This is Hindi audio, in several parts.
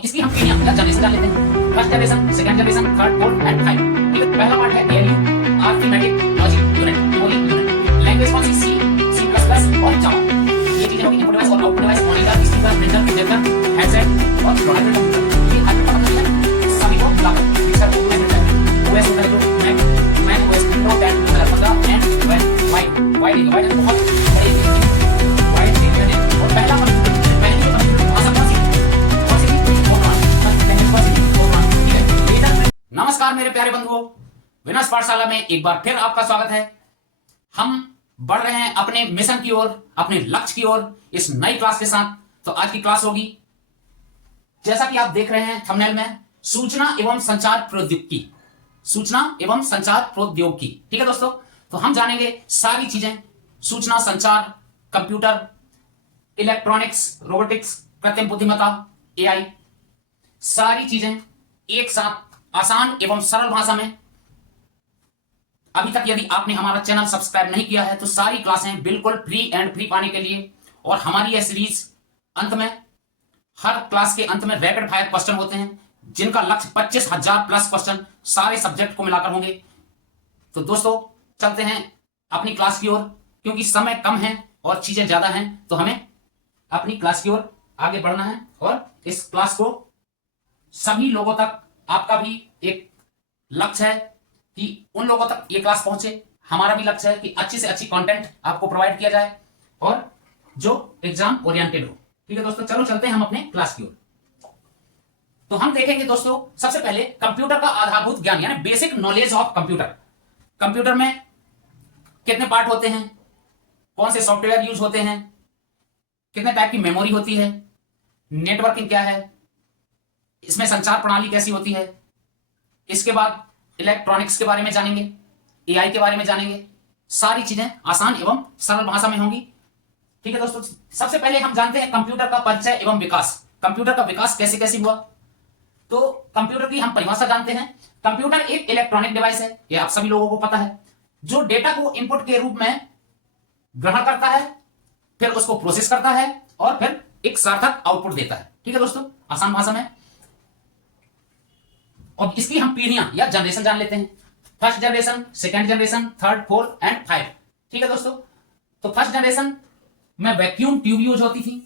अब इसकी हम पीढ़ियां या जनरेशन जान लेते हैं। First generation, second generation, third, fourth and five. ठीक है, पहला पार्ट है ALU, arithmetic, logic unit, memory unit. Language कौन सी? सी, सी प्लस प्लस और जावा। ये चीजें होगी इनपुट डिवाइस और output device, monitor, speaker, printer, projector, headset और प्रोडक्ट कंप्यूटर। ये हर पता है सभी को लागू। मिक्सर को ओएस होता है जो Mac OS pro 10 2015 and wide बहुत बड़ी वाइड एरिया है। और पहला नमस्कार मेरे प्यारे बंधुओं, विनाश पाठशाला में एक बार फिर आपका स्वागत है। हम बढ़ रहे हैं अपने मिशन की ओर, अपने लक्ष्य की ओर इस नई क्लास के साथ। तो आज की क्लास होगी, जैसा कि आप देख रहे हैं थंबनेल में, सूचना एवं संचार प्रौद्योगिकी। सूचना एवं संचार प्रौद्योगिकी। ठीक है दोस्तों, तो हम जानेंगे सारी चीजें, सूचना, संचार, कंप्यूटर, इलेक्ट्रॉनिक्स, रोबोटिक्स, कृत्रिम बुद्धिमत्ता, एआई, सारी चीजें एक साथ आसान एवं सरल भाषा में। अभी तक यदि आपने हमारा चैनल सब्सक्राइब नहीं किया है तो सारी क्लासें बिल्कुल फ्री पाने के लिए, और हमारी यह सीरीज अंत में, हर क्लास के अंत में रैपिड फायर क्वेश्चन होते हैं जिनका लक्ष्य 25,000 प्लस क्वेश्चन सारे सब्जेक्ट को मिलाकर होंगे। तो दोस्तों चलते हैं अपनी क्लास की ओर, क्योंकि समय कम है और चीजें ज्यादा हैं, तो हमें अपनी क्लास की ओर आगे बढ़ना है और इस क्लास को सभी लोगों तक, आपका भी एक लक्ष्य है कि उन लोगों तक ये क्लास पहुंचे। हमारा भी लक्ष्य है कि अच्छी से अच्छी कंटेंट आपको प्रोवाइड किया जाए और जो एग्जाम ओरिएंटेड हो। ठीक है दोस्तों, चलो चलते हैं हम अपने क्लास की ओर। तो हम देखेंगे दोस्तों, सबसे पहले कंप्यूटर का आधारभूत ज्ञान यानी basic knowledge of computer. Computer में कितने पार्ट होते हैं, कौन से सॉफ्टवेयर यूज होते हैं, कितने टाइप की मेमोरी होती है, नेटवर्किंग क्या है, इसमें संचार प्रणाली कैसी होती है। इसके बाद इलेक्ट्रॉनिक्स के बारे में जानेंगे, एआई के बारे में जानेंगे। सारी चीजें आसान एवं सरल भाषा में होंगी। ठीक है दोस्तों, सबसे पहले हम जानते हैं कंप्यूटर का परिचय एवं विकास। कंप्यूटर का विकास कैसे कैसे हुआ, तो कंप्यूटर की हम परिभाषा जानते हैं। कंप्यूटर एक इलेक्ट्रॉनिक डिवाइस है, यह आप सभी लोगों को पता है, जो डेटा को इनपुट के रूप में ग्रहण करता है, फिर उसको प्रोसेस करता है और फिर एक सार्थक आउटपुट देता है। ठीक है दोस्तों, आसान भाषा में। और इसकी हम पीढ़ियां या जनरेशन जान लेते हैं। First generation, second generation, third, fourth and five. ठीक है दोस्तों, तो फर्स्ट जनरेशन में वैक्यूम ट्यूब यूज होती थी,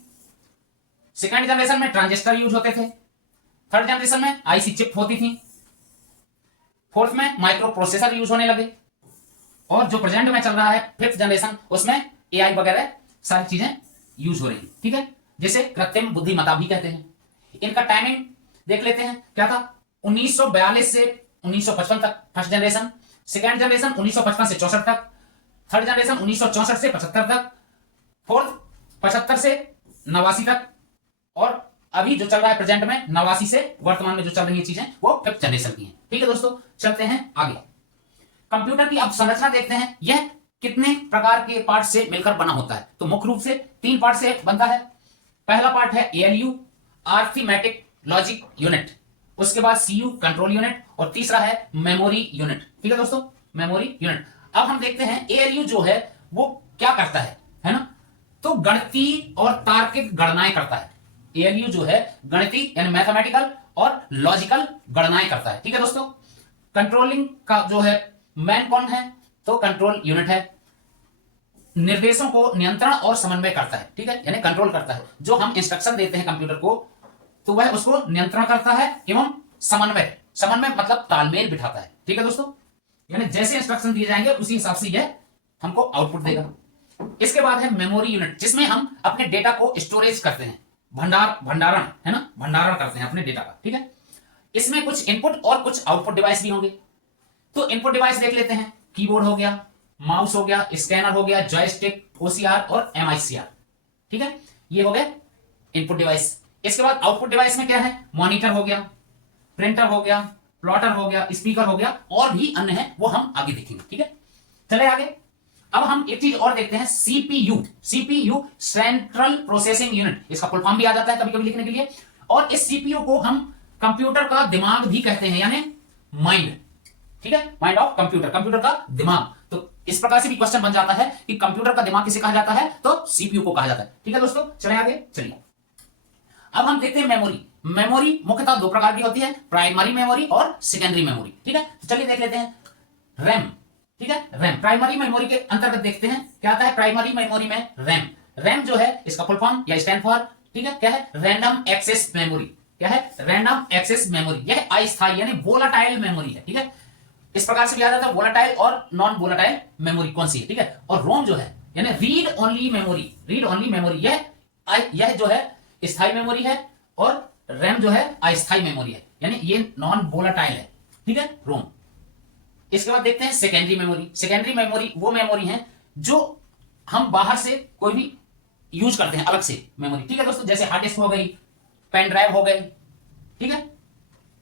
सेकंड जनरेशन में ट्रांजिस्टर यूज होते थे, थर्ड जनरेशन में आईसी चिप होती थी, फोर्थ में माइक्रो प्रोसेसर यूज होने लगे, और जो प्रेजेंट में चल रहा है फिफ्थ जनरेशन, उसमें एआई वगैरह सारी चीजें यूज हो रही है। ठीक है, जिसे कृत्रिम बुद्धिमत्ता भी कहते हैं। इनका टाइमिंग देख लेते हैं, क्या था, 1942 से 1955 तक फर्स्ट जनरेशन, सेकंड जनरेशन 1955 से 64 तक, थर्ड जनरेशन 1964 से 75 तक, फोर्थ 75 से 89 तक, और अभी जो चल रहा है प्रेजेंट में 89 से वर्तमान में जो चल रही है चीजें वो फिफ्थ जनरेशन की हैं। ठीक है दोस्तों, चलते हैं आगे। कंप्यूटर की अब संरचना देखते हैं, यह कितने प्रकार के पार्ट से मिलकर बना होता है। तो मुख्य रूप से 3 पार्ट से बनता है। पहला पार्ट है एएलयू, अरिथमेटिक लॉजिक यूनिट, उसके बाद सीयू कंट्रोल यूनिट, और तीसरा है मेमोरी यूनिट। ठीक है दोस्तों, मेमोरी यूनिट। अब हम देखते हैं एएलयू जो है वो क्या करता है ना, तो गणितीय और तार्किक गणनाएं करता है। एएलयू जो है गणितीय यानी मैथमेटिकल और लॉजिकल गणनाएं करता है। ठीक है दोस्तों, कंट्रोलिंग का जो है मैन कौन है, तो कंट्रोल यूनिट है, निर्देशों को नियंत्रण और समन्वय करता है। ठीक है, यानी कंट्रोल करता है। जो हम इंस्ट्रक्शन देते हैं कंप्यूटर को तो वह उसको नियंत्रण करता है एवं समन्वय मतलब तालमेल बिठाता है। ठीक है दोस्तों, यानी जैसे इंस्ट्रक्शन दिए जाएंगे उसी हिसाब से यह हमको आउटपुट देगा। इसके बाद है मेमोरी यूनिट, जिसमें हम अपने डेटा को स्टोरेज करते हैं, भंडारण है ना, भंडारण करते हैं अपने डेटा का। ठीक है, इसमें कुछ इनपुट और कुछ आउटपुट डिवाइस भी होंगे। तो इनपुट डिवाइस देख लेते हैं, कीबोर्ड हो गया, माउस हो गया, स्कैनर हो गया, जॉयस्टिक, ओसीआर और एमआईसीआर। ठीक है, ये हो गए इनपुट डिवाइस। इसके बाद आउटपुट डिवाइस में क्या है, मॉनिटर हो गया, प्रिंटर हो गया, प्लॉटर हो गया, स्पीकर हो गया, और भी अन्य है, वो हम आगे देखेंगे। ठीक है, चले आगे। अब हम एक चीज और देखते हैं, सीपीयू सेंट्रल प्रोसेसिंग यूनिट, इसका फुल फॉर्म भी आ जाता है कभी कभी लिखने के लिए। और इस सीपीयू को हम कंप्यूटर का दिमाग भी कहते हैं, यानी माइंड। ठीक है, माइंड ऑफ कंप्यूटर, कंप्यूटर का दिमाग। तो इस प्रकार से भी क्वेश्चन बन जाता है कि कंप्यूटर का दिमाग किसे कहा जाता है, तो सीपीयू को कहा जाता है। ठीक है दोस्तों, चले आगे। चलिए अब हम देखते हैं मेमोरी। मेमोरी मुख्यतः दो प्रकार की होती है, प्राइमरी मेमोरी और सेकेंडरी मेमोरी। ठीक है, तो चलिए देख लेते हैं रैम। ठीक है, रैम प्राइमरी मेमोरी के अंतर्गत देखते हैं क्या आता है प्राइमरी मेमोरी में। रैम, रैम जो है इसका फुल फॉर्म या स्टैंड फॉर, ठीक है, क्या है, रैंडम एक्सेस मेमोरी। क्या है, रैंडम एक्सेस मेमोरी। यह अस्थायी यानी वोलाटाइल मेमोरी है। ठीक है, इस प्रकार से भी याद आता है वोलाटाइल और नॉन वोलाटाइल मेमोरी कौन सी है। ठीक है, और रोम जो है यानी read only memory, read only memory, यह जो है स्थायी मेमोरी है, और रैम जो है अस्थायी मेमोरी है, यानी ये नॉन वोलाटाइल है। ठीक है, रोम। इसके बाद देखते हैं सेकेंडरी मेमोरी। सेकेंडरी मेमोरी वो मेमोरी है जो हम बाहर से कोई भी यूज करते हैं, अलग से मेमोरी। ठीक है दोस्तों, जैसे हार्ड डिस्क हो गई, पेन ड्राइव हो गई, ठीक है,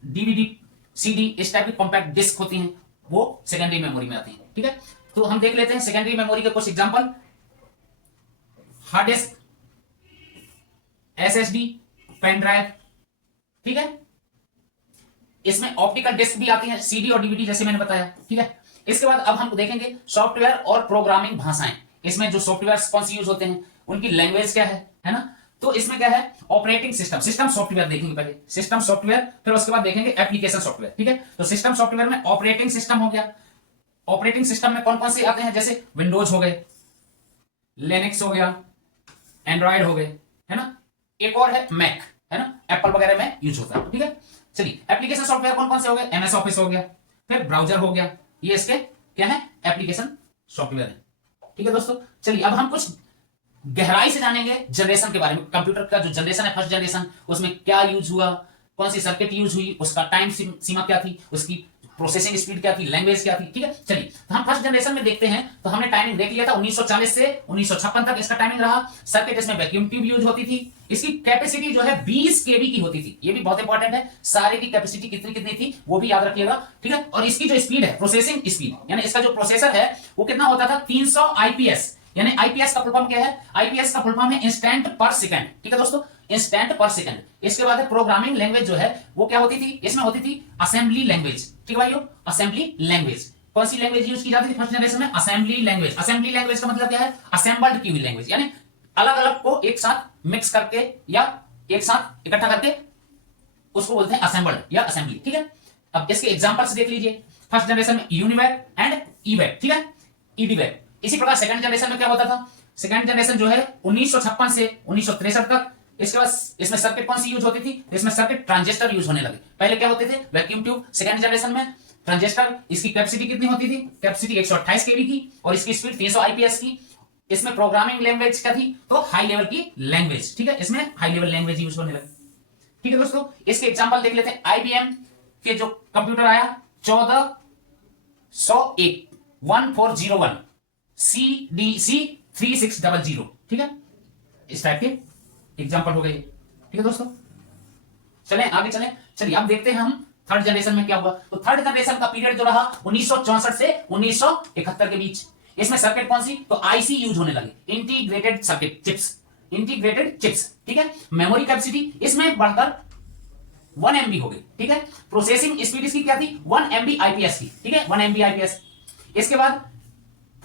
डीवीडी, सीडी, इस टाइप की कॉम्पैक्ट डिस्क होती हैं, वो सेकेंडरी मेमोरी में आती हैं। ठीक है, तो हम देख लेते हैं सेकेंडरी मेमोरी के कुछ example. Hard disk, SSD, pen drive. ठीक है, इसमें ऑप्टिकल डिस्क भी आती है, सीडी और डीवीडी जैसे मैंने बताया। ठीक है, इसके बाद अब हम देखेंगे सॉफ्टवेयर और प्रोग्रामिंग भाषाएं। इसमें जो सॉफ्टवेयर कौन सी यूज होते हैं, उनकी लैंग्वेज क्या है ना। तो इसमें क्या है, ऑपरेटिंग सिस्टम, सिस्टम सॉफ्टवेयर देखेंगे पहले, सिस्टम सॉफ्टवेयर, फिर उसके बाद देखेंगे एप्लीकेशन सॉफ्टवेयर। ठीक है, तो सिस्टम सॉफ्टवेयर में ऑपरेटिंग सिस्टम हो गया। ऑपरेटिंग सिस्टम में कौन कौन से आते हैं, जैसे विंडोज हो गए, लिनक्स हो गया, एंड्रॉयड हो गए, है ना, एक और है मैक, है ना, एप्पल वगैरह में यूज होता है। ठीक है, चलिए एप्लीकेशन सॉफ्टवेयर कौन कौन से हो गए, एमएस ऑफिस हो गया, फिर ब्राउजर हो गया, ये इसके क्या है, एप्लीकेशन सॉफ्टवेयर है। ठीक है दोस्तों, चलिए अब हम कुछ गहराई से जानेंगे जनरेशन के बारे में। कंप्यूटर का जो जनरेशन है, फर्स्ट जनरेशन, उसमें क्या यूज हुआ, कौन सी सर्किट यूज हुई, उसका टाइम सीमा क्या थी, उसकी प्रोसेसिंग स्पीड क्या थी, लैंग्वेज क्या थी। ठीक है, चलिए तो हम फर्स्ट जनरेशन में देखते हैं, तो हमने टाइमिंग देख लिया था 1940 से 1956 तक इसका टाइमिंग रहा। सर्किट इसमें वैक्यूम ट्यूब यूज होती थी। इसकी कैपेसिटी जो है 20 केबी की होती थी, ये भी बहुत इंपॉर्टेंट है, सारे की कैपेसिटी कितनी कितनी थी वो भी याद रखिएगा। ठीक है, और इसकी जो स्पीड है, प्रोसेसिंग स्पीड, यानी इसका जो प्रोसेसर है वो कितना होता था, 300 आईपीएस। यानी आईपीएस का फुल फॉर्म क्या है, आईपीएस का फुल फॉर्म है इंस्टेंट पर सेकंड। ठीक है दोस्तों, इंस्टेंट पर सेकंड। इसके बाद प्रोग्रामिंग लैंग्वेज जो है वो क्या होती थी, इसमें होती थी असेंबली लैंग्वेज। ठीक है भाइयों, असेंबली लैंग्वेज। कौन सी लैंग्वेज यूज की जाती थी फर्स्ट जनरेशन में, असेंबली लैंग्वेज। असेंबली लैंग्वेज का मतलब क्या है, असेंबल्ड की हुई लैंग्वेज, यानी अलग अलग को एक साथ मिक्स करके या एक साथ इकट्ठा करके उसको बोलते हैं असेंबल्ड या असेंबली। ठीक है, अब इसके एग्जांपल्स देख लीजिए। फर्स्ट जनरेशन में यूनिवैक एंड ईवैक, ठीक है, ईडीवैक। इसी प्रकार सेकंड जनरेशन में क्या होता था, सेकंड जनरेशन जो है 1956 से 1963 तक। इसके बाद इसमें सर्किट कौन सी यूज होती थी, इसमें सर्किट ट्रांजिस्टर यूज होने लगे। पहले क्या होते थे, वैक्यूम ट्यूब। सेकंड जनरेशन में ट्रांजिस्टर। इसकी कैपेसिटी कितनी होती थी, कैपेसिटी 128 केबी की, और इसकी स्पीड 300 आईपीएस की। इसमें प्रोग्रामिंग लैंग्वेज क्या थी, तो हाई लेवल की लैंग्वेज। ठीक है, इसमें हाई लेवल लैंग्वेज यूज होने लगी। ठीक है दोस्तों, इसके एग्जांपल देख लेते हैं। आईबीएम के जो कंप्यूटर आया 1401 1401 CDC 3600। ठीक है, इस टाइप के एग्जांपल हो गए। ठीक है दोस्तों, चलें आगे चलें। चलिए अब देखते हैं हम थर्ड जनरेशन में क्या हुआ। तो थर्ड जनरेशन का पीरियड जो रहा 1964 से 1971 के बीच। इसमें सर्किट कौन सी, तो आईसी यूज होने लगे, integrated circuit chips, integrated chips. ठीक है, मेमोरी कैपेसिटी इसमें बढ़कर 1 MB हो गई। ठीक है, प्रोसेसिंग स्पीड इसकी क्या थी, 1 MB आईपीएस की। ठीक है, 1 MB आईपीएस। इसके बाद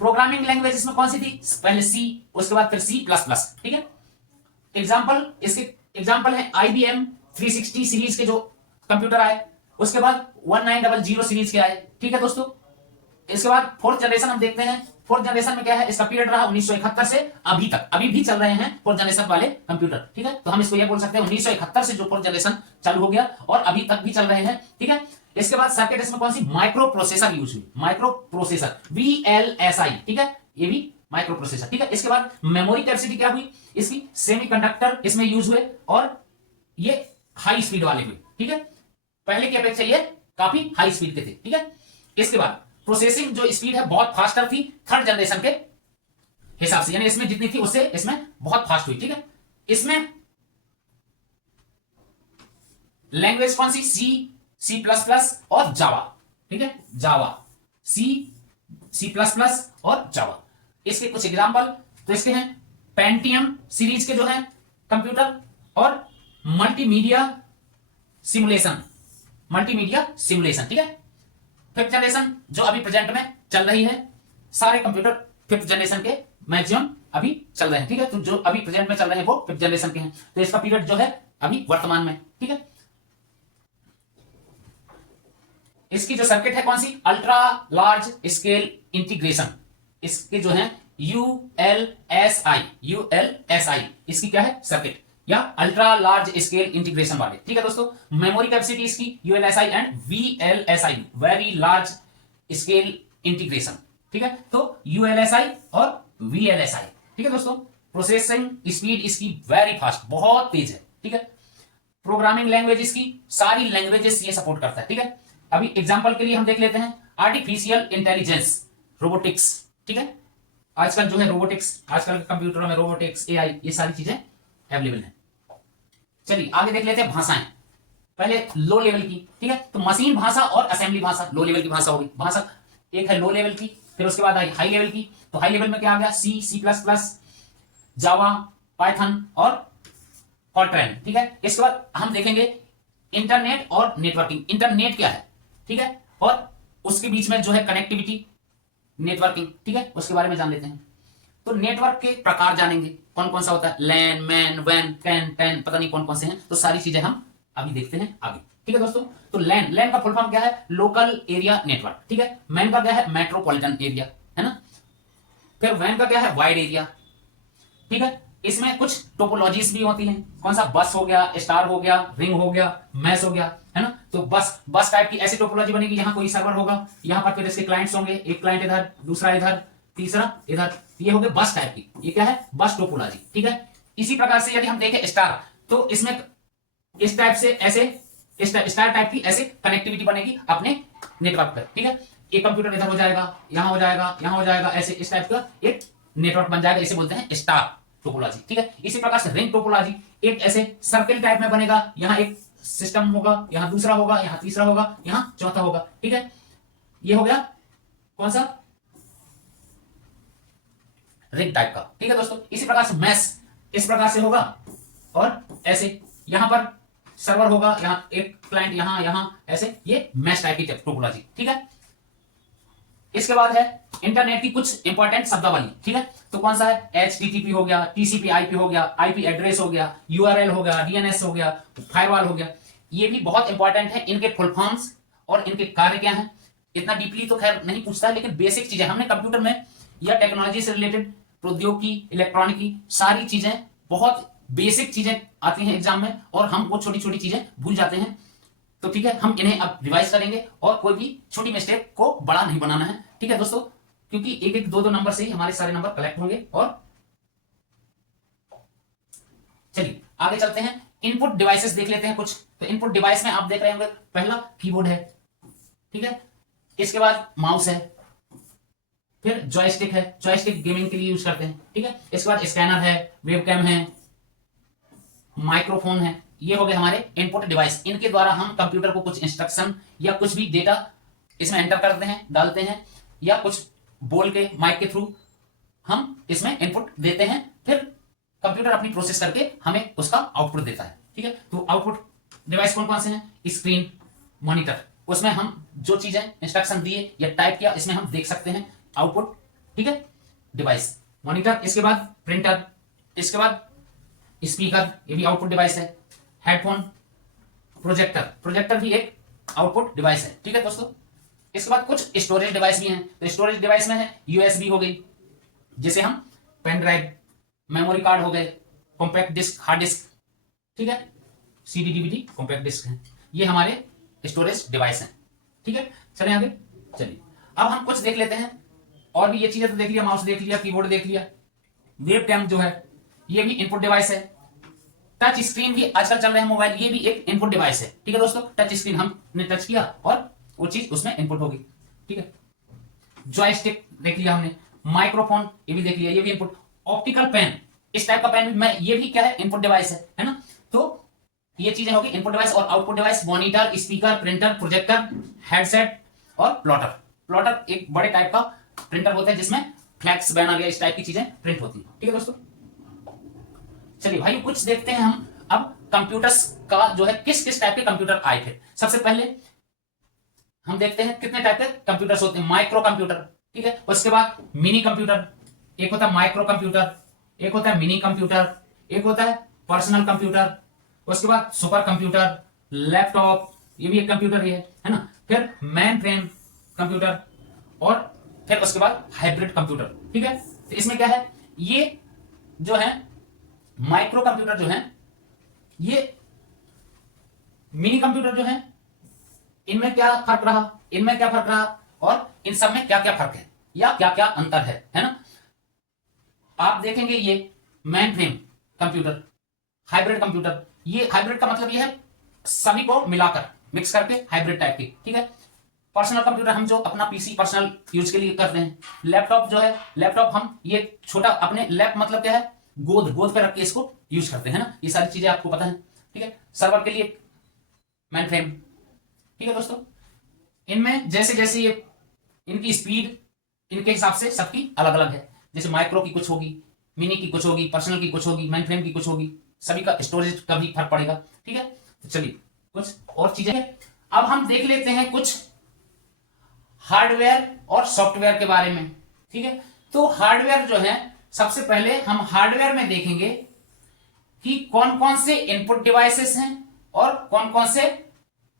प्रोग्रामिंग लैंग्वेज इसमें कौन सी थी, पहले सी, उसके बाद फिर C++। ठीक है, एग्जांपल, इसके एग्जांपल है IBM 360 सीरीज के जो कंप्यूटर आए, उसके बाद 1900 सीरीज के आए। ठीक है दोस्तों, इसके बाद फोर्थ जनरेशन हम देखते हैं। फोर्थ जनरेशन में क्या है, इसका पीरियड रहा 1971 से अभी तक, अभी भी चल रहे हैं फोर्थ जनरेशन वाले कंप्यूटर। ठीक है, तो हम इसको ये बोल सकते हैं 1971 से जो फोर्थ जनरेशन चालू हो गया और अभी तक भी चल रहे हैं। ठीक है, इसके बाद सर्किट इसमें कौन सी, माइक्रो प्रोसेसर यूज हुई, माइक्रो प्रोसेसर VLSI। ठीक है, ये भी माइक्रो प्रोसेसर। ठीक है, इसके बाद मेमोरी कैपेसिटी क्या हुई, इसकी सेमीकंडक्टर इसमें यूज हुए और ये हाई स्पीड वाले हुए। ठीक है, पहले की अपेक्षा ये काफी हाई स्पीड के थे। ठीक है, इसके बाद प्रोसेसिंग जो स्पीड है बहुत फास्टर थी थर्ड जनरेशन के हिसाब से, यानी इसमें जितनी थी उससे इसमें बहुत फास्ट हुई। ठीक है, इसमें लैंग्वेज कौन सी, C++ और जावा। ठीक है, जावा, C++ और जावा। इसके कुछ एग्जांपल तो इसके हैं पेंटियम सीरीज के जो है कंप्यूटर और मल्टीमीडिया सिमुलेशन, मल्टीमीडिया सिमुलेशन। ठीक है, फिफ्थ जनरेशन जो अभी प्रेजेंट में चल रही है, सारे कंप्यूटर फिफ्थ जनरेशन के मैक्सिमम अभी चल रहे हैं। ठीक है, तो जो अभी प्रेजेंट में चल रहे हैं वो फिफ्थ जनरेशन के हैं। तो इसका पीरियड जो है अभी वर्तमान में, ठीक है। इसकी जो सर्किट है कौन सी, अल्ट्रा लार्ज स्केल इंटीग्रेशन, इसके जो है यूएलएसआई, इसकी क्या है सर्किट, या अल्ट्रा लार्ज स्केल इंटीग्रेशन वाले, ठीक है दोस्तों। मेमोरी कैपेसिटी इसकी ULSI and VLSI, very large scale integration, ठीक है। तो यूएलएसआई और वीएलएसआई, ठीक है दोस्तों। प्रोसेसिंग स्पीड इसकी वेरी फास्ट, बहुत तेज है, ठीक है। प्रोग्रामिंग लैंग्वेज इसकी सारी लैंग्वेजेस ये सपोर्ट करता है, ठीक है। अभी एग्जांपल के लिए हम देख लेते हैं आर्टिफिशियल इंटेलिजेंस, रोबोटिक्स, ठीक है। आजकल जो है रोबोटिक्स, आजकल कंप्यूटरों में रोबोटिक्स, एआई, ये सारी चीजें अवेलेबल हैं। चलिए आगे देख लेते हैं भाषाएं, पहले लो लेवल की, ठीक है। तो मशीन भाषा और असेंबली भाषा लो लेवल की भाषा होगी। भाषा एक है लो लेवल की, फिर उसके बाद आई हाई लेवल की। तो हाई लेवल में क्या आ गया, सी, सी प्लस प्लस, जावा, पाइथन और फॉर्ट्रैन, ठीक है। इसके बाद हम देखेंगे इंटरनेट और नेटवर्किंग। इंटरनेट क्या है, ठीक है, और उसके बीच में जो है कनेक्टिविटी, नेटवर्किंग, ठीक है, उसके बारे में जान लेते हैं। तो नेटवर्क के प्रकार जानेंगे, कौन कौन सा होता है, लैन, मैन, वैन, कैन, टैन, पता नहीं कौन कौन से हैं। तो सारी चीजें हम अभी देखते हैं आगे, ठीक है दोस्तों। तो लैन, लैन का फुल फॉर्म क्या है, लोकल एरिया नेटवर्क, ठीक है। मैन का क्या है, मेट्रोपॉलिटन एरिया, है ना। फिर वैन का क्या है, वाइड एरिया, ठीक है। इसमें कुछ टोपोलॉजीज भी होती हैं, कौन सा, बस हो गया, स्टार हो गया, रिंग हो गया, मैश हो गया, है ना। तो बस टाइप की ऐसी टोपोलॉजी बनेगी, यहां कोई सर्वर होगा, यहां पर फिर इसके क्लाइंट्स होंगे, एक क्लाइंट इधर, दूसरा इधर, तीसरा इधर, ये हो गए बस टाइप की, ये क्या है, बस टोपोलॉजी, ठीक है। इसी प्रकार से यदि हम देखें स्टार, तो इसमें इस टाइप से ऐसे स्टार टाइप की ऐसे कनेक्टिविटी बनेगी अपने नेटवर्क पर, ठीक है। एक कंप्यूटर इधर हो जाएगा, यहां हो जाएगा, यहां हो जाएगा, ऐसे इस टाइप का एक नेटवर्क बन जाएगा, इसे बोलते हैं स्टार टोपोलॉजी, ठीक है। इसी प्रकार से रिंग टोपोलॉजी एक ऐसे सर्कल टाइप में बनेगा, यहां एक सिस्टम होगा, यहां दूसरा होगा, यहां तीसरा होगा, यहां चौथा होगा, ठीक है। ये हो गया कौन सा, रिंग टाइप का, ठीक है दोस्तों। इसी प्रकार से मैश इस प्रकार से होगा, और ऐसे यहां पर सर्वर होगा, यहां एक क्लाइंट, यहां ऐसे, ये मैश टाइप की टोपोलॉजी, ठीक है। इसके बाद है इंटरनेट की कुछ इंपॉर्टेंट शब्दावली, ठीक है। तो कौन सा है, HTTP हो गया, TCP IP हो गया, IP एड्रेस हो गया, URL हो गया, DNS हो गया, फायरवॉल हो गया। ये भी बहुत इंपॉर्टेंट है, इनके फुल फॉर्म्स और इनके कार्य क्या है, इतना डीपली तो खैर नहीं पूछता है, लेकिन बेसिक चीजें हमने कंप्यूटर में या टेक्नोलॉजी से रिलेटेड, प्रौद्योगिकी, इलेक्ट्रॉनिकी, सारी चीजें, बहुत बेसिक चीजें आती हैं एग्जाम में, और हम वो छोटी छोटी चीजें भूल जाते हैं। तो ठीक है, हम इन्हें अब रिवाइज करेंगे, और कोई भी छोटी मिस्टेक को बड़ा नहीं बनाना है, ठीक है दोस्तों, क्योंकि एक एक दो दो नंबर से ही हमारे सारे नंबर कलेक्ट होंगे। और चलिए आगे चलते हैं, इनपुट डिवाइसेस देख लेते हैं कुछ। तो इनपुट डिवाइस में आप देख रहे होंगे, पहला कीबोर्ड है, ठीक है। इसके बाद माउस है, फिर जॉयस्टिक है, जॉयस्टिक गेमिंग के लिए यूज करते हैं, ठीक है। इसके बाद स्कैनर है, वेबकैम है, माइक्रोफोन है। ये हो गए हमारे इनपुट डिवाइस। इनके द्वारा हम कंप्यूटर को कुछ इंस्ट्रक्शन या कुछ भी डेटा इसमें एंटर करते हैं, डालते हैं, या कुछ बोल के माइक के थ्रू हम इसमें इनपुट देते हैं, फिर कंप्यूटर अपनी प्रोसेस करके हमें उसका आउटपुट देता है, ठीक है। तो आउटपुट डिवाइस कौन कौन से हैं, स्क्रीन, मॉनिटर, उसमें हम जो चीजें इंस्ट्रक्शन दिए या टाइप किया, इसमें हम देख सकते हैं आउटपुट, ठीक है, डिवाइस, मॉनिटर। इसके बाद प्रिंटर, इसके बाद स्पीकर, ये भी आउटपुट डिवाइस है, हेडफोन, प्रोजेक्टर, प्रोजेक्टर भी एक आउटपुट डिवाइस है, ठीक है दोस्तों। इसके बाद कुछ स्टोरेज डिवाइस भी हैं। तो स्टोरेज डिवाइस में है USB हो गई, जिसे हम पेन ड्राइव, मेमोरी कार्ड हो गए, कॉम्पैक्ट डिस्क, हार्ड डिस्क, ठीक है, CD DVD कॉम्पैक्ट डिस्क है, ये हमारे स्टोरेज डिवाइस हैं, ठीक है। चलें आगे, चलिए अब हम कुछ देख लेते हैं, और भी ये चीजें तो देख लिया, माउस देख लिया, कीबोर्ड देख लिया, वेबकैम जो है ये भी इनपुट डिवाइस है। टच स्क्रीन भी आजकल चल रहे हैं मोबाइल, ये भी एक इनपुट डिवाइस है, ठीक है दोस्तों। टच स्क्रीन हमने टच किया और वो चीज उसमें इनपुट होगी, ठीक है। जॉयस्टिक देख लिया हमने, माइक्रोफोन ये भी देख लिया, ये भी इनपुट। ऑप्टिकल पेन, इस टाइप का पेन भी मैं, ये भी क्या है, इनपुट डिवाइस है ना। तो ये चीजें होगी इनपुट डिवाइस और output device. Monitor, speaker, printer, projector, headset और प्लॉटर। प्लॉटर एक बड़े टाइप का प्रिंटर होता है, जिसमें फ्लैक्स बैन आ गया, इस टाइप की चीजें प्रिंट होती है, ठीक है दोस्तों। चलिए भाई कुछ देखते हैं हम अब कंप्यूटर्स का जो है, किस किस टाइप के कंप्यूटर आए थे। सबसे पहले हम देखते हैं कितने टाइप के कंप्यूटर्स होते हैं। माइक्रो कंप्यूटर, ठीक है। उसके बाद मिनी कंप्यूटर, एक होता है माइक्रो कंप्यूटर, एक होता है मिनी कंप्यूटर, एक होता है पर्सनल कंप्यूटर, उसके बाद सुपर कंप्यूटर, लैपटॉप, ये भी एक कंप्यूटर ही है ना। फिर मेन फ्रेम कंप्यूटर, और फिर उसके बाद हाइब्रिड कंप्यूटर। ठीक है, तो इसमें क्या है, ये जो है माइक्रो कंप्यूटर जो है, ये मिनी कंप्यूटर जो है, इनमें क्या फर्क रहा, इनमें क्या फर्क रहा, और इन सब में क्या क्या फर्क है या क्या क्या अंतर है ना। आप देखेंगे ये main frame computer, hybrid computer, ये हाइब्रिड का मतलब ये है सभी को मिलाकर मिक्स करके हाइब्रिड टाइप की। ठीक है, पर्सनल कंप्यूटर हम जो अपना पीसी पर्सनल यूज के लिए करते हैं। लैपटॉप जो है, लैपटॉप हम ये छोटा अपने लैप मतलब क्या है, गोद गोद पे रख के इसको यूज करते हैं ना। ये सारी चीजें आपको पता है। ठीक है, सर्वर के लिए मेन फ्रेम। ठीक है दोस्तों, इनमें जैसे जैसे ये इनकी स्पीड इनके हिसाब से सबकी अलग अलग है। जैसे माइक्रो की कुछ होगी, मिनी की कुछ होगी, पर्सनल की कुछ होगी, मेन फ्रेम की कुछ होगी, सभी का स्टोरेज का भी फर्क पड़ेगा। ठीक है, तो चलिए कुछ और चीजें हैं। अब हम देख लेते हैं कुछ हार्डवेयर और सॉफ्टवेयर के बारे में। ठीक है, तो हार्डवेयर जो है, सबसे पहले हम हार्डवेयर में देखेंगे कि कौन कौन से इनपुट डिवाइसेस हैं और कौन कौन से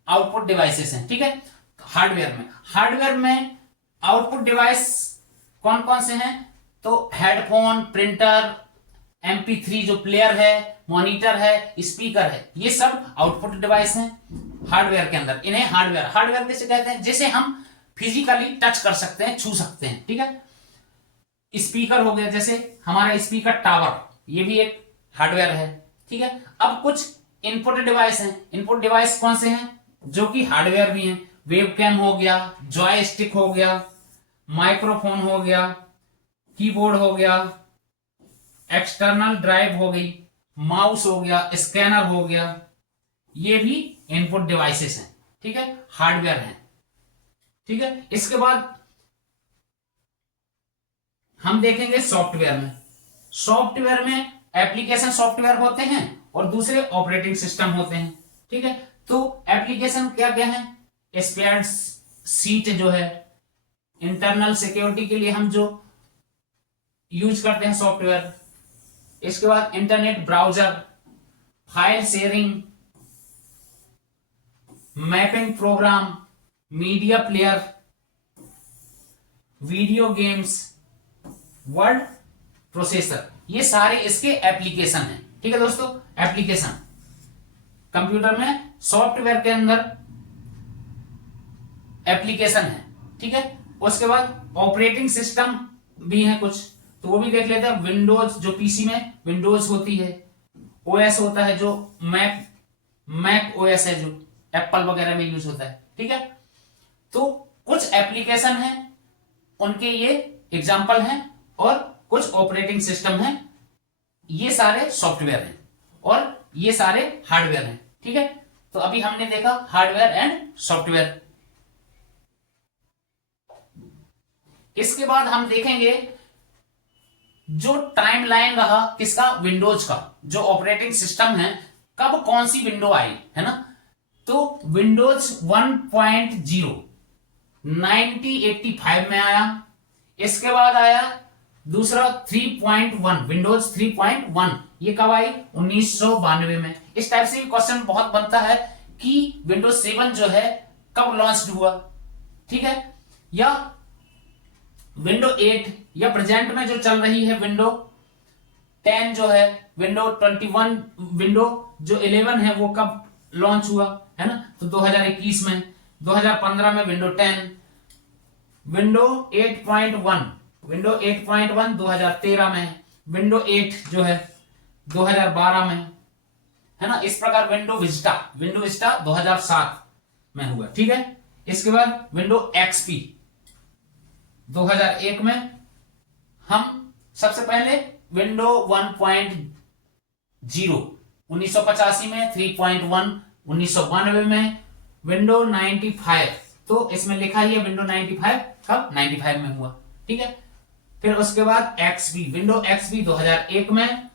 आउटपुट डिवाइसेस हैं। ठीक है, हार्डवेयर में आउटपुट डिवाइस कौन कौन से हैं, तो हेडफोन, प्रिंटर, MP3 जो प्लेयर है, मॉनिटर है, स्पीकर है, ये सब आउटपुट डिवाइस हैं हार्डवेयर के अंदर। इन्हें हार्डवेयर कैसे कहते हैं, जैसे हम फिजिकली टच कर सकते हैं, छू सकते हैं। ठीक है, स्पीकर हो गया, जैसे हमारा स्पीकर टावर, ये भी एक हार्डवेयर है। ठीक है, अब कुछ इनपुट डिवाइस हैं। इनपुट डिवाइस कौन से हैं जो कि हार्डवेयर भी हैं, वेबकैम हो गया, जॉयस्टिक हो गया, माइक्रोफोन हो गया, कीबोर्ड हो गया, एक्सटर्नल ड्राइव हो गई, माउस हो गया, स्कैनर हो गया, ये भी इनपुट डिवाइसेस हैं। ठीक है, हार्डवेयर हैं। ठीक है, इसके बाद हम देखेंगे सॉफ्टवेयर में एप्लीकेशन सॉफ्टवेयर होते हैं और दूसरे ऑपरेटिंग सिस्टम होते हैं। ठीक है, तो एप्लीकेशन क्या क्या है, स्प्रेड सीट जो है, इंटरनल सिक्योरिटी के लिए हम जो यूज करते हैं सॉफ्टवेयर। इसके बाद internet browser, file sharing, mapping program, media player, video games, word processor, ये सारे इसके एप्लीकेशन हैं। ठीक है दोस्तों, एप्लीकेशन कंप्यूटर में सॉफ्टवेयर के अंदर एप्लीकेशन है। ठीक है, उसके बाद ऑपरेटिंग सिस्टम भी है कुछ, तो वो भी देख लेते हैं। विंडोज, जो पीसी में विंडोज होती है, ओएस होता है जो मैक ओएस है जो एप्पल वगैरह में यूज होता है। ठीक है, तो कुछ एप्लीकेशन है, उनके ये एग्जाम्पल हैं, और कुछ ऑपरेटिंग सिस्टम हैं, ये सारे सॉफ्टवेयर हैं और ये सारे हार्डवेयर हैं। ठीक है, तो अभी हमने देखा हार्डवेयर एंड सॉफ्टवेयर। इसके बाद हम देखेंगे जो टाइमलाइन रहा किसका, विंडोज का, जो ऑपरेटिंग सिस्टम है, कब कौन सी विंडो आई है ना। तो विंडोज 1.0 1985 में आया। इसके बाद आया दूसरा 3.1, विंडोज 3.1, ये कब आई, 1992 में। इस टाइप से भी क्वेश्चन बहुत बनता है कि विंडोज 7 जो है कब लॉन्च हुआ। ठीक है, या विंडो 8 या प्रेजेंट में जो चल रही है विंडो 10 जो है, विंडो 21, विंडो जो 11 है वो कब लॉन्च हुआ है ना, तो 2021 में। 2015 में विंडो 10, विंडो 8.1, विंडो 8.1 2013 में, विंडो 8 जो है 2012 में, है ना। इस प्रकार विंडो विस्टा 2007 में हुआ। ठीक है, इसके बाद विंडो एक्सपी 2001 में। हम सबसे पहले विंडो 1.0 1985 में, 3.1 1992 में, विंडो 95, तो इसमें लिखा ही है विंडो 95 कब, 95 में हुआ। ठीक है, फिर उसके बाद एक्सपी, विंडो एक्सपी 2001 में,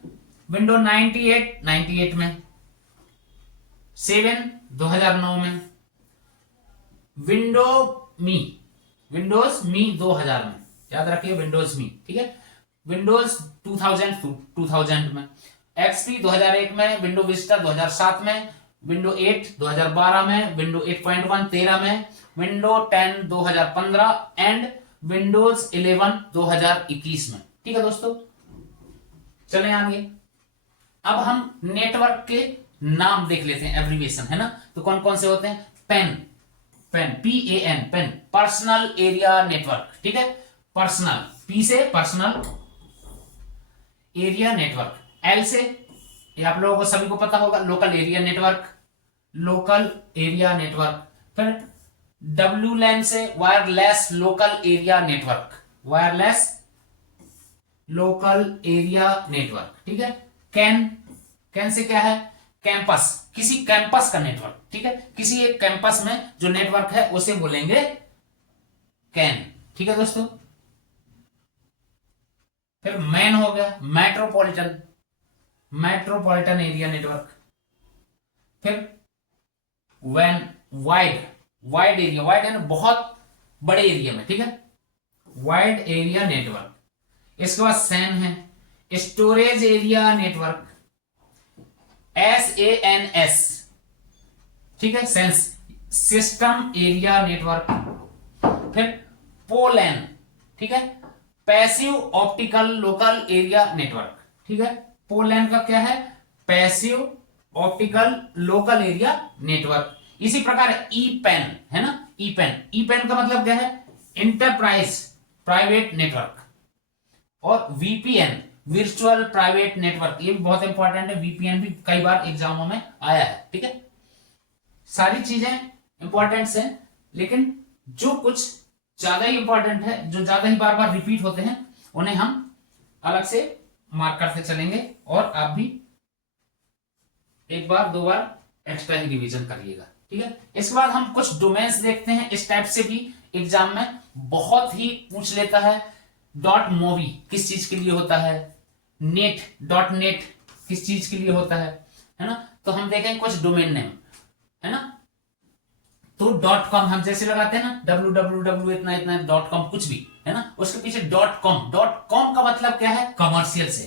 विंडो 98 में, 7 2009 में, विंडोज मी 2000 में, याद रखिए विंडोज मी। ठीक है, विंडोज 2000 में, एक्सपी 2001 में, विंडो विस्टा 2007 में, विंडो 8 2012 में, विंडो 8.1 13 में, विंडो 10 2015 एंड विंडोज 11 2021 में। ठीक है दोस्तों, चलें आगे। अब हम नेटवर्क के नाम देख लेते हैं, एब्रीविएशन है ना। तो कौन कौन से होते हैं? PAN, PAN PAN, PAN, personal area network. ठीक है, पर्सनल, P से पर्सनल, एरिया नेटवर्क, L से, ये आप लोगों को सभी को पता होगा, local area network, local area network. फिर WLAN से wireless local area network, wireless local area network. ठीक है, कैन, कैन से क्या है? कैंपस, किसी कैंपस का नेटवर्क। ठीक है, किसी एक कैंपस में जो नेटवर्क है उसे बोलेंगे कैन। ठीक है दोस्तों, फिर मैन हो गया, मेट्रोपॉलिटन, मेट्रोपॉलिटन एरिया नेटवर्क। फिर वैन, वाइड, वाइड एरिया, वाइड है ना, बहुत बड़े एरिया में। ठीक है, वाइड एरिया नेटवर्क। इसके बाद सैन है, स्टोरेज एरिया नेटवर्क, SANS। ठीक है, सेंस, सिस्टम एरिया नेटवर्क। फिर पोलैन, ठीक है, passive optical local area network. ठीक है, पोलैन का क्या है? Passive optical local area network. इसी प्रकार ई पेन है ना, ई पेन, ई पेन का मतलब क्या है? Enterprise private network. और VPN, वर्चुअल प्राइवेट नेटवर्क, ये भी बहुत इंपॉर्टेंट है, VPN भी कई बार एग्जामों में आया है। ठीक है, सारी चीजें इंपॉर्टेंट है, लेकिन जो कुछ ज्यादा ही इंपॉर्टेंट है, जो ज्यादा ही बार बार रिपीट होते हैं, उन्हें हम अलग से मार्क करते चलेंगे, और आप भी एक बार दो बार एक्स्ट्रा ही रिवीजन करिएगा। ठीक है, इसके बाद हम कुछ डोमेन्स देखते हैं। इस टाइप से भी एग्जाम में बहुत ही पूछ लेता है। डॉट मोवी किस चीज के लिए होता है? नेट, डॉट नेट किस चीज के लिए होता है ना। तो हम देखें कुछ डोमेन नेम है ना। तो .com हम जैसे लगाते हैं ना, www इतना इतना .com, कुछ भी है ना, उसके पीछे .com, .com का मतलब क्या है? कमर्शियल से।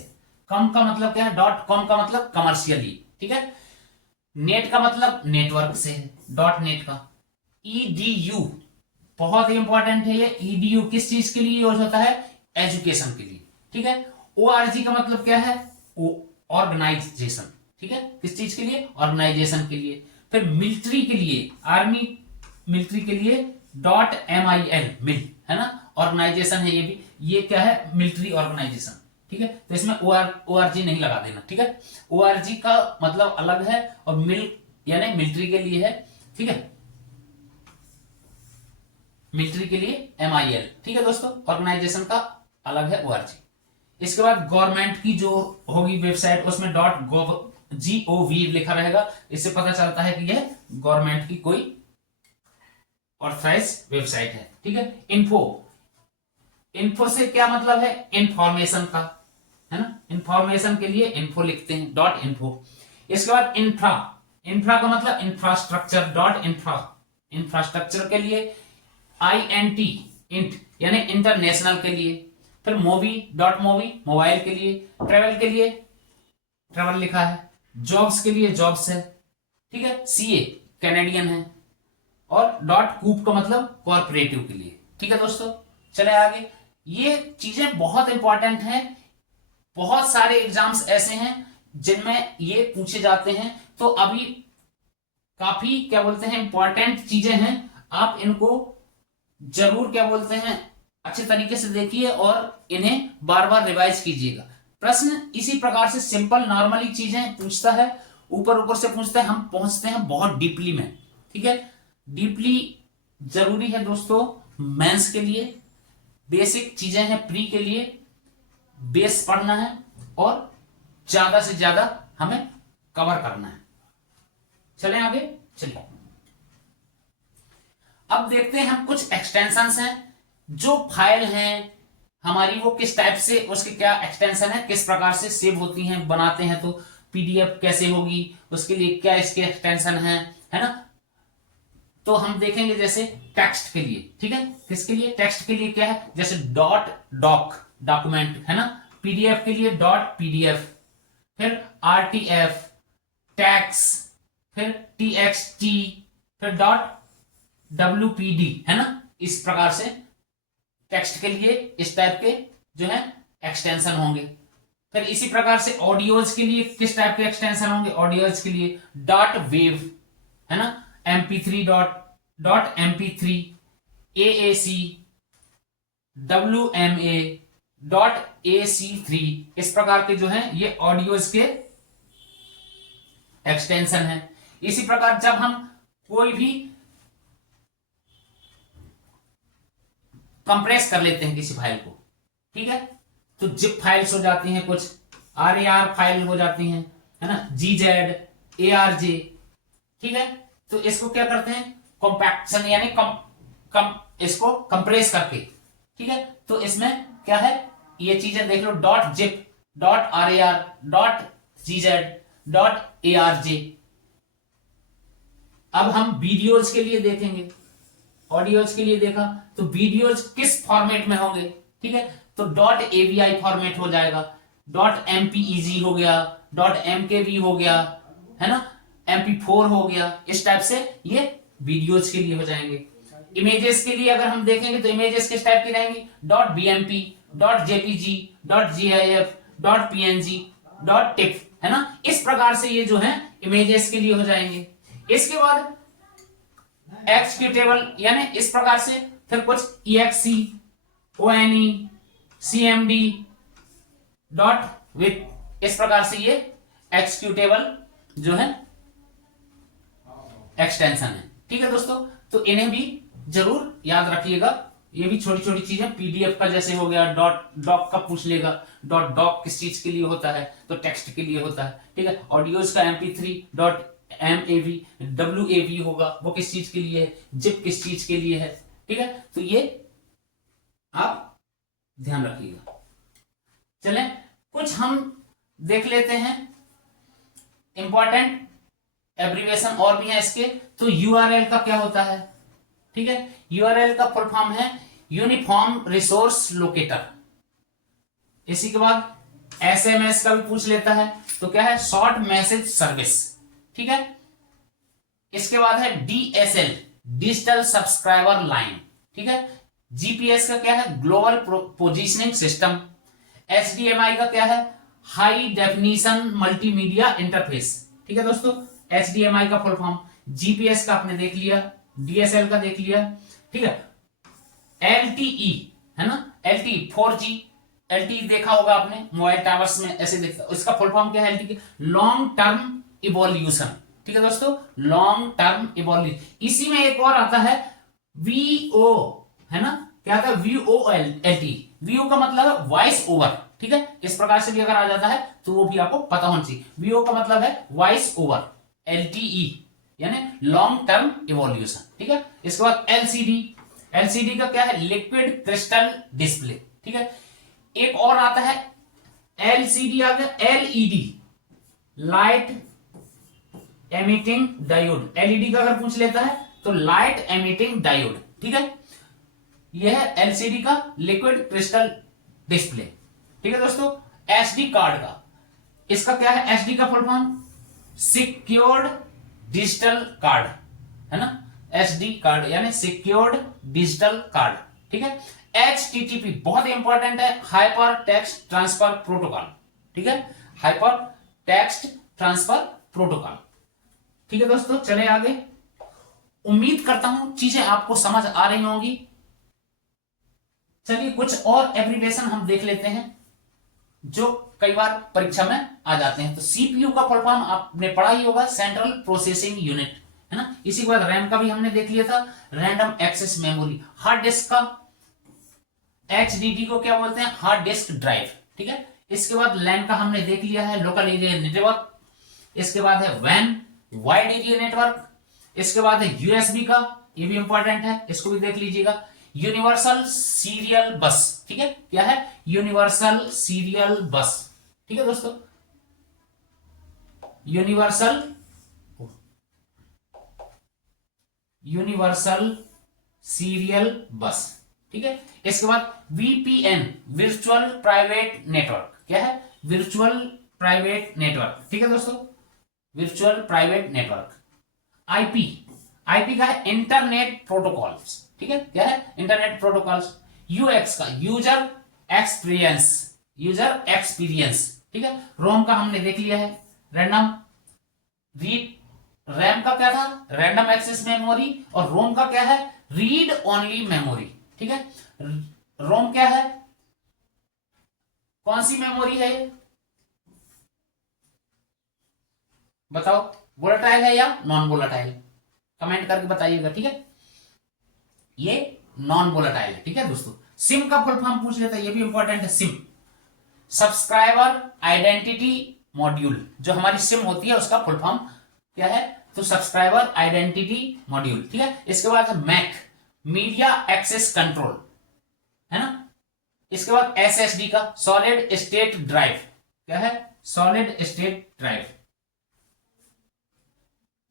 कम का मतलब क्या है? .com का मतलब कमर्शियली। ठीक है, नेट का मतलब नेटवर्क से है, डॉट नेट का। EDU बहुत ही इंपॉर्टेंट है ये। EDU किस चीज के लिए यूज होता है? एजुकेशन के लिए। ठीक है, ORG का मतलब क्या है? ऑर्गेनाइजेशन। ठीक है, किस चीज के लिए? ऑर्गेनाइजेशन के लिए। फिर मिलिट्री के लिए, आर्मी मिलिट्री के लिए .MIL, मिल है ना, ऑर्गेनाइजेशन है ये भी। ये क्या है? Military organisation. ठीक है, तो इसमें ORG नहीं लगा देना। ठीक है, ORG का मतलब अलग है, और मिल यानी मिलिट्री के लिए है। ठीक है, मिलिट्री के लिए MIL। ठीक है दोस्तों, ऑर्गेनाइजेशन का अलग है ORG। इसके बाद गवर्नमेंट की जो होगी वेबसाइट, उसमें .gov लिखा रहेगा। इससे पता चलता है कि यह गवर्नमेंट की कोई ऑथराइज वेबसाइट है। ठीक है, इन्फो, इन्फो से क्या मतलब है? इंफॉर्मेशन का है ना, इंफॉर्मेशन के लिए इन्फो लिखते हैं, .info। इसके बाद इंफ्रा, इंफ्रा का मतलब इंफ्रास्ट्रक्चर, .infra, इंफ्रास्ट्रक्चर के लिए। INT, इंट यानी इंटरनेशनल के लिए। फिर मोवी, .movi मोबाइल के लिए। ट्रेवल के लिए ट्रेवल लिखा है। जॉब्स के लिए जॉब्स है। ठीक है, CA कैनेडियन है। और .coop का मतलब कॉर्पोरेटिव के लिए। ठीक है दोस्तों, चले आगे। ये चीजें बहुत इंपॉर्टेंट हैं। बहुत सारे एग्जाम्स ऐसे हैं जिनमें ये पूछे जाते हैं, तो अभी काफी क्या बोलते हैं, इंपॉर्टेंट चीजें हैं। आप इनको जरूर क्या बोलते हैं, अच्छे तरीके से देखिए और इन्हें बार बार रिवाइज कीजिएगा। प्रश्न इसी प्रकार से सिंपल नॉर्मली चीजें पूछता है, ऊपर ऊपर से पूछता है, हम पहुंचते हैं बहुत डीपली में। ठीक है, डीपली जरूरी है दोस्तों मेंस के लिए। बेसिक चीजें हैं प्री के लिए, बेस पढ़ना है और ज्यादा से ज्यादा हमें कवर करना है। चलें आगे, चलिए अब देखते हैं हम कुछ एक्सटेंशंस हैं जो फाइल हैं हमारी, वो किस टाइप से, उसके क्या एक्सटेंशन है, किस प्रकार से सेव होती हैं, बनाते हैं तो PDF कैसे होगी, उसके लिए क्या इसके एक्सटेंशन है ना। तो हम देखेंगे जैसे टेक्स्ट के लिए। ठीक है, किसके लिए? टेक्स्ट के लिए क्या है? जैसे .doc डॉक्यूमेंट है ना। PDF के लिए .pdf, फिर RTF, टैक्स, फिर TXT, फिर डॉट WPD, है ना। इस प्रकार से टेक्स्ट के लिए इस टाइप के जो है एक्सटेंशन होंगे। फिर इसी प्रकार से ऑडियोज के लिए किस टाइप के एक्सटेंशन होंगे? ऑडियोज के लिए डॉट वेव, है ना, MP3 dot MP3, AAC, WMA dot AC3, इस प्रकार के जो है ये ऑडियोज के एक्सटेंशन है। इसी प्रकार जब हम कोई भी कंप्रेस कर लेते हैं किसी फाइल को, ठीक है, तो जिप फाइल्स हो जाती हैं, कुछ RAR फाइल हो जाती हैं, है ना, GZ, ARJ, ठीक है। तो इसको क्या करते हैं? कॉम्पैक्शन, यानी इसको कंप्रेस करके, ठीक है। तो इसमें क्या है, ये चीजें देख लो, dot zip, dot RAR, dot GZ, dot ARJ। अब हम वीडियोज के लिए देखेंगे। ऑडियोज के लिए देखा तो वीडियोज किस फॉर्मेट में होंगे, ठीक है, तो डॉट AVI फॉर्मेट हो जाएगा, डॉट MPEG हो गया, डॉट MKV हो गया, है ना, MP4 हो गया। इस टाइप से ये वीडियोज के लिए हो जाएंगे। इमेजेस के लिए अगर हम देखेंगे तो इमेजेस किस टाइप की रहेंगी? Dot BMP, dot JPG, dot GIF, dot PNG, dot TIFF, है ना। इस प्रकार से ये जो है इमेजेस के लिए हो जाएंगे। इसके बाद एक्सिक्यूटेबल, यानी इस प्रकार से फिर कुछ EXE, ONE, CMD, dot with, इस प्रकार से ये एक्सिक्यूटेबल जो है एक्सटेंशन है, ठीक है दोस्तों। तो इन्हें भी जरूर याद रखिएगा। ये भी छोटी छोटी चीजें, PDF का जैसे हो गया, डॉट डॉक का पूछ लेगा, डॉट डॉक किस चीज के लिए होता है? तो टेक्स्ट के लिए होता है, ठीक है। ऑडियोज का MP3 डॉट MAV, WAV होगा, वो किस चीज के लिए है? जिप किस चीज के लिए है, ठीक है। तो ये आप ध्यान रखिएगा। चलें कुछ हम देख लेते हैं इंपॉर्टेंट एब्रीविएशन और भी है इसके। तो URL का क्या होता है, ठीक है। URL का फुल फॉर्म है यूनिफॉर्म रिसोर्स लोकेटर। इसी के बाद SMS का भी पूछ लेता है, तो क्या है? शॉर्ट मैसेज सर्विस, ठीक है। इसके बाद है DSL, डिजिटल सब्सक्राइबर लाइन, ठीक है। GPS का क्या है? Global positioning system. HDMI का क्या है? हाई डेफिनेशन मल्टीमीडिया इंटरफेस, ठीक है दोस्तों। HDMI का फुल फॉर्म। GPS का आपने देख लिया, DSL का देख लिया, ठीक है। LTE, है ना, LTE 4G, LTE देखा होगा आपने मोबाइल टावर्स में ऐसे देखता। इसका फुल फॉर्म क्या है? LTE, लॉन्ग टर्म इवोल्यूशन, ठीक है दोस्तों, लॉन्ग टर्म इवोल्यूशन। इसी में एक और आता है VO, है ना, क्या आता है? VOL, LTE। VO का मतलब है वॉइस ओवर, ठीक है। इस प्रकार से भी अगर आ जाता है तो वो भी आपको पता होना चाहिए। VO का मतलब है वॉइस ओवर, LTE यानी लॉन्ग टर्म इवोल्यूशन, ठीक है। इसके बाद LCD का क्या है? लिक्विड क्रिस्टल डिस्प्ले, ठीक है। एक और आता है LCD, आ गया LED, light emitting diode. LED का अगर पूछ लेता है तो लाइट एमिटिंग डायोड, ठीक है। यह है LCD का लिक्विड क्रिस्टल डिस्प्ले, ठीक है दोस्तों। SD कार्ड का, इसका क्या है? SD का full form secured digital card, है ना। SD कार्ड यानी सिक्योर्ड डिजिटल कार्ड, ठीक है। HTTP बहुत इंपॉर्टेंट है, हाइपर टेक्स्ट ट्रांसफर प्रोटोकॉल, ठीक है, हाइपर टेक्स्ट ट्रांसफर प्रोटोकॉल, ठीक है दोस्तों। चले आगे। उम्मीद करता हूं चीजें आपको समझ आ रही होंगी। चलिए कुछ और एब्रिविएशन हम देख लेते हैं जो कई बार परीक्षा में आ जाते हैं। तो CPU का फुल फॉर्म आपने पढ़ा ही होगा, सेंट्रल प्रोसेसिंग यूनिट, है ना। इसी के बाद रैम का भी हमने देख लिया था, random access memory. Hard disk का HDD को क्या बोलते हैं? हार्ड डिस्क ड्राइव, ठीक है। इसके बाद लैन का हमने देख लिया है, लोकल एरिया नेटवर्क। इसके बाद है WAN, वाइड एरिया नेटवर्क। इसके बाद है USB का, ये भी इंपॉर्टेंट है, इसको भी देख लीजिएगा। यूनिवर्सल सीरियल बस, ठीक है, क्या है? यूनिवर्सल सीरियल बस, ठीक है दोस्तों, यूनिवर्सल सीरियल बस, ठीक है। इसके बाद VPN, वर्चुअल प्राइवेट नेटवर्क, क्या है? वर्चुअल प्राइवेट नेटवर्क, ठीक है दोस्तों, virtual private network. IP, IP का है इंटरनेट प्रोटोकॉल्स, ठीक है, क्या है, इंटरनेट प्रोटोकॉल्स। यूएक्स का यूजर एक्सपीरियंस, यूजर एक्सपीरियंस, ठीक है। रोम का हमने देख लिया है, रैंडम रीड, रैम का क्या था, रैंडम एक्सेस मेमोरी, और रोम का क्या है, रीड ओनली मेमोरी, ठीक है। रोम क्या है, कौन सी मेमोरी है ये बताओ, वोलेटाइल है या नॉन वोलेटाइल, कमेंट करके बताइएगा, ठीक है। ये नॉन वोलेटाइल है, ठीक है दोस्तों। सिम का फुल फॉर्म पूछ लेता है, ये भी इंपॉर्टेंट है। सिम, सब्सक्राइबर आइडेंटिटी मॉड्यूल, जो हमारी सिम होती है उसका फुल फॉर्म क्या है, तो सब्सक्राइबर आइडेंटिटी मॉड्यूल, ठीक है। इसके बाद है मैक, मीडिया एक्सेस कंट्रोल, है ना। इसके बाद एसएसडी का सॉलिड स्टेट ड्राइव, क्या है, सॉलिड स्टेट ड्राइव।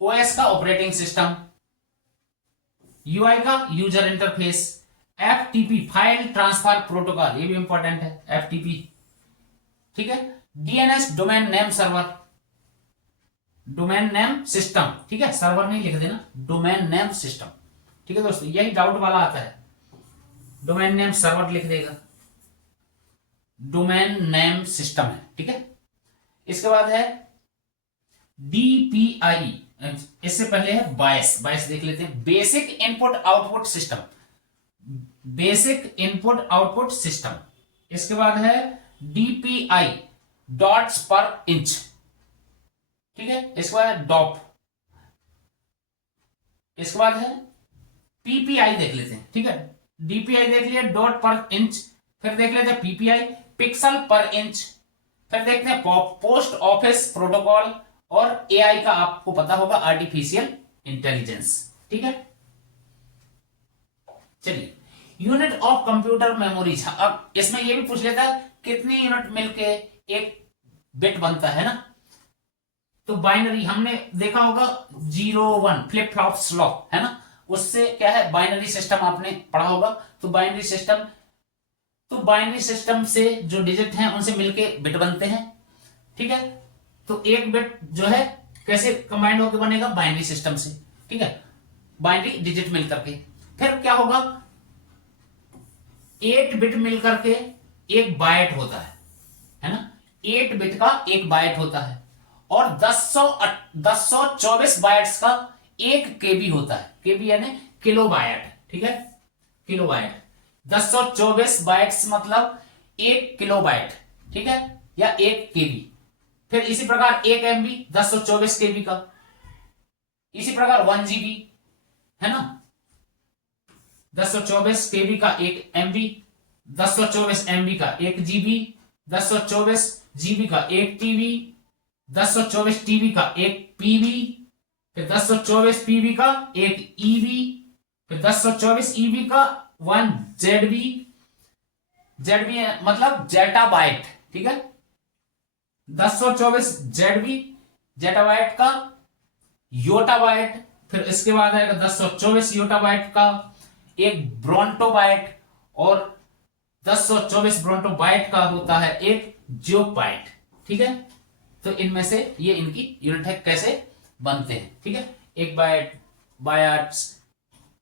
ओएस का ऑपरेटिंग सिस्टम, यूआई का user interface, FTP file transfer protocol, ये भी इंपॉर्टेंट है, एफटीपी, ठीक है। DNS domain name server, domain name system, ठीक है, सर्वर नहीं लिख देना, डोमेन नेम सिस्टम, ठीक है दोस्तों, यही डाउट वाला आता है, डोमेन नेम सर्वर लिख देगा, डोमेन नेम सिस्टम है, ठीक है। इसके बाद है डीपीआई, इससे पहले है बायस, बायस देख लेते हैं, basic input output system, basic input output system. इसके बाद है डीपीआई, डॉट्स पर इंच, ठीक है। इसके बाद डॉप, इसके बाद है पीपीआई देख लेते हैं, ठीक है, डीपीआई देख लिया, डॉट पर इंच, फिर देख लेते हैं पीपीआई, पिक्सल पर इंच, फिर देखते हैं पोस्ट ऑफिस प्रोटोकॉल, और एआई का आपको पता होगा आर्टिफिशियल इंटेलिजेंस, ठीक है। चलिए, यूनिट ऑफ कंप्यूटर मेमोरीज, अब इसमें ये भी पूछ लेता है कितनी यूनिट मिलके एक बिट बनता है ना, तो बाइनरी हमने देखा होगा 0 1 फ्लिप फ्लॉप स्लॉप, है ना, उससे क्या है, बाइनरी सिस्टम आपने पढ़ा होगा, तो बाइनरी सिस्टम, तो बाइनरी सिस्टम से जो डिजिट हैं उनसे मिलके बिट बनते हैं, ठीक है। तो एक बिट जो है कैसे कंबाइंड होकर बनेगा, बाइनरी सिस्टम से, ठीक है, बाइनरी डिजिट मिलकर के, फिर क्या होगा, 8 बिट मिलकर के एक बाइट होता है ना, 8 बिट का एक बाइट होता है, और 1024 बाइट्स का एक केबी होता है, केबी यानी किलो बाइट, ठीक है, किलो बाइट, 1024 बाइट्स मतलब 1 किलो बाइट, ठीक है, या 1 केबी। फिर इसी प्रकार 1 एमबी 1024 केबी का, इसी प्रकार 1 जीबी, है ना, 1024 केबी का 1 एमबी, 1024 एमबी का 1 जीबी, 1024 जीबी का 1 टीबी, 1024 टीबी का 1 पीबी, फिर 1024 पीबी का 1 ईबी, फिर 1024 ईबी का 1 जेडबी, जेडबी मतलब जेटा बाइट, ठीक है, 1024 जेडबी, जेटा बाइट का योटा बाइट, फिर इसके बाद आएगा 1024 योटा बाइट का एक ब्रोंटो बाइट, और 1024 ब्रोंटो बाइट का होता है एक जोक बाइट, ठीक है। तो इनमें से ये इनकी यूनिट है, कैसे बनते हैं, ठीक है, एक बाइट, बाइट्स,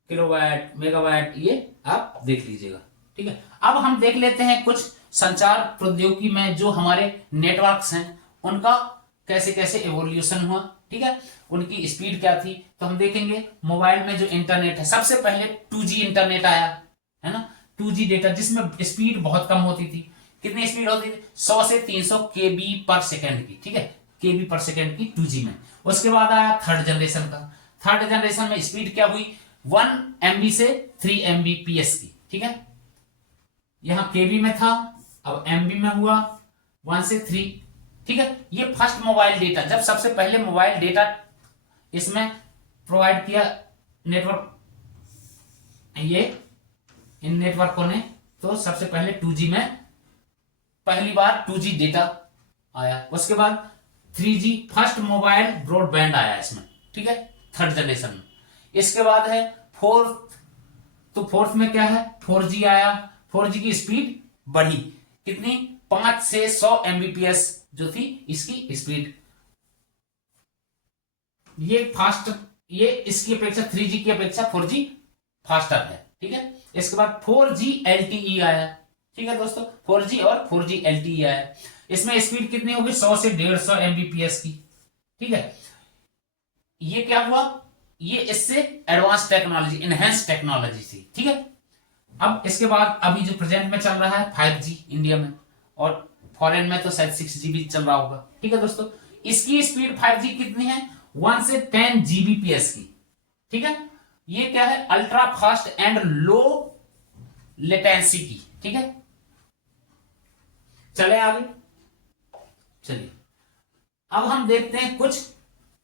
किलोबाइट, मेगाबाइट, ये आप देख लीजिएगा, ठीक है। अब हम देख लेते हैं कुछ संचार प्रौद्योगिकी में जो हमारे नेटवर्क्स हैं उनका कैसे कैसे एवोल्यूशन हुआ, ठीक है, उनकी स्पीड क्या थी। तो हम देखेंगे मोबाइल में जो इंटरनेट है, सबसे पहले 2G इंटरनेट आया, है ना, 2G डेटा, जिसमें स्पीड बहुत कम होती थी। कितनी स्पीड होती थी, 100 से 300 केबी पर सेकेंड की, ठीक है, केबी पर सेकेंड की 2G में। उसके बाद आया थर्ड जनरेशन का, थर्ड जनरेशन में स्पीड क्या हुई, 1 MB से 3 MBPS की, ठीक है, यहां केबी में था, अब MB में हुआ 1 से 3, ठीक है। ये फर्स्ट मोबाइल डेटा, जब सबसे पहले मोबाइल डेटा इसमें प्रोवाइड किया नेटवर्क, ये इन नेटवर्कों ने, तो सबसे पहले 2G में पहली बार 2G डेटा आया। उसके बाद 3G फर्स्ट मोबाइल ब्रॉडबैंड आया इसमें, ठीक है, थर्ड जनरेशन में। इसके बाद है फोर्थ, तो फोर्थ में क्या है, 4G आया, 4G की स्पीड बढ़ी, कितनी 5 से 100 Mbps जो थी इसकी स्पीड। ये फास्ट, ये इसकी अपेक्षा 3G की अपेक्षा 4G फास्टर है, ठीक है। इसके बाद 4G LTE आया, ठीक है दोस्तों, 4G और 4G LTE आया। इसमें स्पीड कितनी होगी, 100 से 150 Mbps की, ठीक है। ये क्या हुआ, ये इससे एडवांस टेक्नोलॉजी, इनहेंस टेक्नोलॉजी थी, ठीक है। अब इसके बाद अभी जो प्रेजेंट में चल रहा है 5G इंडिया में, और फॉरेन में तो शायद 6G भी चल रहा होगा, ठीक है दोस्तों। इसकी स्पीड 5G कितनी है, 1 से 10 Gbps की, ठीक है। ये क्या है, ultra fast and low latency की, ठीक है। चले आगे, चलिए अब हम देखते हैं कुछ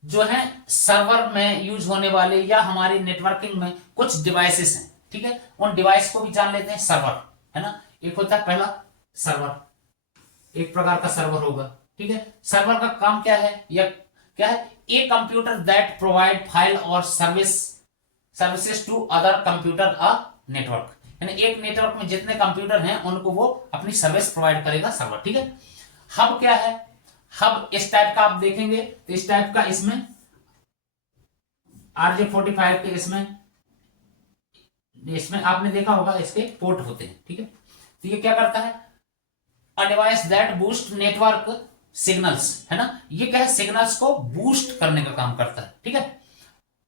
जो है सर्वर में यूज होने वाले या हमारी नेटवर्किंग में कुछ डिवाइसेस हैं, ठीक है। उन डिवाइस को भी जान लेते हैं। सर्वर है ना, एक होता है पहला सर्वर, एक प्रकार का सर्वर होगा, ठीक है। सर्वर का काम क्या है, या क्या है, a computer that provide file और services to other computer a network, यानी एक नेटवर्क में जितने कंप्यूटर हैं उनको वो अपनी सर्विस प्रोवाइड करेगा, सर्वर, ठीक है। हब क्या है, हब इस टाइप का आप देखेंगे तो इस टाइप का, इसमें RJ45 के इसमें आपने देखा होगा इसके पोर्ट होते हैं, ठीक है। तो ये क्या करता है, a device that boost network signals, है ना, ये क्या है, सिग्नल्स को बूस्ट करने का काम करता है, ठीक है।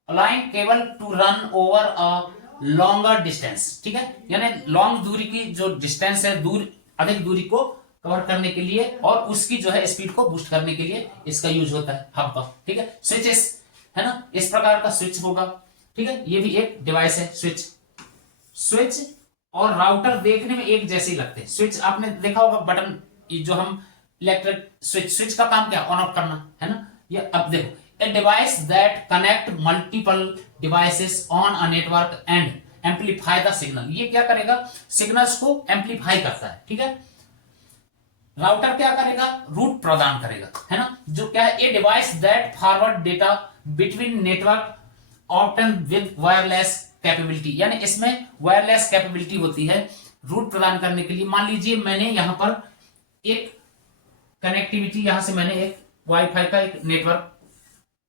Align cable to run over a longer distance, ठीक है, यानी लॉन्ग दूरी की जो डिस्टेंस है, अधिक दूरी को कवर करने के लिए और उसकी जो है स्पीड को बूस्ट करने के लिए इसका यूज होता है हब का, ठीक है। स्विचेस है ना, इस प्रकार का स्विच होगा, ठीक है, ये भी एक डिवाइस है स्विच और राउटर देखने में एक जैसे ही लगते हैं। स्विच आपने देखा होगा, बटन, जो हम इलेक्ट्रिक स्विच का काम क्या, ऑन ऑफ करना, है ना। ये अब देखो, ए device that connect multiple devices on a network and amplify the signal, ये क्या करेगा, सिग्नल्स को एम्पलीफाई करता है, ठीक है। राउटर क्या करेगा, रूट प्रदान करेगा, है ना, जो क्या है, a device that forward data between network often with wireless capability, यानी इसमें वायरलेस कैपेबिलिटी होती है रूट प्रदान करने के लिए। मान लीजिए मैंने यहां पर एक कनेक्टिविटी, यहां से मैंने एक वाईफाई का एक नेटवर्क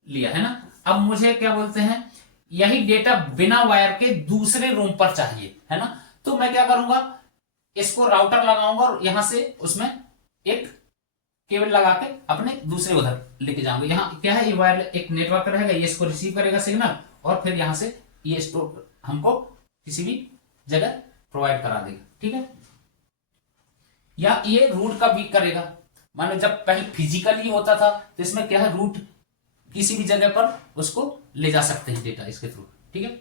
लिया, है ना। अब मुझे क्या बोलते हैं, यही डेटा बिना वायर के दूसरे रूम पर चाहिए, है ना। तो मैं क्या करूंगा, इसको राउटर लगाऊंगा और यहां से उसमें एक केबल लगा के अपने दूसरे उधर लेके जाऊंगा। यहाँ क्या है, ये वायर एक नेटवर्क रहेगा, ये इसको रिसीव करेगा सिग्नल और फिर यहां से ये स्टोर हमको किसी भी जगह प्रोवाइड करा देगा, ठीक है। या ये रूट का भी करेगा, मानो जब पहले फिजिकली होता था तो इसमें क्या है, रूट किसी भी जगह पर उसको ले जा सकते हैं डेटा इसके थ्रू, ठीक है।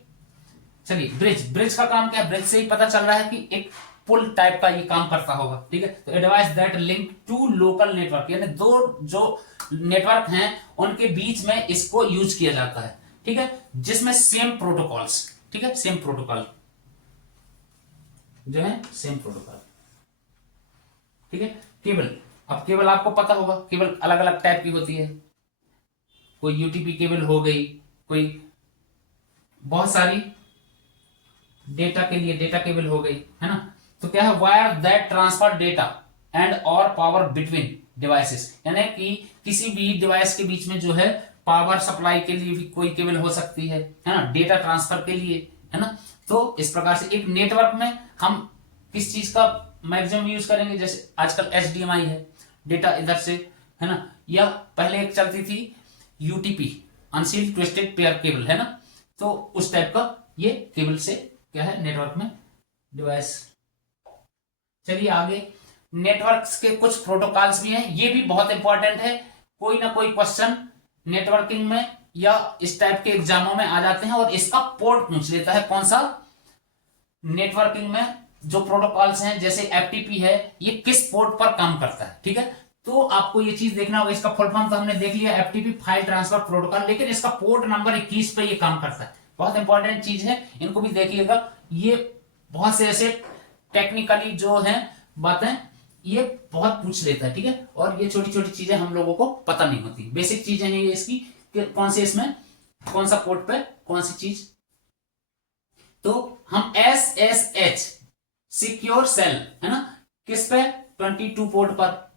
चलिए ब्रिज का काम क्या है, ब्रिज से ही पता चल रहा है कि एक पुल टाइप का ये काम करता होगा, ठीक है। तो device that link to local network, यानी दो जो नेटवर्क हैं उनके बीच में इसको यूज किया जाता है, ठीक है, जिसमें सेम प्रोटोकॉल्स, ठीक है, सेम प्रोटोकॉल जो है, सेम प्रोटोकॉल, ठीक है। केबल, अब केबल आपको पता होगा, केबल अलग अलग टाइप की होती है, कोई यूटीपी केबल हो गई, कोई बहुत सारी डेटा के लिए डेटा केबल हो गई, है ना। तो क्या है, wire that transfer data and और पावर बिटवीन डिवाइसेस, यानी कि किसी भी डिवाइस के बीच में जो है पावर सप्लाई के लिए भी कोई केबल हो सकती है ना, डेटा ट्रांसफर के लिए, है ना। तो इस प्रकार से एक नेटवर्क में हम किस चीज का मैक्सिमम यूज करेंगे, जैसे आजकल HDMI है, डेटा इधर से, है ना, या पहले एक चलती थी UTP, unsealed twisted pair cable, है ना। तो उस टाइप का ये केबल से क्या है, नेटवर्क में डिवाइस। चलिए आगे, नेटवर्क्स के कुछ प्रोटोकॉल्स भी हैं, ये भी बहुत इंपॉर्टेंट है, कोई ना कोई क्वेश्चन नेटवर्किंग में या इस टाइप के एग्जामों में आ जाते हैं और इसका पोर्ट पूछ लेता है, कौन सा, नेटवर्किंग में जो प्रोटोकॉल्स हैं जैसे FTP है, ये किस पोर्ट पर काम करता है, ठीक है। तो आपको ये चीज देखना होगा, इसका फुल फॉर्म तो हमने देख लिया, FTP फाइल ट्रांसफर प्रोटोकॉल, लेकिन इसका पोर्ट नंबर 21 पे ये काम करता है, बहुत इंपॉर्टेंट चीज है, इनको भी देखिएगा। ये बहुत से ऐसे टेक्निकली जो है बातें ये बहुत पूछ लेता है, ठीक है, और ये छोटी छोटी चीजें हम लोगों को पता नहीं होती, बेसिक चीजें हैं ये इसकी, कि कौन से इसमें कौन सा पोर्ट पे कौन सी चीज। तो हम SSH सिक्योर सेल, है ना, किस पे 22 पोर्ट पर।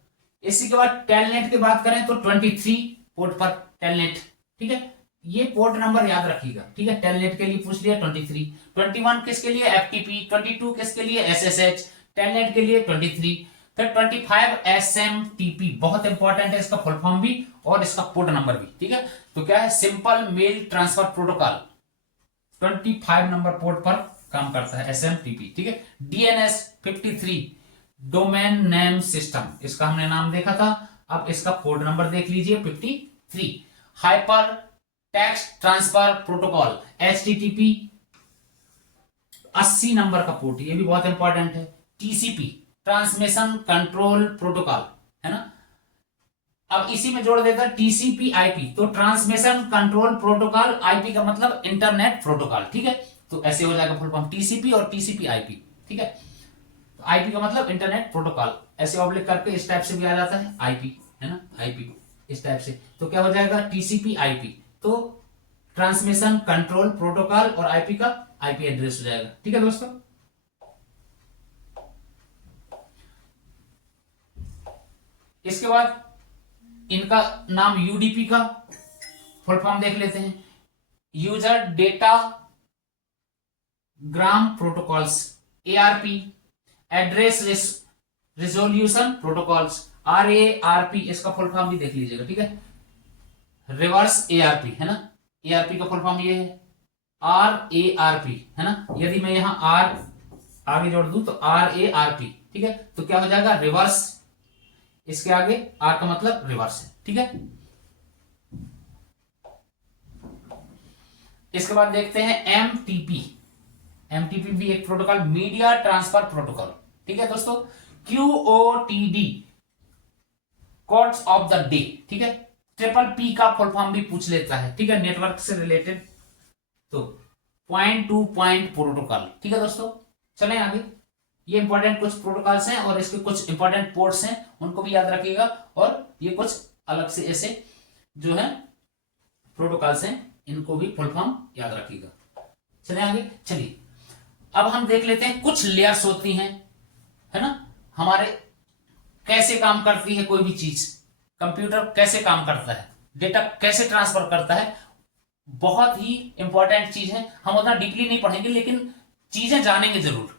इसी के बाद टेलनेट की बात करें तो 23 पोर्ट पर टेलनेट। ठीक है, ये पोर्ट नंबर याद रखिएगा। ठीक है, टेलनेट के लिए पूछ लिया 23, 21 किसके लिए एफटीपी, 22 किसके लिए एसएसएच, टेलनेट के लिए 23, फिर 25 एसएमटीपी, बहुत इंपॉर्टेंट है इसका फुल फॉर्म भी और इसका पोर्ट नंबर भी। ठीक है, तो क्या है, simple mail transfer protocol 25 number port पर काम करता है, एसएमटीपी। ठीक है, डीएनएस 53 डोमेन नेम सिस्टम, इसका हमने नाम देखा था, अब इसका पोर्ट नंबर देख लीजिए 53। Hyper text transfer protocol HTTP 80 number का पोर्ट, ये भी बहुत इंपॉर्टेंट है। टीसीपी ट्रांसमिशन कंट्रोल प्रोटोकॉल, है ना। अब इसी में जोड़ देता टीसीपी आईपी, तो ट्रांसमिशन कंट्रोल प्रोटोकॉल, आईपी का मतलब इंटरनेट प्रोटोकॉल। ठीक है, तो ऐसे हो जाएगा फुल फॉर्म टीसीपी और टीसीपी आईपी। ठीक है, तो आईपी का मतलब इंटरनेट प्रोटोकॉल, ऐसे ऑब्लिक करके इस टाइप से भी आ जाता है आईपी, है ना, आईपी इस टाइप से, तो क्या हो जाएगा टीसीपी आईपी, तो ट्रांसमिशन कंट्रोल प्रोटोकॉल और आईपी का आईपी एड्रेस हो जाएगा। ठीक है दोस्तों, इसके बाद इनका नाम यूडीपी का फुल फॉर्म देख लेते हैं, user datagram protocols, ARP address resolution protocols, RARP, इसका फुल फॉर्म भी देख लीजिएगा। ठीक है, रिवर्स एआरपी, है ना, एआरपी का फुल फॉर्म ये है, आरएआरपी, है ना, यदि मैं यहां आर आगे जोड़ दूं तो आरएआरपी। ठीक है, तो क्या हो जाएगा, रिवर्स, इसके आगे आर का मतलब रिवर्स है। ठीक है, इसके बाद देखते हैं एमटीपी, एमटीपी भी एक प्रोटोकॉल, मीडिया ट्रांसफर प्रोटोकॉल। ठीक है दोस्तों, क्यूओटीडी कोड्स ऑफ द डे। ठीक है, ट्रिपल पी का फुल फॉर्म भी पूछ लेता है। ठीक है, नेटवर्क से रिलेटेड, तो पॉइंट टू पॉइंट प्रोटोकॉल। ठीक है दोस्तों, चलें आगे, ये इंपॉर्टेंट कुछ प्रोटोकॉल्स हैं और इसके कुछ इंपॉर्टेंट पोर्ट्स हैं, उनको भी याद रखिएगा, और ये कुछ अलग से ऐसे जो है प्रोटोकॉल्स हैं, इनको भी फुल फॉर्म याद रखिएगा। चलिए आगे, चलिए अब हम देख लेते हैं कुछ लेयर्स होती हैं, है ना, हमारे कैसे काम करती है कोई भी चीज, कंप्यूटर कैसे काम करता है, डेटा कैसे ट्रांसफर करता है, बहुत ही इंपॉर्टेंट चीज है। हम उतना डीपली नहीं पढ़ेंगे लेकिन चीजें जानेंगे जरूर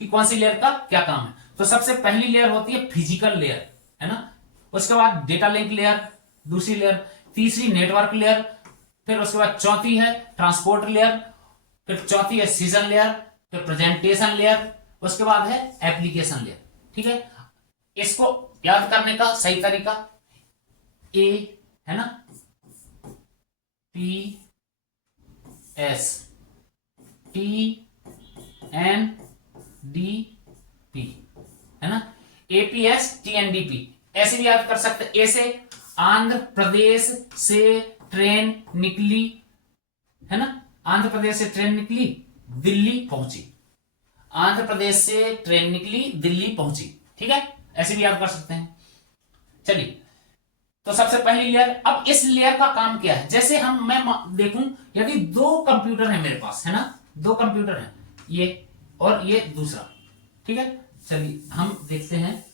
कि कौन सी लेयर का क्या काम है। तो सबसे पहली लेयर होती है फिजिकल लेयर, है ना, उसके बाद डेटा लिंक लेयर दूसरी लेयर, तीसरी नेटवर्क लेयर, फिर उसके बाद चौथी है ट्रांसपोर्ट लेयर, फिर चौथी है सीजन लेयर, फिर प्रेजेंटेशन लेयर, उसके बाद है एप्लीकेशन लेयर। ठीक है, इसको याद करने का सही तरीका ए, है ना, P S T N D P, है ना, एपीएस टीएनडीपी, ऐसे भी याद कर सकते। ए से आंध्र प्रदेश से ट्रेन निकली, है ना, आंध्र प्रदेश से ट्रेन निकली, दिल्ली पहुंची, आंध्र प्रदेश से ट्रेन निकली, दिल्ली पहुंची। ठीक है, ऐसे भी याद कर सकते हैं। चलिए, तो सबसे पहली लेयर, अब इस लेयर का काम क्या है, जैसे मैं देखूं यदि दो कंप्यूटर है मेरे पास, है ना, दो कंप्यूटर है, ये और ये दूसरा। ठीक है, चलिए हम देखते हैं,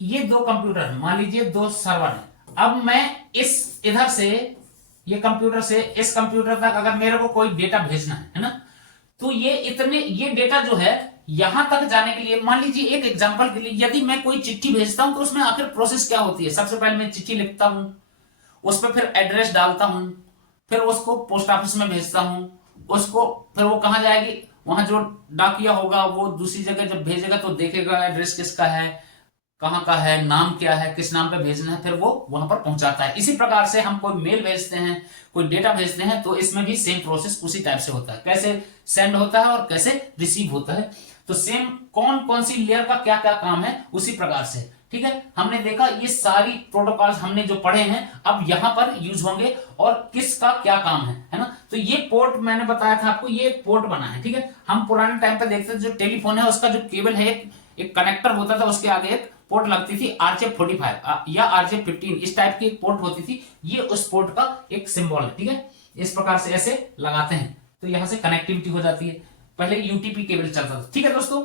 ये दो कंप्यूटर है, मान लीजिए दो सर्वर है। अब मैं इस इधर से ये कंप्यूटर से इस कंप्यूटर तक अगर मेरे को कोई डेटा भेजना है ना, तो ये डेटा जो है यहां तक जाने के लिए, मान लीजिए एक एग्जांपल के लिए, यदि मैं कोई चिट्ठी भेजता हूं तो उसमें आखिर प्रोसेस क्या होती है, सबसे पहले मैं चिट्ठी लिखता हूं, उस पर फिर एड्रेस डालता हूं, फिर उसको पोस्ट ऑफिस में भेजता हूं, उसको फिर वो कहां जाएगी, वहां जो डाकिया होगा वो दूसरी जगह जब भेजेगा तो देखेगा एड्रेस किसका है, कहाँ का है, नाम क्या है, किस नाम पे भेजना है, फिर वो वहां पर पहुंचाता है। इसी प्रकार से हम कोई मेल भेजते हैं, कोई डेटा भेजते हैं, तो इसमें भी सेम प्रोसेस उसी टाइप से होता है, कैसे सेंड होता है और कैसे रिसीव होता है। तो सेम कौन कौन सी लेयर का क्या क्या काम है उसी प्रकार से। ठीक है, हमने देखा ये सारी प्रोटोकॉल्स हमने जो पढ़े हैं अब यहां पर यूज होंगे और किसका क्या काम है ना। तो ये पोर्ट मैंने बताया था आपको, ये पोर्ट बना है। ठीक है, हम पुराने टाइम पे देखते थे जो टेलीफोन है उसका जो केबल है एक कनेक्टर होता था, उसके आगे एक पोर्ट लगती थी, RJ45 या RJ15 इस टाइप की एक पोर्ट होती थी, ये उस पोर्ट का एक सिंबल है। ठीक है, इस प्रकार से ऐसे लगाते हैं तो यहां से कनेक्टिविटी हो जाती है। पहले यूटीपी केबल चलता था। ठीक है दोस्तों,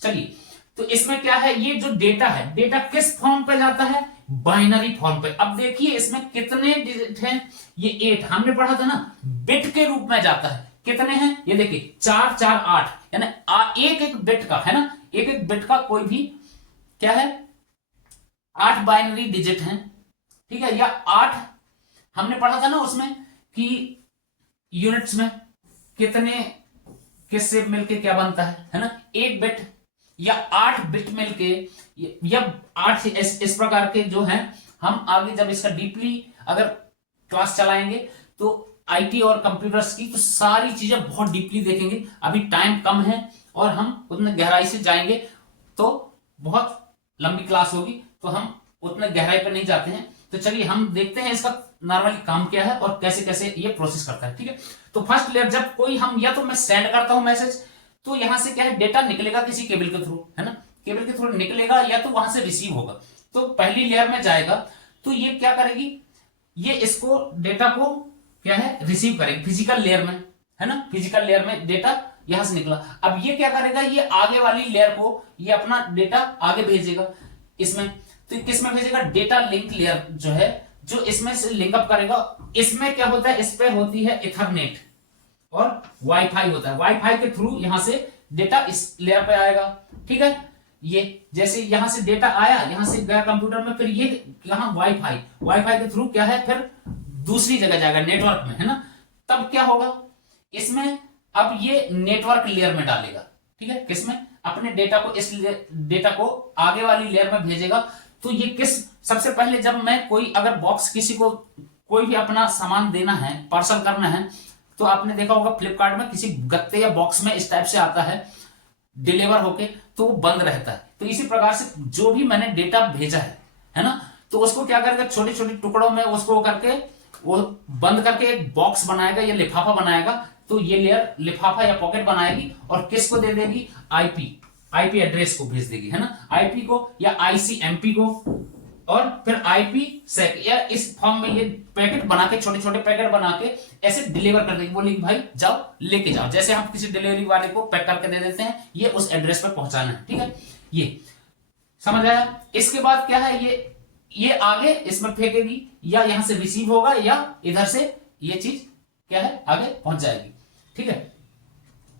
चलिए तो इसमें क्या है, ये जो डेटा है, डेटा किस फॉर्म पे जाता है, बाइनरी फॉर्म पे। अब देखिए इसमें कितने डिजिट हैं, ये 8 हमने पढ़ा था ना, बिट के रूप में जाता है। कितने हैं, ये देखिए 4 4 8, यानी एक एक बिट का है ना, एक एक बिट का कोई भी क्या है, 8 बाइनरी डिजिट हैं, ठीक है। या 8 हमने पढ़ा था ना उसमें कि यूनिट्स में कितने किससे मिलके क्या बनता है ना, एक बिट या 8 बिट मिलके, या 8 इस प्रकार के जो हैं। हम आगे जब इसका डीपली अगर क्लास चलाएंगे तो आईटी और कंप्यूटर्स की तो सारी चीजें बहुत डीपली देखेंगे। अभी टाइम कम है और हम उतने गहराई से जाएंगे तो बहुत लंबी क्लास होगी, तो हम उतने गहराई पर नहीं जाते हैं। तो चलिए हम देखते हैं इसका नॉर्मली काम क्या है और कैसे कैसे ये प्रोसेस करता है, ठीक है। तो फर्स्ट लेयर, जब कोई हम या तो मैं सेंड करता हूं मैसेज, तो यहां से क्या है, डेटा निकलेगा किसी केबल के थ्रू, है ना, केबल के थ्रू निकलेगा या तो वहां से रिसीव होगा। तो पहली लेयर में जाएगा तो ये क्या करेगी, ये इसको डेटा को क्या है रिसीव करेगी फिजिकल लेयर में, है ना, फिजिकल लेयर में डेटा यहां से निकला। अब ये क्या करेगा, ये आगे वाली लेयर को ये अपना डेटा आगे भेजेगा इसमें। तो किस में भेजेगा, डेटा लिंक लेयर जो है, जो इसमें से लिंकअप करेगा। इसमें क्या होता है, इस पे होती है इथरनेट और वाईफाई होता है। वाईफाई के थ्रू यहां से डेटा इस लेयर पे आएगा, ठीक है। ये जैसे यहां से डेटा आया, यहां से गया कंप्यूटर में, फिर ये यहां वाईफाई के थ्रू क्या है, फिर दूसरी जगह जाएगा नेटवर्क में, है ना। तब क्या होगा इसमें, अब ये नेटवर्क लेयर में डालेगा, ठीक है, किसमें, अपने डेटा को, इस डेटा को आगे वाली लेयर में भेजेगा। तो ये किस, सबसे पहले जब मैं कोई अगर बॉक्स, किसी को कोई भी अपना सामान देना है, पार्सल करना है, तो आपने देखा होगा फ्लिपकार्ट में किसी गत्ते या बॉक्स में इस टाइप से आता है डिलीवर होके, तो वो बंद रहता है। तो इसी प्रकार से जो भी मैंने डेटा भेजा है ना, तो उसको क्या करेगा, छोटे छोटे टुकड़ों में उसको करके वो बंद करके एक बॉक्स बनाएगा या लिफाफा बनाएगा। तो ये लेयर लिफाफा या पॉकेट बनाएगी और किसको दे देगी, आईपी एड्रेस को भेज देगी, है ना, आईपी को या आईसीएमपी को, और फिर आईपी सेक या इस फॉर्म में ये पैकेट बना के, छोटे छोटे पैकेट बना के ऐसे डिलीवर कर देगी। बोलेगी भाई जाओ लेके जाओ, जैसे हम किसी डिलीवरी वाले को पैक करके दे देते हैं, ये उस एड्रेस पर पहुंचाना है, ठीक है। ये समझ आया। इसके बाद क्या है, ये आगे इसमें फेंकेगी, या यहां से रिसीव होगा, या इधर से ये चीज क्या है आगे पहुंच जाएगी, ठीक है।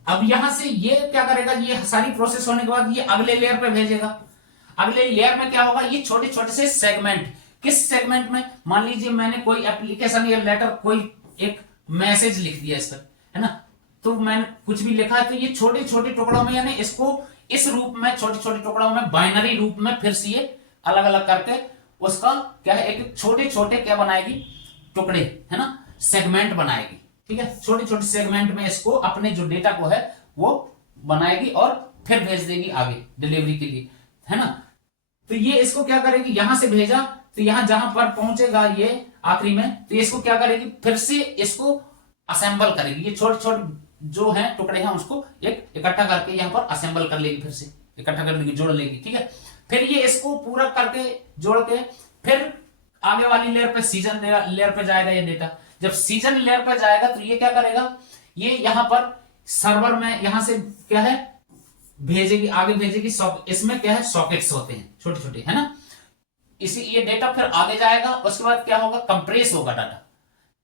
अब यहां से ये क्या करेगा, ये सारी प्रोसेस होने के बाद ये अगले लेयर पे भेजेगा। अगले लेयर में क्या होगा, ये छोटे छोटे से सेगमेंट, किस सेगमेंट में, मान लीजिए मैंने कोई एप्लीकेशन या लेटर, कोई एक मैसेज लिख दिया इस पर, है ना, तो मैंने कुछ भी लिखा है, तो ये छोटे छोटे टुकड़ों में, यानी इसको इस रूप में, छोटे छोटे टुकड़ों में, बाइनरी रूप में फिर से ये अलग अलग करके उसका क्या है, एक छोटे छोटे क्या बनाएगी, टुकड़े, है ना, सेगमेंट बनाएगी, ठीक है। छोटे छोटे सेगमेंट में इसको अपने जो डेटा को है वो बनाएगी और फिर भेज देगी आगे डिलीवरी के लिए, है ना। तो ये इसको क्या करेगी, यहां से भेजा, तो यहां जहां पर पहुंचेगा ये आखिरी में, तो इसको क्या करेगी, फिर से इसको असेंबल करेगी। ये छोटे छोटे जो है टुकड़े हैं उसको एक इकट्ठा करके यहां पर असेंबल कर लेगी, फिर से इकट्ठा कर लेगी, जोड़ लेगी, ठीक है। फिर ये इसको पूरा करके जोड़ के फिर आगे वाली लेयर पे, सीजन लेयर पे जाएगा ये डेटा। जब सीजन लेयर पे जाएगा तो ये क्या करेगा, ये यहां पर सर्वर में यहां से क्या है भेजेगी, आगे भेजेगी। इसमें क्या है, सॉकेट्स होते हैं छोटे छोटे, है ना। इसी ये डेटा फिर आगे जाएगा, उसके बाद क्या होगा, कंप्रेस होगा डाटा,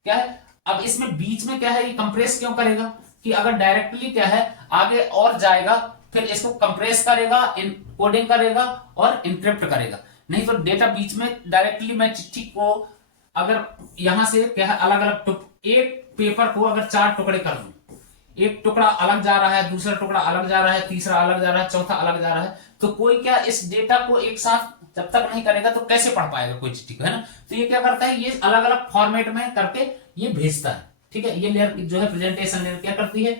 क्या है। अब इसमें बीच में क्या है, ये कंप्रेस क्यों करेगा, कि अगर डायरेक्टली क्या है आगे और जाएगा, फिर इसको कंप्रेस करेगा, इनकोडिंग करेगा और इनक्रिप्ट करेगा। नहीं तो डेटा बीच में डायरेक्टली मैं चिट्ठी को अगर यहां से क्या है अलग अलग, एक पेपर को अगर 4 टुकड़े कर दूं, एक टुकड़ा अलग जा रहा है, दूसरा टुकड़ा अलग जा रहा है, तीसरा अलग जा रहा है, चौथा अलग जा रहा है, तो कोई क्या इस डेटा को एक साथ जब तक नहीं करेगा तो कैसे पढ़ पाएगा कोई चिट्ठी को, है ना। तो ये क्या करता है, ये अलग अलग फॉर्मेट में करके ये भेजता है, ठीक है। ये लेयर जो है प्रेजेंटेशन लेयर क्या करती है,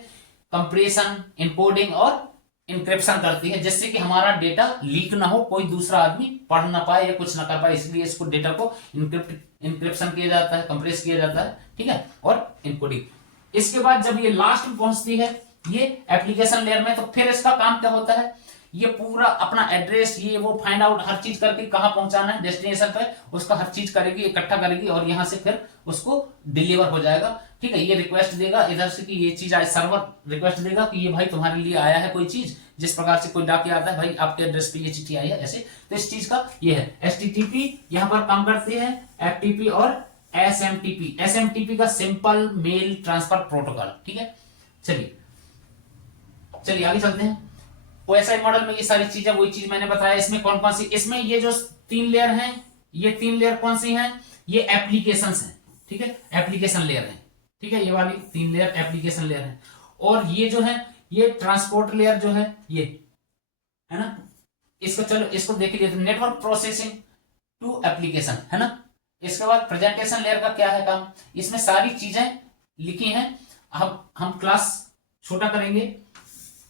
कंप्रेशन, इनकोडिंग और इंक्रिप्शन करती है, जिससे कि हमारा डेटा लीक ना हो, कोई दूसरा आदमी पढ़ ना पाए या कुछ ना कर पाए। इसलिए इसको डेटा को इंक्रिप्शन किया जाता है, कंप्रेस किया जाता है, ठीक है, और इनकोडिंग। इसके बाद जब ये लास्ट में पहुंचती है ये एप्लीकेशन लेयर में, तो फिर इसका काम क्या होता है, ये पूरा अपना एड्रेस ये वो फाइंड आउट हर चीज करके कहां पहुंचाना है डेस्टिनेशन पे, उसका हर चीज करेगी, इकट्ठा करेगी और यहां से फिर उसको डिलीवर हो जाएगा ठीक है, ये रिक्वेस्ट देगा इधर से कि ये चीज आज, सर्वर रिक्वेस्ट देगा कि ये भाई तुम्हारे लिए आया है कोई चीज, जिस प्रकार से कोई डाकिया आता है भाई आपके एड्रेस पे ये चिट्ठी आई है ऐसे। तो इस चीज का ये है एचटीटीपी, यहां पर काम करते हैं एफटीपी और एसएमटीपी। एसएमटीपी का सिंपल मेल ट्रांसफर प्रोटोकॉल। ठीक है, चलिए चलिए आगे चलते हैं। ओएसआई मॉडल में ये सारी चीजें वही चीज मैंने बताया। इसमें कौन कौन सी, इसमें ये जो 3 लेयर हैं, ये 3 लेयर कौन सी हैं, ये एप्लीकेशंस हैं। ठीक है, एप्लीकेशन लेयर है। ठीक है, ये वाली 3 लेयर एप्लीकेशन लेयर है। और ये जो है ये ट्रांसपोर्ट लेयर जो है ये है ना, इसको चलो इसको देख लीजिए, नेटवर्क प्रोसेसिंग टू एप्लीकेशन है ना। इसके बाद प्रेजेंटेशन लेयर का क्या है काम, इसमें सारी चीजें लिखी हैं। अब हम क्लास छोटा करेंगे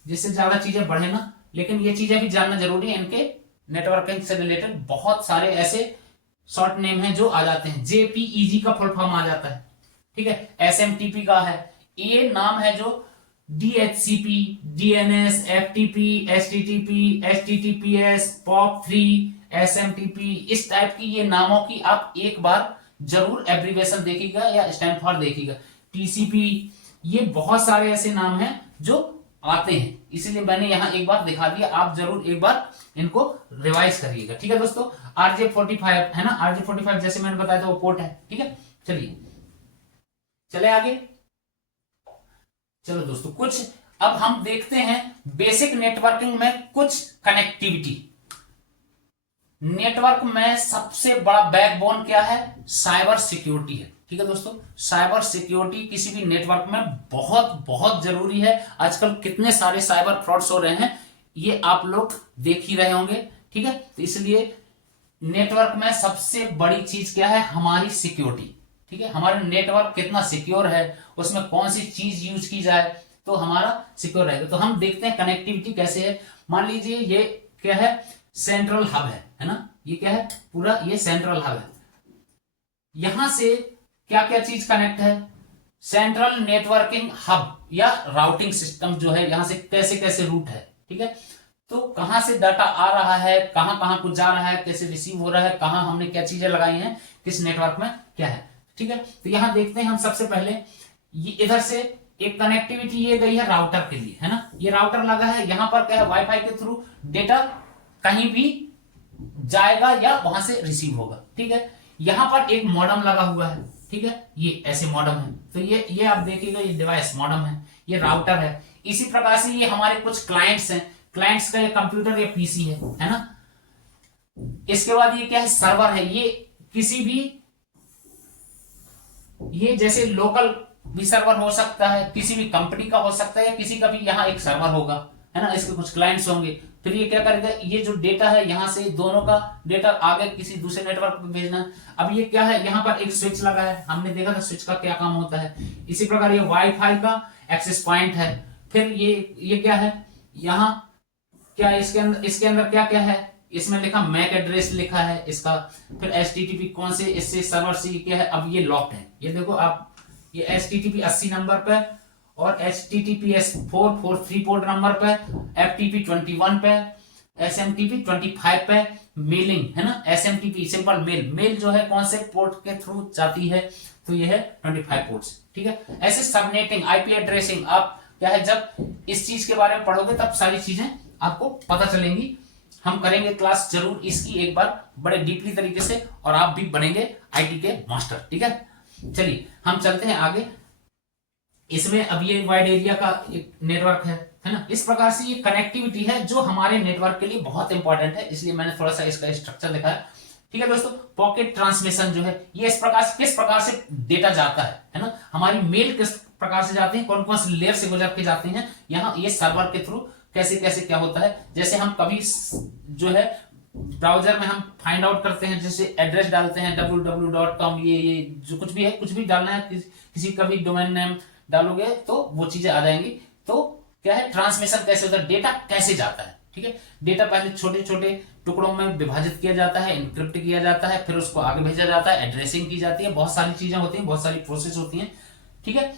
जिससे ज्यादा चीजें बढ़े ना, लेकिन ये चीजें भी जानना जरूरी है। इनके नेटवर्किंग से रिलेटेड बहुत सारे ऐसे शॉर्ट नेम हैं जो आ जाते हैं। जेपीईजी का फुल फॉर्म आ जाता है। ठीक है, एसएमटीपी का है, ये नाम है जो DHCP, DNS, FTP, HTTP, HTTPS, POP3, SMTP, इस टाइप की ये नामों की आप एक बार जरूर एब्रीविएशन देखिएगा या स्टैंड फॉर देखिएगा। टीसीपी, ये बहुत सारे ऐसे नाम हैं जो आते हैं, इसीलिए मैंने यहां एक बार दिखा दिया। आप जरूर एक बार इनको रिवाइज करिएगा। ठीक है दोस्तों, RJ45 है ना, RJ45 जैसे मैंने बताया था वो पोर्ट है। ठीक है, चलिए चले आगे। चलो दोस्तों, कुछ अब हम देखते हैं बेसिक नेटवर्किंग में कुछ कनेक्टिविटी। नेटवर्क में सबसे बड़ा बैकबोन क्या है, साइबर सिक्योरिटी है। ठीक है दोस्तों, साइबर सिक्योरिटी किसी भी नेटवर्क में बहुत बहुत जरूरी है। आजकल कितने सारे साइबर फ्रॉड्स हो रहे हैं ये आप लोग देख ही रहे होंगे। ठीक है, तो इसलिए नेटवर्क में सबसे बड़ी चीज क्या है, हमारी सिक्योरिटी। ठीक है, हमारा नेटवर्क कितना सिक्योर है, उसमें कौन सी चीज यूज की जाए तो हमारा सिक्योर रहेगा। तो हम देखते हैं कनेक्टिविटी कैसे है। मान लीजिए ये क्या है, सेंट्रल हब है ना, ये क्या है, पूरा ये सेंट्रल हब है। यहां से क्या क्या चीज कनेक्ट है, सेंट्रल नेटवर्किंग हब या राउटिंग सिस्टम जो है, यहां से कैसे कैसे रूट है। ठीक है, तो कहां से डाटा आ रहा है, कहां कहां कुछ जा रहा है, कैसे रिसीव हो रहा है, कहां हमने क्या चीजें लगाई हैं, किस नेटवर्क में क्या है। ठीक है, तो यहां देखते हैं हम सबसे पहले ये इधर से एक कनेक्टिविटी ये गई है राउटर के लिए है ना, ये राउटर लगा है। यहां पर क्या है, वाईफाई के थ्रू डेटा कहीं भी जाएगा या वहां से रिसीव होगा। ठीक है, यहां पर एक मॉडम लगा हुआ है। ठीक है, ये ऐसे मॉडम है, तो ये आप देखिएगा, ये डिवाइस मॉडम है, ये राउटर है। इसी प्रकार से ये हमारे कुछ क्लाइंट्स हैं, क्लाइंट्स का ये कंप्यूटर या पीसी है ना। इसके बाद ये क्या है, सर्वर है। ये किसी भी, ये जैसे लोकल भी सर्वर हो सकता है, किसी भी कंपनी का हो सकता है, या किसी का भी यहाँ एक सर्वर होगा है ना, इसके कुछ क्लाइंट्स होंगे। फिर ये क्या करेगा, ये जो डेटा है यहां से दोनों का डेटा आगे किसी दूसरे नेटवर्क पे भेजना। अब ये क्या है, यहाँ पर एक स्विच लगा है, हमने देखा था स्विच का क्या काम होता है। इसी प्रकार ये वाईफाई का एक्सेस पॉइंट है। फिर ये क्या है, यहाँ क्या इसके अंदर क्या क्या है, इसमें लिखा मैक एड्रेस लिखा है इसका। फिर एचटीटीपी कौन से इससे सर्वर से क्या है, अब ये लॉक्ड है, ये देखो आप, ये एचटीटीपी 80 नंबर पे और HTTPS 443 पोर्ट नंबर पे, FTP 21 पे, SMTP 25 पे, मेलिंग है ना, SMTP सिंपल मेल जो है कौन से पोर्ट के थ्रू जाती है, तो ये है 25 पोर्ट्स। ठीक है, ऐसे सबनेटिंग, आईपी एड्रेसिंग, आप क्या है जब इस चीज के बारे में पढ़ोगे तब सारी चीजें आपको पता चलेंगी। हम करेंगे क्लास जरूर इसकी एक बार बड़े डीपली तरीके से, और आप भी बनेंगे आईटी के मास्टर। ठीक है, चलिए हम चलते हैं आगे। इसमें अब ये वाइड एरिया का एक नेटवर्क है ना। इस प्रकार से ये कनेक्टिविटी है जो हमारे नेटवर्क के लिए बहुत इंपॉर्टेंट है, इसलिए मैंने थोड़ा सा इसका स्ट्रक्चर दिखाया। ठीक है दोस्तों, पॉकेट ट्रांसमिशन जो है ये इस प्रकार से, किस प्रकार से डेटा जाता है ना, हमारी मेल किस प्रकार से जाते हैं, कौन कौन से लेयर से गुजर के जाते हैं, यहाँ ये सर्वर के थ्रू कैसे कैसे क्या होता है। जैसे हम कभी जो है ब्राउजर में हम फाइंड आउट करते हैं, जैसे एड्रेस डालते हैं www.com, ये जो कुछ भी है, कुछ भी डालना है, किसी का भी डोमेन नेम डालोगे तो वो चीजें आ जाएंगी। तो क्या है, ट्रांसमिशन कैसे होता है, डेटा कैसे जाता है। ठीक है, डेटा पहले छोटे छोटे टुकड़ों में विभाजित किया जाता है, इनक्रिप्ट किया जाता है, फिर उसको आगे भेजा जाता है, एड्रेसिंग की जाती है, बहुत सारी चीजें होती हैं, बहुत सारी प्रोसेस होती हैं। ठीक है,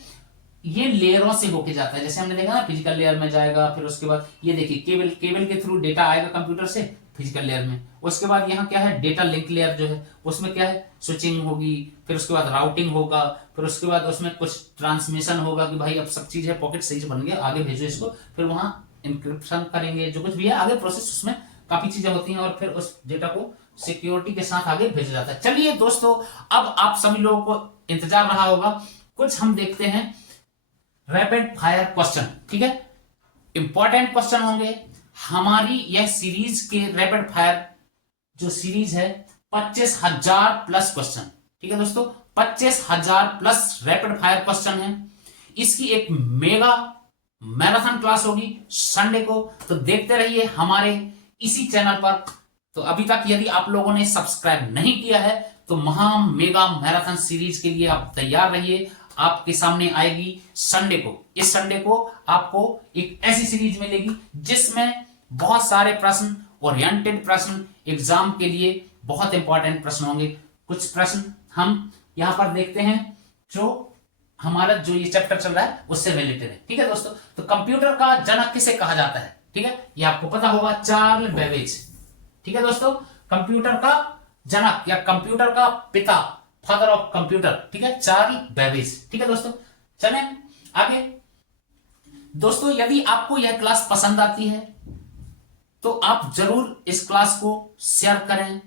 ये लेयरों से होके जाता है, जैसे हमने देखा ना, फिजिकल लेयर में जाएगा, फिर उसके बाद ये देखिए केबल के थ्रू डेटा आएगा कंप्यूटर से, फिजिकल लेयर में। उसके बाद यहाँ क्या है, डेटा लिंक लेयर जो है उसमें क्या है, स्विचिंग होगी, फिर उसके बाद राउटिंग होगा, फिर उसके बाद उसमें कुछ ट्रांसमिशन होगा कि भाई अब सब चीज है, पॉकेट सही से बन गया, आगे भेजो इसको, फिर वहां इंक्रिप्शन करेंगे, जो कुछ भी है आगे प्रोसेस, उसमें काफी चीजें होती हैं, और फिर उस डेटा को सिक्योरिटी के साथ आगे भेजा जाता है। चलिए दोस्तों, अब आप सभी लोगों को इंतजार रहा होगा, कुछ हम देखते हैं रैपिड फायर क्वेश्चन। ठीक है, इंपॉर्टेंट क्वेश्चन होंगे हमारी यह सीरीज के रैपिड फायर जो सीरीज है 25,000 प्लस क्वेश्चन। ठीक है दोस्तों, 25,000 प्लस रैपिड फायर क्वेश्चन है। इसकी एक मेगा मैराथन क्लास होगी संडे को, तो देखते रहिए हमारे इसी चैनल पर। तो अभी तक यदि आप लोगों ने सब्सक्राइब नहीं किया है तो महा मेगा मैराथन सीरीज के लिए आप तैयार रहिए, आपके सामने आएगी संडे को। इस संडे को आपको एक ऐसी सीरीज मिलेगी जिसमें बहुत सारे प्रश्न, ओरिएंटेड प्रश्न, एग्जाम के लिए बहुत इंपॉर्टेंट प्रश्न होंगे। कुछ प्रश्न हम यहां पर देखते हैं जो हमारा जो ये चैप्टर चल रहा है उससे रिलेटेड है। ठीक है दोस्तों, तो कंप्यूटर का जनक किसे कहा जाता है? ठीक है, ये आपको पता होगा, चार्ल्स बेबेज। ठीक है दोस्तों, कंप्यूटर का जनक या कंप्यूटर का पिता, फादर ऑफ कंप्यूटर, ठीक है, चार्ल्स बेबेज। ठीक है दोस्तों, चलें आगे। दोस्तों, यदि आपको यह क्लास पसंद आती है तो आप जरूर इस क्लास को शेयर करें।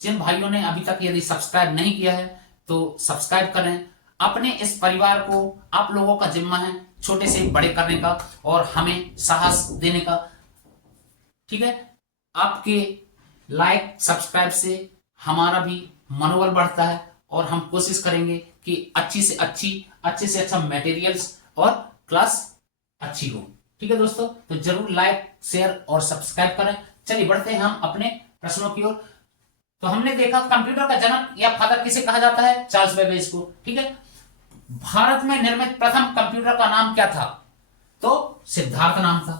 जिन भाइयों ने अभी तक यदि सब्सक्राइब नहीं किया है तो सब्सक्राइब करें। अपने इस परिवार को आप लोगों का जिम्मा है छोटे से बड़े करने का और हमें साहस देने का। ठीक है, आपके लाइक सब्सक्राइब से हमारा भी मनोबल बढ़ता है और हम कोशिश करेंगे कि अच्छे से अच्छा मटेरियल्स और क्लास अच्छी हो। ठीक है दोस्तों, तो जरूर लाइक, शेयर और सब्सक्राइब करें। चलिए बढ़ते हैं हम अपने प्रश्नों की ओर। तो हमने देखा कंप्यूटर का जनक या फादर किसे कहा जाता है? चार्ल्स बेबेज को। ठीक है, भारत में निर्मित प्रथम कंप्यूटर का नाम क्या था? तो सिद्धार्थ नाम था।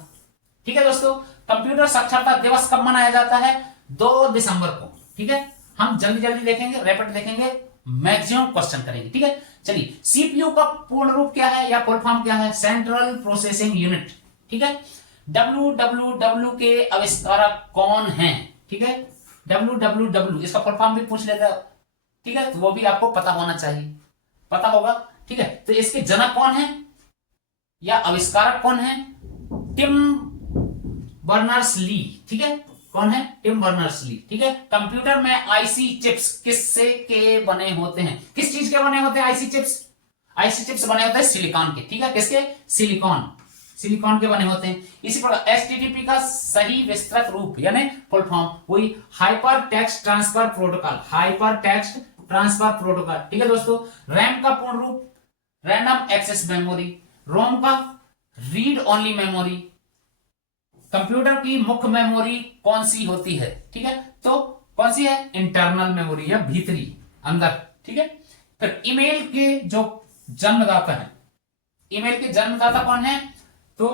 ठीक है दोस्तों, कंप्यूटर साक्षरता दिवस कब मनाया जाता है? 2 दिसंबर को। ठीक है, हम जल्दी जल्दी देखेंगे, रैपिड देखेंगे, मैक्सिमम क्वेश्चन करेंगे। ठीक है, चलिए, सीपीयू का पूर्ण रूप क्या है या फुल फॉर्म क्या है? Central processing unit. ठीक है, डब्ल्यू के आविष्कारक कौन हैं? ठीक है, डब्ल्यू इसका फुल फॉर्म भी पूछ लेता है। ठीक है, तो वो भी आपको पता होना चाहिए, पता होगा। ठीक है, तो इसके जनक कौन है या आविष्कारक कौन है? Tim Berners Lee. ठीक है, कौन है? Tim Berners Lee. ठीक है, कंप्यूटर में आईसी चिप्स किससे के बने होते हैं? किस चीज के बने होते हैं आईसी चिप्स? आईसी चिप्स बने होते हैं सिलिकॉन के। ठीक है, किसके? सिलिकॉन के बने होते हैं। इसी प्रकार एचटीटीपी का सही विस्तृत रूप यानी फुल फॉर्म वही hyper text transfer protocol, hyper text transfer protocol. ठीक है दोस्तों, रैम का पूर्ण रूप रैंडम एक्सेस मेमोरी, रोम का रीड ओनली मेमोरी। कंप्यूटर की मुख्य मेमोरी कौन सी होती है? ठीक है, तो कौन सी है? इंटरनल मेमोरी या भीतरी अंदर। ठीक है, फिर ईमेल के जो जन्मदाता है, ईमेल के जन्मदाता कौन है? तो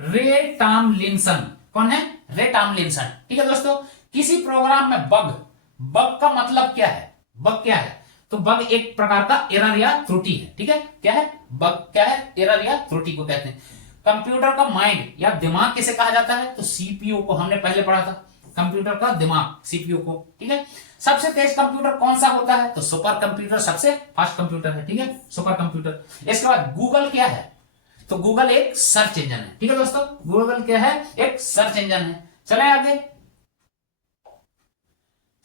रे टॉमलिंसन। कौन है? रे टॉमलिंसन। ठीक है दोस्तों, किसी प्रोग्राम में बग का मतलब क्या है? बग क्या है? तो बग एक प्रकार का एरर या त्रुटि है। ठीक है, क्या है? बग क्या है? एरर या त्रुटि को कहते हैं। कंप्यूटर का माइंड या दिमाग किसे कहा जाता है? तो सीपीयू को हमने पहले पढ़ा था, कंप्यूटर का दिमाग सीपीयू को। ठीक है, सबसे तेज कंप्यूटर कौन सा होता है? तो सुपर कंप्यूटर सबसे फास्ट कंप्यूटर है। ठीक है, सुपर कंप्यूटर। इसके बाद गूगल क्या है? तो गूगल एक सर्च इंजन है। ठीक है दोस्तों, गूगल क्या है? एक सर्च इंजन है। चलें आगे।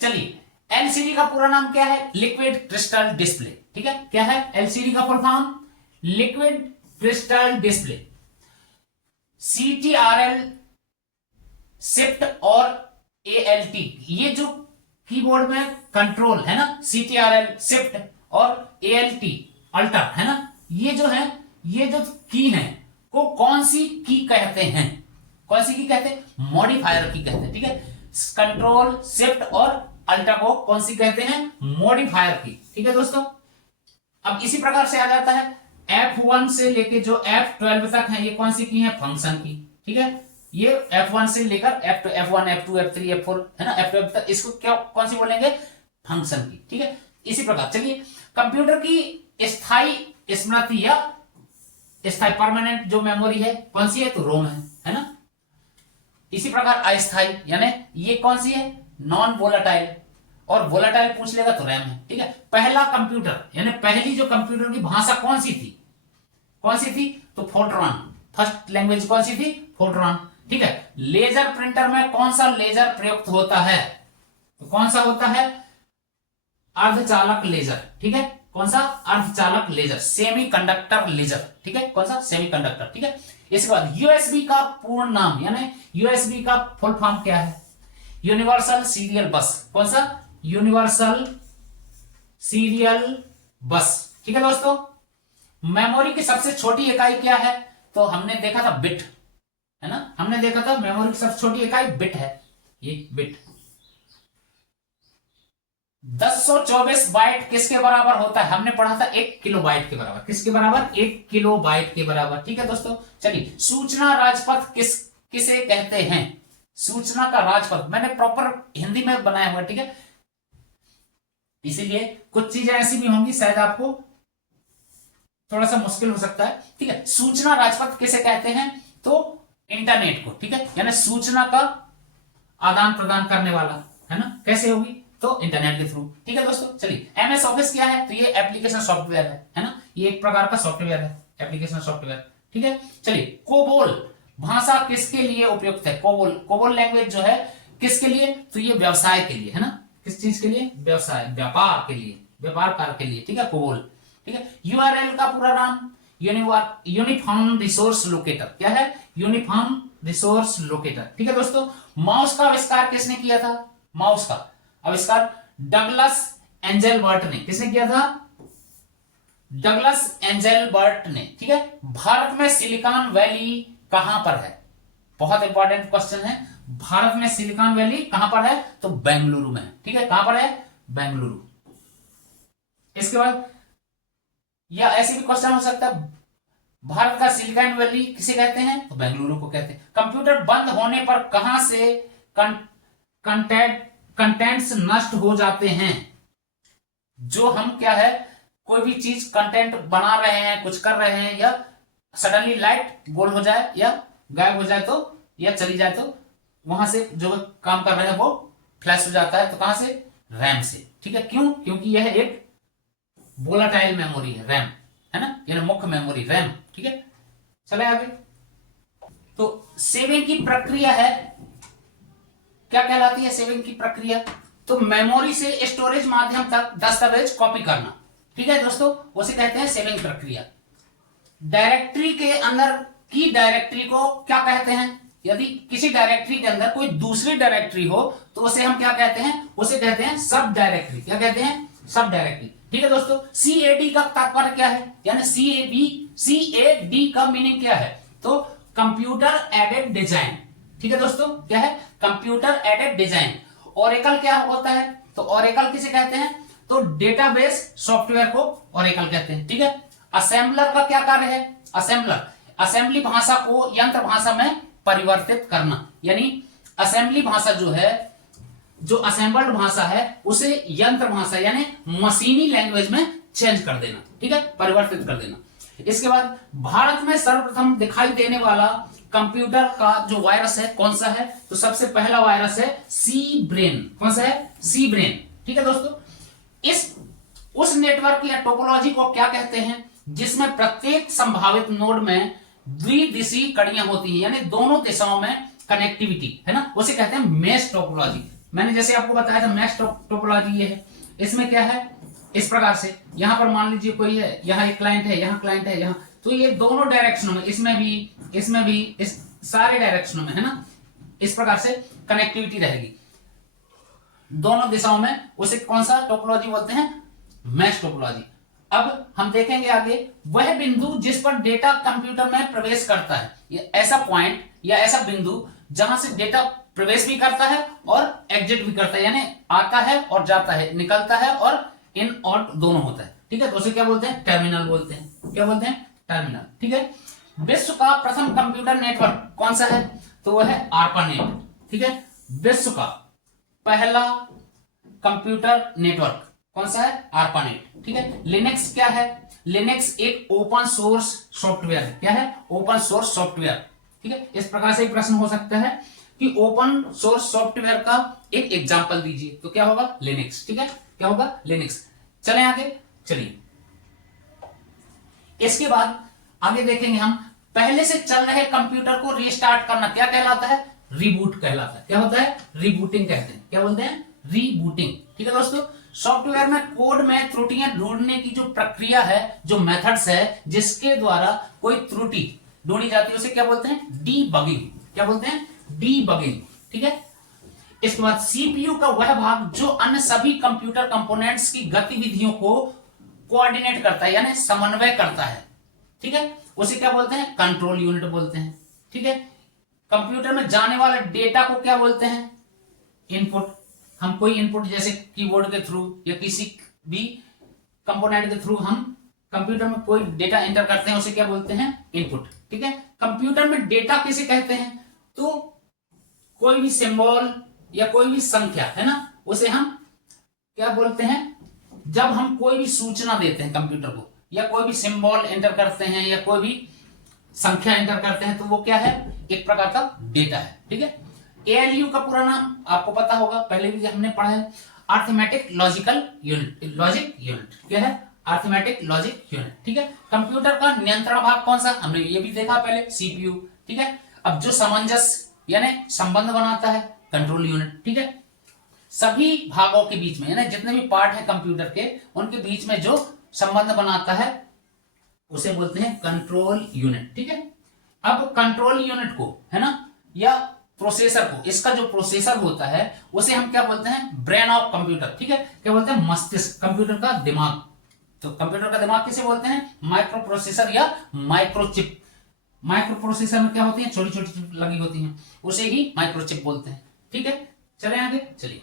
चलिए, एलसीडी का पूरा नाम क्या है? Liquid crystal display. ठीक है, क्या है एलसीडी का full form? Liquid crystal display. CTRL, shift और ALT, ये जो कीबोर्ड में कंट्रोल है ना, CTRL, शिफ्ट और ALT, अल्टर है ना, ये जो है, ये जो की है को कौन सी की कहते हैं? कौन सी की कहते हैं? मॉडिफायर की कहते हैं। ठीक है, कंट्रोल, शिफ्ट और अल्टर को कौन सी कहते हैं? मॉडिफायर की। ठीक है दोस्तों, अब इसी प्रकार से आ जाता है F1 से लेके जो F12 तक है, ये कौन सी की है? फंक्शन की। ठीक है, ये F1 से लेकर F1, F2, F3, F4 है ना, F12 तक, इसको क्या कौन सी बोलेंगे? फंक्शन की। ठीक है, इसी प्रकार चलिए, कंप्यूटर की स्थायी स्मृति या स्थायी परमानेंट जो मेमोरी है कौन सी है? तो रोम है ना। इसी प्रकार अस्थाई, यानी ये कौन सी है, नॉन वोलाटाइल, और वोलाटाइल पूछ लेगा तो रैम है। ठीक है, पहला कंप्यूटर यानी पहली जो कंप्यूटर की भाषा कौन सी थी, कौन सी थी, तो फोर्ट्रॉन। फर्स्ट लैंग्वेज कौन सी थी, फोर्ट्रॉन। ठीक है, लेजर प्रिंटर में कौन सा लेजर प्रयुक्त होता है, तो कौन सा होता है, अर्धचालक लेजर। ठीक है, कौन सा, अर्धचालक लेजर, सेमी कंडक्टर लेजर। ठीक है, कौन सा, सेमी कंडक्टर। ठीक है, इसके बाद यूएसबी का पूर्ण नाम यानी यूएसबी का फुल फॉर्म क्या है, यूनिवर्सल सीरियल बस। कौन सा, यूनिवर्सल सीरियल बस। ठीक है दोस्तों, मेमोरी की सबसे छोटी इकाई क्या है, तो हमने देखा था बिट, है ना, हमने देखा था मेमोरी की सबसे छोटी इकाई बिट है, ये बिट। 1024 बाइट किसके बराबर होता है, हमने पढ़ा था 1 किलोबाइट के बराबर। किसके बराबर, 1 किलोबाइट के बराबर। ठीक है दोस्तों, चलिए सूचना राजपथ किसे कहते हैं, सूचना का राजपथ मैंने प्रॉपर हिंदी में बनाया हुआ। ठीक है, इसीलिए कुछ चीजें ऐसी भी होंगी शायद आपको थोड़ा सा मुश्किल हो सकता है। ठीक है, सूचना राजपथ किसे कहते हैं, तो इंटरनेट को। ठीक है, यानी सूचना का आदान प्रदान करने वाला, है ना, कैसे होगी, तो इंटरनेट के थ्रू। ठीक है दोस्तों, चलिए एमएस ऑफिस क्या है, तो ये एप्लीकेशन सॉफ्टवेयर है ना, ये एक प्रकार का सॉफ्टवेयर है, एप्लीकेशन सॉफ्टवेयर। ठीक है, चलिए कोबोल भाषा किसके लिए उपयुक्त है, कोबोल, कोबोल लैंग्वेज जो है किसके लिए, तो ये व्यवसाय के लिए, है ना, किस चीज के लिए, व्यवसाय, व्यापार के लिए, व्यापार कार्य के लिए। ठीक है, कोबोल। ठीक है, यूआरएल का पूरा नाम यूनिफॉर्म रिसोर्स लोकेटर, क्या है, यूनिफॉर्म रिसोर्स लोकेटर। ठीक है दोस्तों, माउस का आविष्कार किसने किया था, माउस का आविष्कार डगलस एंजेलबर्ट ने। किसने किया था, डगलस एंजेलबर्ट ने। ठीक है, भारत में सिलिकॉन वैली कहां पर है, बहुत इंपॉर्टेंट क्वेश्चन है, भारत में सिलिकॉन वैली कहां पर है, तो बेंगलुरु में। ठीक है, कहां पर है, बेंगलुरु। इसके बाद या ऐसे भी क्वेश्चन हो सकता है, भारत का सिलिकॉन वैली किसे कहते हैं, तो बेंगलुरु को कहते हैं। कंप्यूटर बंद होने पर कहां से कंटेंट्स नष्ट हो जाते हैं, जो हम क्या है, कोई भी चीज कंटेंट बना रहे हैं, कुछ कर रहे हैं, या सडनली लाइट गोल हो जाए या गायब हो जाए तो, या चली जाए तो वहां से जो काम कर रहे हैं वो फ्लैश हो जाता है, तो कहां से, रैम से। ठीक है, क्यों, क्योंकि यह एक वोलाटाइल मेमोरी है, रैम, है ना, यानी मुख्य मेमोरी रैम। ठीक है, चले आगे। तो सेविंग की प्रक्रिया है, क्या कहलाती है सेविंग की प्रक्रिया, तो मेमोरी से स्टोरेज माध्यम तक दस्तावेज कॉपी करना। ठीक है दोस्तों, उसे कहते हैं सेविंग प्रक्रिया। डायरेक्टरी के अंदर की डायरेक्टरी को क्या कहते हैं, यदि किसी डायरेक्टरी के अंदर कोई दूसरी डायरेक्टरी हो तो उसे हम क्या कहते हैं, उसे कहते हैं सब डायरेक्टरी। क्या कहते हैं, सब डायरेक्टरी। ठीक है दोस्तों, सीएडी का तात्पर्य क्या है, यानी सीएडी का मीनिंग क्या है, तो कंप्यूटर एडेड डिजाइन। ठीक है दोस्तों, क्या है, कंप्यूटर एडेड डिजाइन। ओरेकल क्या होता है, तो ओरेकल किसे कहते हैं, तो डेटाबेस सॉफ्टवेयर को ओरेकल कहते हैं। ठीक है, असेंबलर का क्या कार्य है, असेंबलर असेंबली भाषा को यंत्र भाषा में परिवर्तित करना, यानी असेंबली भाषा जो है, जो असेंबल्ड भाषा है उसे यंत्र भाषा यानी मशीनी लैंग्वेज में चेंज कर देना। ठीक है, परिवर्तित कर देना। इसके बाद भारत में सर्वप्रथम दिखाई देने वाला कंप्यूटर का जो वायरस है कौन सा है, तो सबसे पहला वायरस है सी ब्रेन। कौन सा है, सी ब्रेन। ठीक है दोस्तों, उस नेटवर्क या टोपोलॉजी को क्या कहते हैं जिसमें प्रत्येक संभावित नोड में द्विदिशीय कड़ियां होती हैं, यानी दोनों दिशाओं में कनेक्टिविटी, है ना, उसे कहते हैं मेश टोपोलॉजी। मैंने जैसे आपको बताया था मेश टोपोलॉजी ये है, इसमें क्या है, इस प्रकार से यहां पर मान लीजिए कोई है, यहां एक क्लाइंट है, यहां क्लाइंट है, यहां, तो ये दोनों डायरेक्शनों में, इसमें भी, इस सारे डायरेक्शनों में, है ना, इस प्रकार से कनेक्टिविटी रहेगी दोनों दिशाओं में, उसे कौन सा टोपोलॉजी बोलते हैं, मैश टोपोलॉजी। अब हम देखेंगे आगे, वह बिंदु जिस पर डेटा कंप्यूटर में प्रवेश करता है, ये ऐसा पॉइंट या ऐसा बिंदु जहां से डेटा प्रवेश भी करता है और एग्जिट भी करता है, यानी आता है और जाता है, निकलता है और इन आउट दोनों होता है। ठीक है, तो उसे क्या बोलते हैं, टर्मिनल बोलते हैं। क्या बोलते हैं, टर्मिनल। ठीक है, विश्व का प्रथम कंप्यूटर नेटवर्क कौन सा है, तो वह है आर्पानेट। ठीक है, विश्व का पहला कंप्यूटर नेटवर्क कौन सा है, आर्पानेट। ठीक है, लिनक्स क्या है, लिनक्स एक ओपन सोर्स सॉफ्टवेयर है। क्या है, ओपन सोर्स सॉफ्टवेयर। ठीक है, इस प्रकार से प्रश्न हो सकता है कि ओपन सोर्स सॉफ्टवेयर का एक एग्जांपल दीजिए, तो क्या होगा? लिनक्स। ठीक है, क्या होगा? लिनक्स। चलें आगे, चलिए इसके बाद आगे देखेंगे हम, पहले से चल रहे कंप्यूटर को रीस्टार्ट करना क्या कहलाता है? रीबूट कहलाता है। क्या होता है? रीबूटिंग कहते हैं। क्या बोलते हैं? रीबूटिंग। ठीक है दोस्तों, सॉफ्टवेयर में कोड में त्रुटियां ढूंढने की जो प्रक्रिया है, जो मेथड्स है, जिसके द्वारा कोई त्रुटि ढूंढी जाती है, उसे क्या बोलते हैं? डीबगिंग। क्या बोलते हैं? डीबगिंग। ठीक है, इसके बाद सीपीयू का वह भाग जो अन्य सभी कंप्यूटर कंपोनेंट्स की गतिविधियों को कोऑर्डिनेट करता है, यानी समन्वय करता है। ठीक है, उसे क्या बोलते हैं? कंट्रोल यूनिट बोलते हैं। ठीक है, कंप्यूटर में जाने वाले डेटा को क्या बोलते हैं? इनपुट। हम कोई इनपुट जैसे कीबोर्ड के थ्रू या किसी भी कंपोनेंट के थ्रू हम कंप्यूटर में कोई डेटा एंटर करते हैं, उसे क्या बोलते हैं? इनपुट। ठीक है, कंप्यूटर में डेटा किसे कहते हैं? तो कोई भी सिंबल या कोई भी संख्या है ना, उसे हम क्या बोलते हैं? जब हम कोई भी सूचना देते हैं कंप्यूटर को, या कोई भी सिंबल एंटर करते हैं या कोई भी संख्या एंटर करते हैं, तो वो क्या है? एक प्रकार का डेटा है। ठीक है, एएलयू का पूरा नाम आपको पता होगा, पहले भी हमने पढ़ा है, arithmetic logical unit, logic unit. क्या है? Arithmetic logic unit. ठीक है, कंप्यूटर का नियंत्रण भाग कौन सा? हमने ये भी देखा पहले, सीपीयू। ठीक है, अब जो सामंजस्य यानी संबंध बनाता है, कंट्रोल यूनिट। ठीक है, सभी भागों के बीच में, यानी जितने भी पार्ट है कंप्यूटर के, उनके बीच में जो संबंध बनाता है उसे बोलते हैं कंट्रोल यूनिट। ठीक है, अब कंट्रोल यूनिट को, है ना, या प्रोसेसर को, इसका जो प्रोसेसर होता है उसे हम क्या बोलते हैं? Brain of computer. ठीक है, क्या बोलते हैं? मस्तिष्क, कंप्यूटर का दिमाग। तो कंप्यूटर का दिमाग किसे बोलते हैं? माइक्रो प्रोसेसर या माइक्रोचिप। माइक्रो प्रोसेसर में क्या होती है? छोटी छोटी चिप लगी होती हैं, उसे ही माइक्रोचिप बोलते हैं। ठीक है, चले आगे, चलिए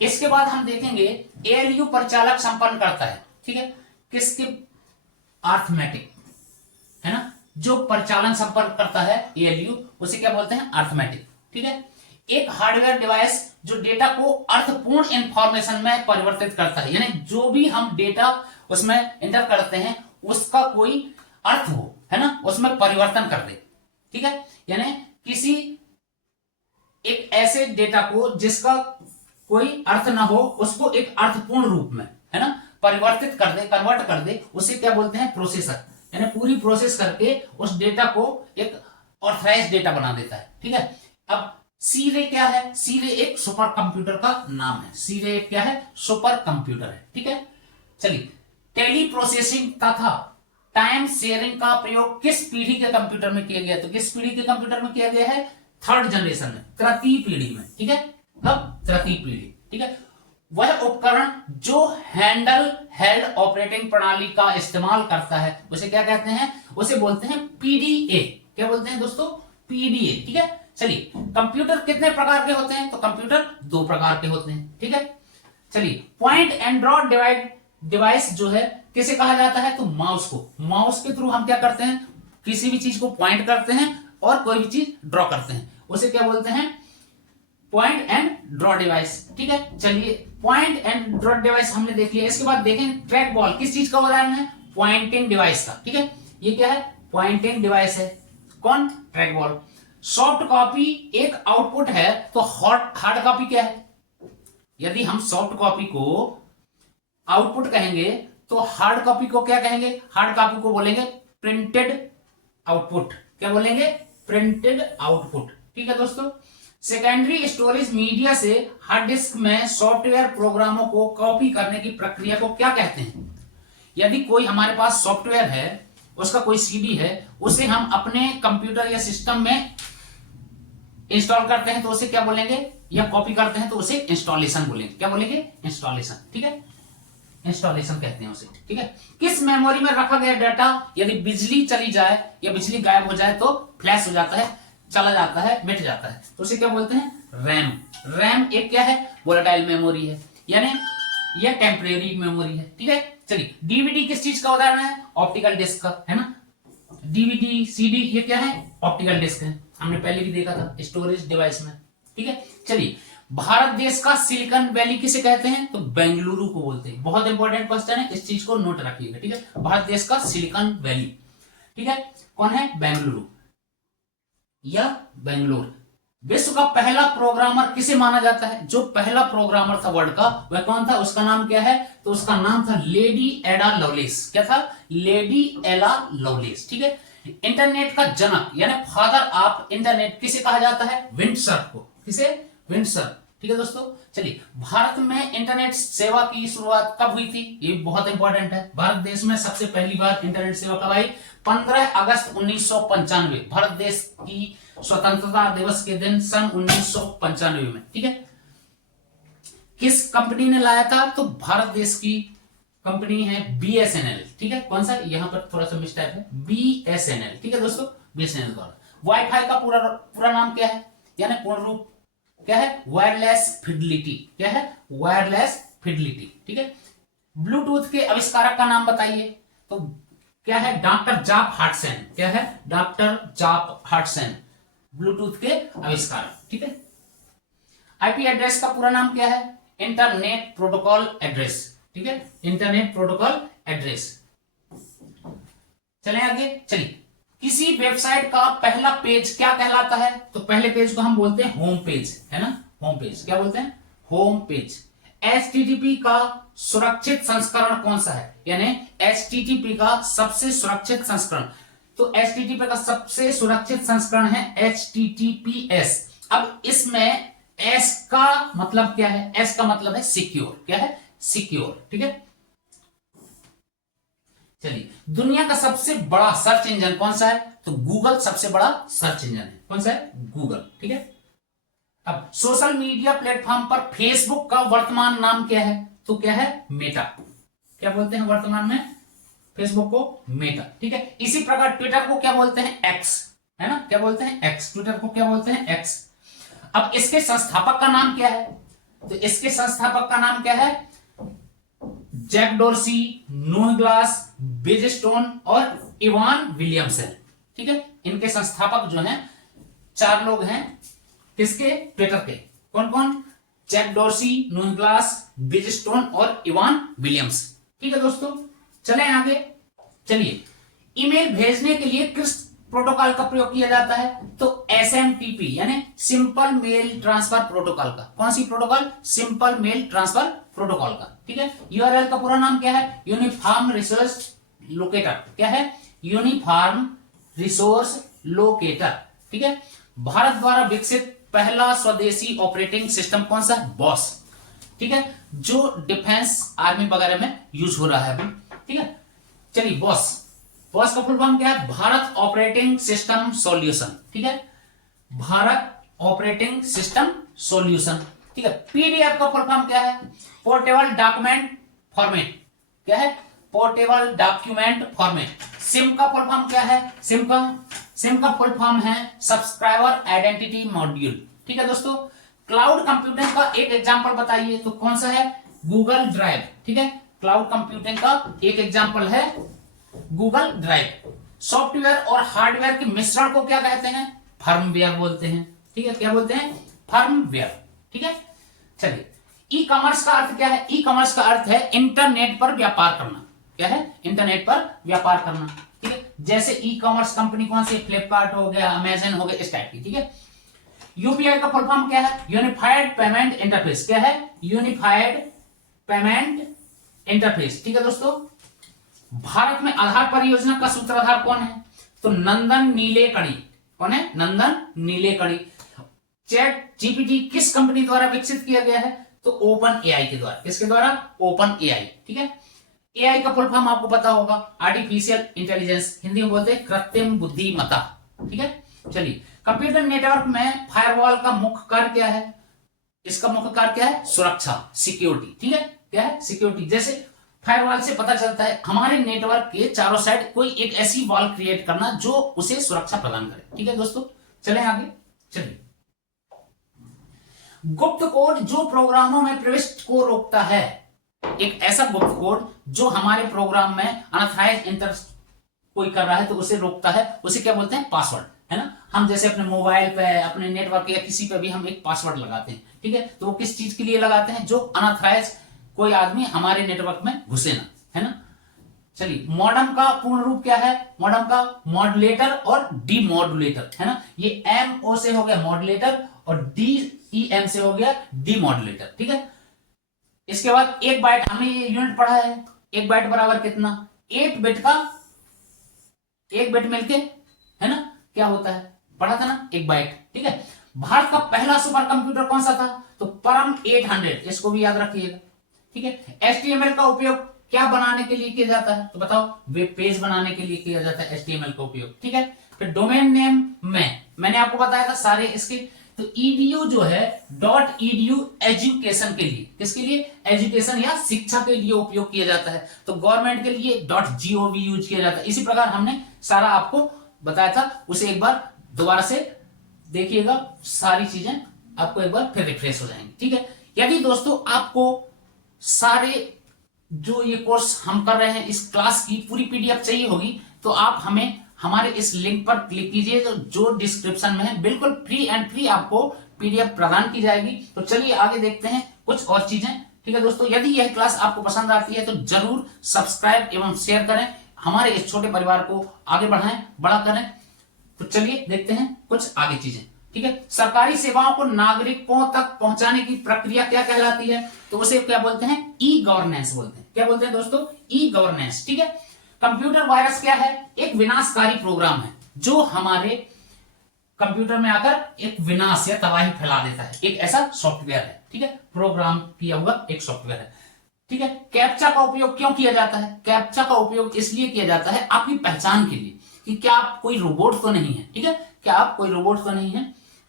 इसके बाद हम देखेंगे एएलयू परिचालक संपन्न करता है। ठीक है, किसके? अर्थमेटिक, है ना, जो परिचालन संपन्न करता है एएलयू, उसे क्या बोलते हैं? अर्थमेटिक। ठीक है, एक हार्डवेयर डिवाइस जो डेटा को अर्थपूर्ण इंफॉर्मेशन में परिवर्तित करता है, यानी जो भी हम डेटा उसमें एंटर करते हैं उसका कोई अर्थ हो, है ना, उसमें परिवर्तन कर दे। ठीक है, यानी किसी एक ऐसे डेटा को जिसका कोई अर्थ ना हो, उसको एक अर्थपूर्ण रूप में, है ना, परिवर्तित कर दे, कन्वर्ट कर दे, उसे क्या बोलते हैं? प्रोसेसर। यानी पूरी प्रोसेस करके उस डेटा को एक ऑथराइज्ड डेटा बना देता है। ठीक है, अब सी रे क्या है? सी रे एक सुपर कंप्यूटर का नाम है। सी रे क्या है? सुपर कंप्यूटर है। ठीक है, चलिए टेली प्रोसेसिंग तथा टाइम शेयरिंग का प्रयोग किस पीढ़ी के कंप्यूटर में किया गया? तो किस पीढ़ी के कंप्यूटर में किया गया है? थर्ड जनरेशन में, तृतीय पीढ़ी में। ठीक है, अब तृतीय पीढ़ी। ठीक है, वह उपकरण जो हैंडल हेल्ड ऑपरेटिंग प्रणाली का इस्तेमाल करता है उसे क्या कहते हैं? उसे बोलते हैं पीडीए। क्या बोलते हैं दोस्तों? पीडीए। ठीक है, चलिए कंप्यूटर कितने प्रकार के होते हैं? तो कंप्यूटर दो प्रकार के होते हैं। ठीक है, चलिए पॉइंट एंड ड्रॉ डिवाइस जो है किसे कहा जाता है? तो माउस को। माउस के थ्रू हम क्या करते हैं? किसी भी चीज को पॉइंट करते हैं और कोई भी चीज ड्रॉ करते हैं, उसे क्या बोलते हैं? Point and draw device. ठीक है, चलिए पॉइंट एंड ड्रॉ डिवाइस हमने देख लिया। इसके बाद देखें ट्रैक बॉल किस चीज का उदाहरण है? पॉइंटिंग डिवाइस का। ठीक है, ये क्या है? पॉइंटिंग डिवाइस है। कौन? Track ball. सॉफ्ट कॉपी एक आउटपुट है, तो हार्ड कॉपी क्या है? यदि हम सॉफ्ट कॉपी को आउटपुट कहेंगे तो हार्ड कॉपी को क्या कहेंगे? हार्ड कॉपी को बोलेंगे प्रिंटेड आउटपुट। क्या बोलेंगे? Printed output. ठीक है दोस्तों, सेकेंडरी स्टोरेज मीडिया से हार्ड डिस्क में सॉफ्टवेयर प्रोग्रामों को कॉपी करने की प्रक्रिया को क्या कहते हैं? यदि कोई हमारे पास सॉफ्टवेयर है, उसका कोई सीडी है, उसे हम अपने कंप्यूटर या सिस्टम में इंस्टॉल करते हैं तो उसे क्या बोलेंगे? या कॉपी करते हैं तो उसे इंस्टॉलेशन बोलेंगे। क्या बोलेंगे? इंस्टॉलेशन। ठीक है, इंस्टॉलेशन कहते हैं उसे। ठीक है, किस मेमोरी में रखा गया डाटा यदि बिजली चली जाए या बिजली गायब हो जाए तो फ्लैश हो जाता है, चला जाता है, मिट जाता है, तो उसे क्या बोलते हैं? रैम। रैम एक क्या है? वोलेटाइल मेमोरी है, यानी यह टेम्परेरी मेमोरी है। ठीक है, चलिए डीवीडी किस चीज का उदाहरण है? ऑप्टिकल डिस्क का, है ना। डीवीडी सीडी ये क्या है? ऑप्टिकल डिस्क है, हमने पहले भी देखा था स्टोरेज डिवाइस में। ठीक है, चलिए भारत देश का सिलिकॉन वैली किसे कहते हैं? तो बेंगलुरु को बोलते हैं। बहुत इंपॉर्टेंट क्वेश्चन है, इस चीज को नोट रखिएगा। ठीक है, भारत देश का सिलिकॉन वैली, ठीक है, कौन है? बेंगलुरु या बेंगलोर, विश्व का पहला प्रोग्रामर किसे माना जाता है? जो पहला प्रोग्रामर था वर्ल्ड का, वह कौन था? उसका नाम क्या है? तो उसका नाम था लेडी एडा लवलेस। क्या था? लेडी एला लवलेस। ठीक है। इंटरनेट का जनक यानी फादर ऑफ इंटरनेट किसे कहा जाता है? विंडसर को। किसे? विंडसर। ठीक है दोस्तों, चलिए भारत में इंटरनेट सेवा की शुरुआत कब हुई थी? ये बहुत इंपॉर्टेंट है। भारत देश में सबसे पहली बार इंटरनेट सेवा कब आई? 15 अगस्त 1995, भारत देश की स्वतंत्रता दिवस के दिन सन 1995 में। ठीक है। किस कंपनी ने लाया था? तो भारत देश की कंपनी है बीएसएनएल। ठीक है। कौन सा? यहां पर थोड़ा सा मिस्टेक है, बीएसएनएल। ठीक है दोस्तों, बीएसएनएल द्वारा। वाईफाई का पूरा नाम क्या है, यानी पूर्ण रूप क्या है? Wireless fidelity. क्या है? Wireless fidelity. ठीक है। ब्लूटूथ के आविष्कारक का नाम बताइए। तो क्या है? डॉक्टर जाप हार्टसन। क्या है? डॉक्टर जाप हार्टसन, ब्लूटूथ के आविष्कारक। ठीक है। आईपी एड्रेस का पूरा नाम क्या है? Internet protocol address. ठीक है, इंटरनेट प्रोटोकॉल एड्रेस। चलें आगे। चलिए, किसी वेबसाइट का पहला पेज क्या कहलाता है? तो पहले पेज को हम बोलते हैं होम पेज, है ना? होम पेज क्या बोलते हैं? Home page. एचटीटीपी का सुरक्षित संस्करण कौन सा है? यानी एचटीटीपी का सबसे सुरक्षित संस्करण। तो एचटीटीपी का सबसे सुरक्षित संस्करण है एचटीटीपीएस। अब इसमें एस का मतलब क्या है? एस का मतलब है सिक्योर। क्या है? सिक्योर। ठीक है। चलिए, दुनिया का सबसे बड़ा सर्च इंजन कौन सा है? तो गूगल सबसे बड़ा सर्च इंजन है। कौन सा है? गूगल। ठीक है। अब सोशल मीडिया प्लेटफॉर्म पर फेसबुक का वर्तमान नाम क्या है? तो क्या है? मेटा। क्या बोलते हैं वर्तमान में? फेसबुक को मेटा। ठीक है। इसी प्रकार ट्विटर को क्या बोलते हैं? एक्स, है ना? क्या बोलते हैं? एक्स। ट्विटर को क्या बोलते हैं? एक्स। अब इसके संस्थापक का नाम क्या है? तो इसके संस्थापक का नाम क्या है? जैक डोर्सी, नोह ग्लास, बेजस्टोन और इवान विलियमसन। ठीक है। इनके संस्थापक जो हैं, 4 लोग हैं। किसके? ट्विटर के। कौन कौन? जैक डोर्सी, नोह ग्लास, बेजस्टोन और इवान विलियम्स। ठीक है दोस्तों, चलें आगे। चलिए, ईमेल भेजने के लिए किस प्रोटोकॉल का प्रयोग किया जाता है? तो एसएमटीपी यानी सिंपल मेल ट्रांसफर प्रोटोकॉल का। कौन सी protocol? Simple mail transfer protocol का। ठीक है। यूआरएल का पूरा नाम क्या है? Uniform resource locator. क्या है? Uniform resource locator. ठीक है। भारत द्वारा विकसित पहला स्वदेशी ऑपरेटिंग सिस्टम कौन सा? बॉस। ठीक है, जो डिफेंस आर्मी वगैरह में यूज हो रहा है अभी। ठीक है। चलिए, बॉस। बॉस का फुल फॉर्म क्या है? Bharat operating system solution. ठीक है, भारत ऑपरेटिंग सिस्टम सॉल्यूशन। ठीक है। पीडीएफ का फुल फॉर्म क्या है? Portable document format. क्या है? Portable document format. सिम का फुल फॉर्म क्या है? सिम का फुल फॉर्म है सब्सक्राइबर आइडेंटिटी मॉड्यूल। ठीक है दोस्तों। क्लाउड कंप्यूटिंग का एक एग्जांपल बताइए, तो कौन सा है? Google drive. ठीक है, क्लाउड कंप्यूटिंग का एक एग्जांपल है गूगल ड्राइव। सॉफ्टवेयर और हार्डवेयर के मिश्रण को क्या कहते हैं? फर्मवेयर बोलते हैं। ठीक है, क्या बोलते हैं? फर्मवेयर। ठीक है। चलिए, ई कॉमर्स का अर्थ क्या है? ई कॉमर्स का अर्थ है इंटरनेट पर व्यापार करना। क्या है? इंटरनेट पर व्यापार करना। ठीक है। जैसे ई कॉमर्स कंपनी कौन सी? फ्लिपकार्ट हो गया, अमेजन हो गया, इस टाइप की। ठीक है। यूपीआई का फुल फॉर्म क्या है? Unified payment interface. क्या है? Unified payment interface. ठीक है दोस्तों। भारत में आधार परियोजना का सूत्रधार कौन है? तो नंदन नीलेकणी। कौन है? नंदन नीलेकणी। चैट जीपीटी किस कंपनी द्वारा विकसित किया गया है? तो ओपन एआई के द्वारा। किसके द्वारा? Open AI. ठीक है। एआई का फुल फॉर्म आपको पता होगा, आर्टिफिशियल इंटेलिजेंस, हिंदी में बोलते हैं कृत्रिम बुद्धिमत्ता। ठीक है। चलिए, कंप्यूटर नेटवर्क में फायरवॉल का मुख्य कार्य क्या है? इसका मुख्य कार्य क्या है? सुरक्षा, सिक्योरिटी। ठीक है, क्या है? सिक्योरिटी। जैसे फायरवॉल से पता चलता है हमारे नेटवर्क के चारों साइड कोई एक ऐसी वॉल क्रिएट करना जो उसे सुरक्षा प्रदान करे। ठीक है दोस्तों, चलें आगे। चलिए, गुप्त कोड जो प्रोग्रामों में प्रविष्ट को रोकता है, एक ऐसा गुप्त कोड जो हमारे प्रोग्राम में अनऑथराइज्ड इंटर कोई कर रहा है तो उसे रोकता है, उसे क्या बोलते हैं? पासवर्ड। है ना? हम जैसे अपने मोबाइल पे, अपने नेटवर्क या किसी पे भी हम एक पासवर्ड लगाते हैं। ठीक है, तो वो किस चीज के लिए लगाते हैं? जो अनऑथराइज्ड कोई आदमी हमारे नेटवर्क में घुसे ना। है ना? चलिए, मॉडम का पूर्ण रूप क्या है? मॉडम का मॉड्यूलेटर और डीमॉड्यूलेटर। है ना? ये एमओ से हो गया मॉड्यूलेटर और DEM से हो गया डीमॉड्यूलेटर। ठीक है, इसके बाद 1 बाइट, हमने ये यूनिट पढ़ा है, 1 बाइट बराबर कितना, 8 बिट का 1 बिट मिलके, है ना, क्या होता है, पढ़ा था ना, 1 बाइट। ठीक है, भारत का पहला सुपर कंप्यूटर कौन सा था, तो परम 800, इसको भी याद रखिएगा। ठीक है, HTML का उपयोग क्या बनाने के लिए किया जाता है, तो बताओ, वेब पेज बनाने के लिए किया जाता है HTML का उपयोग। ठीक है, फिर डोमेन नेम में मैंने आपको बताया था सारे इसके, तो edu जो है .edu एजुकेशन के लिए, किसके लिए, एजुकेशन या शिक्षा के लिए उपयोग किया जाता है, तो गवर्नमेंट के लिए .gov यूज किया जाता है। इसी प्रकार हमने सारा आपको बताया था, उसे एक बार दोबारा से देखिएगा, सारी चीजें आपको एक बार फिर रिफ्रेश हो जाएंगी। ठीक है, यदि दोस्तों आपको सारे जो ये कोर्स हम कर रहे हैं इस क्लास की पूरी PDF चाहिए होगी, तो आप हमें हमारे इस लिंक पर क्लिक कीजिए, जो डिस्क्रिप्शन में है, बिल्कुल फ्री एंड फ्री आपको PDF प्रदान की जाएगी। तो चलिए आगे देखते हैं कुछ और चीजें। ठीक है दोस्तों, यदि यह क्लास आपको पसंद आती है तो जरूर सब्सक्राइब एवं शेयर करें, हमारे इस छोटे परिवार को आगे बढ़ाएं, बड़ा करें। तो चलिए देखते हैं कुछ आगे चीजें। ठीक है, सरकारी सेवाओं को नागरिकों तक पहुंचाने की प्रक्रिया क्या कहलाती है, तो उसे क्या बोलते हैं, ई-गवर्नेंस बोलते हैं। क्या बोलते हैं दोस्तों, ई-गवर्नेंस। ठीक है, कंप्यूटर वायरस क्या है, एक विनाशकारी प्रोग्राम है जो हमारे कंप्यूटर में आकर एक विनाश या तबाही फैला देता है, एक ऐसा सॉफ्टवेयर है। ठीक है, प्रोग्राम किया हुआ एक सॉफ्टवेयर है। ठीक है, कैप्चा का उपयोग क्यों किया जाता है, कैप्चा का उपयोग इसलिए किया जाता है आपकी पहचान के लिए, कि क्या आप कोई रोबोट तो नहीं है। ठीक है, क्या आप कोई रोबोट तो नहीं है,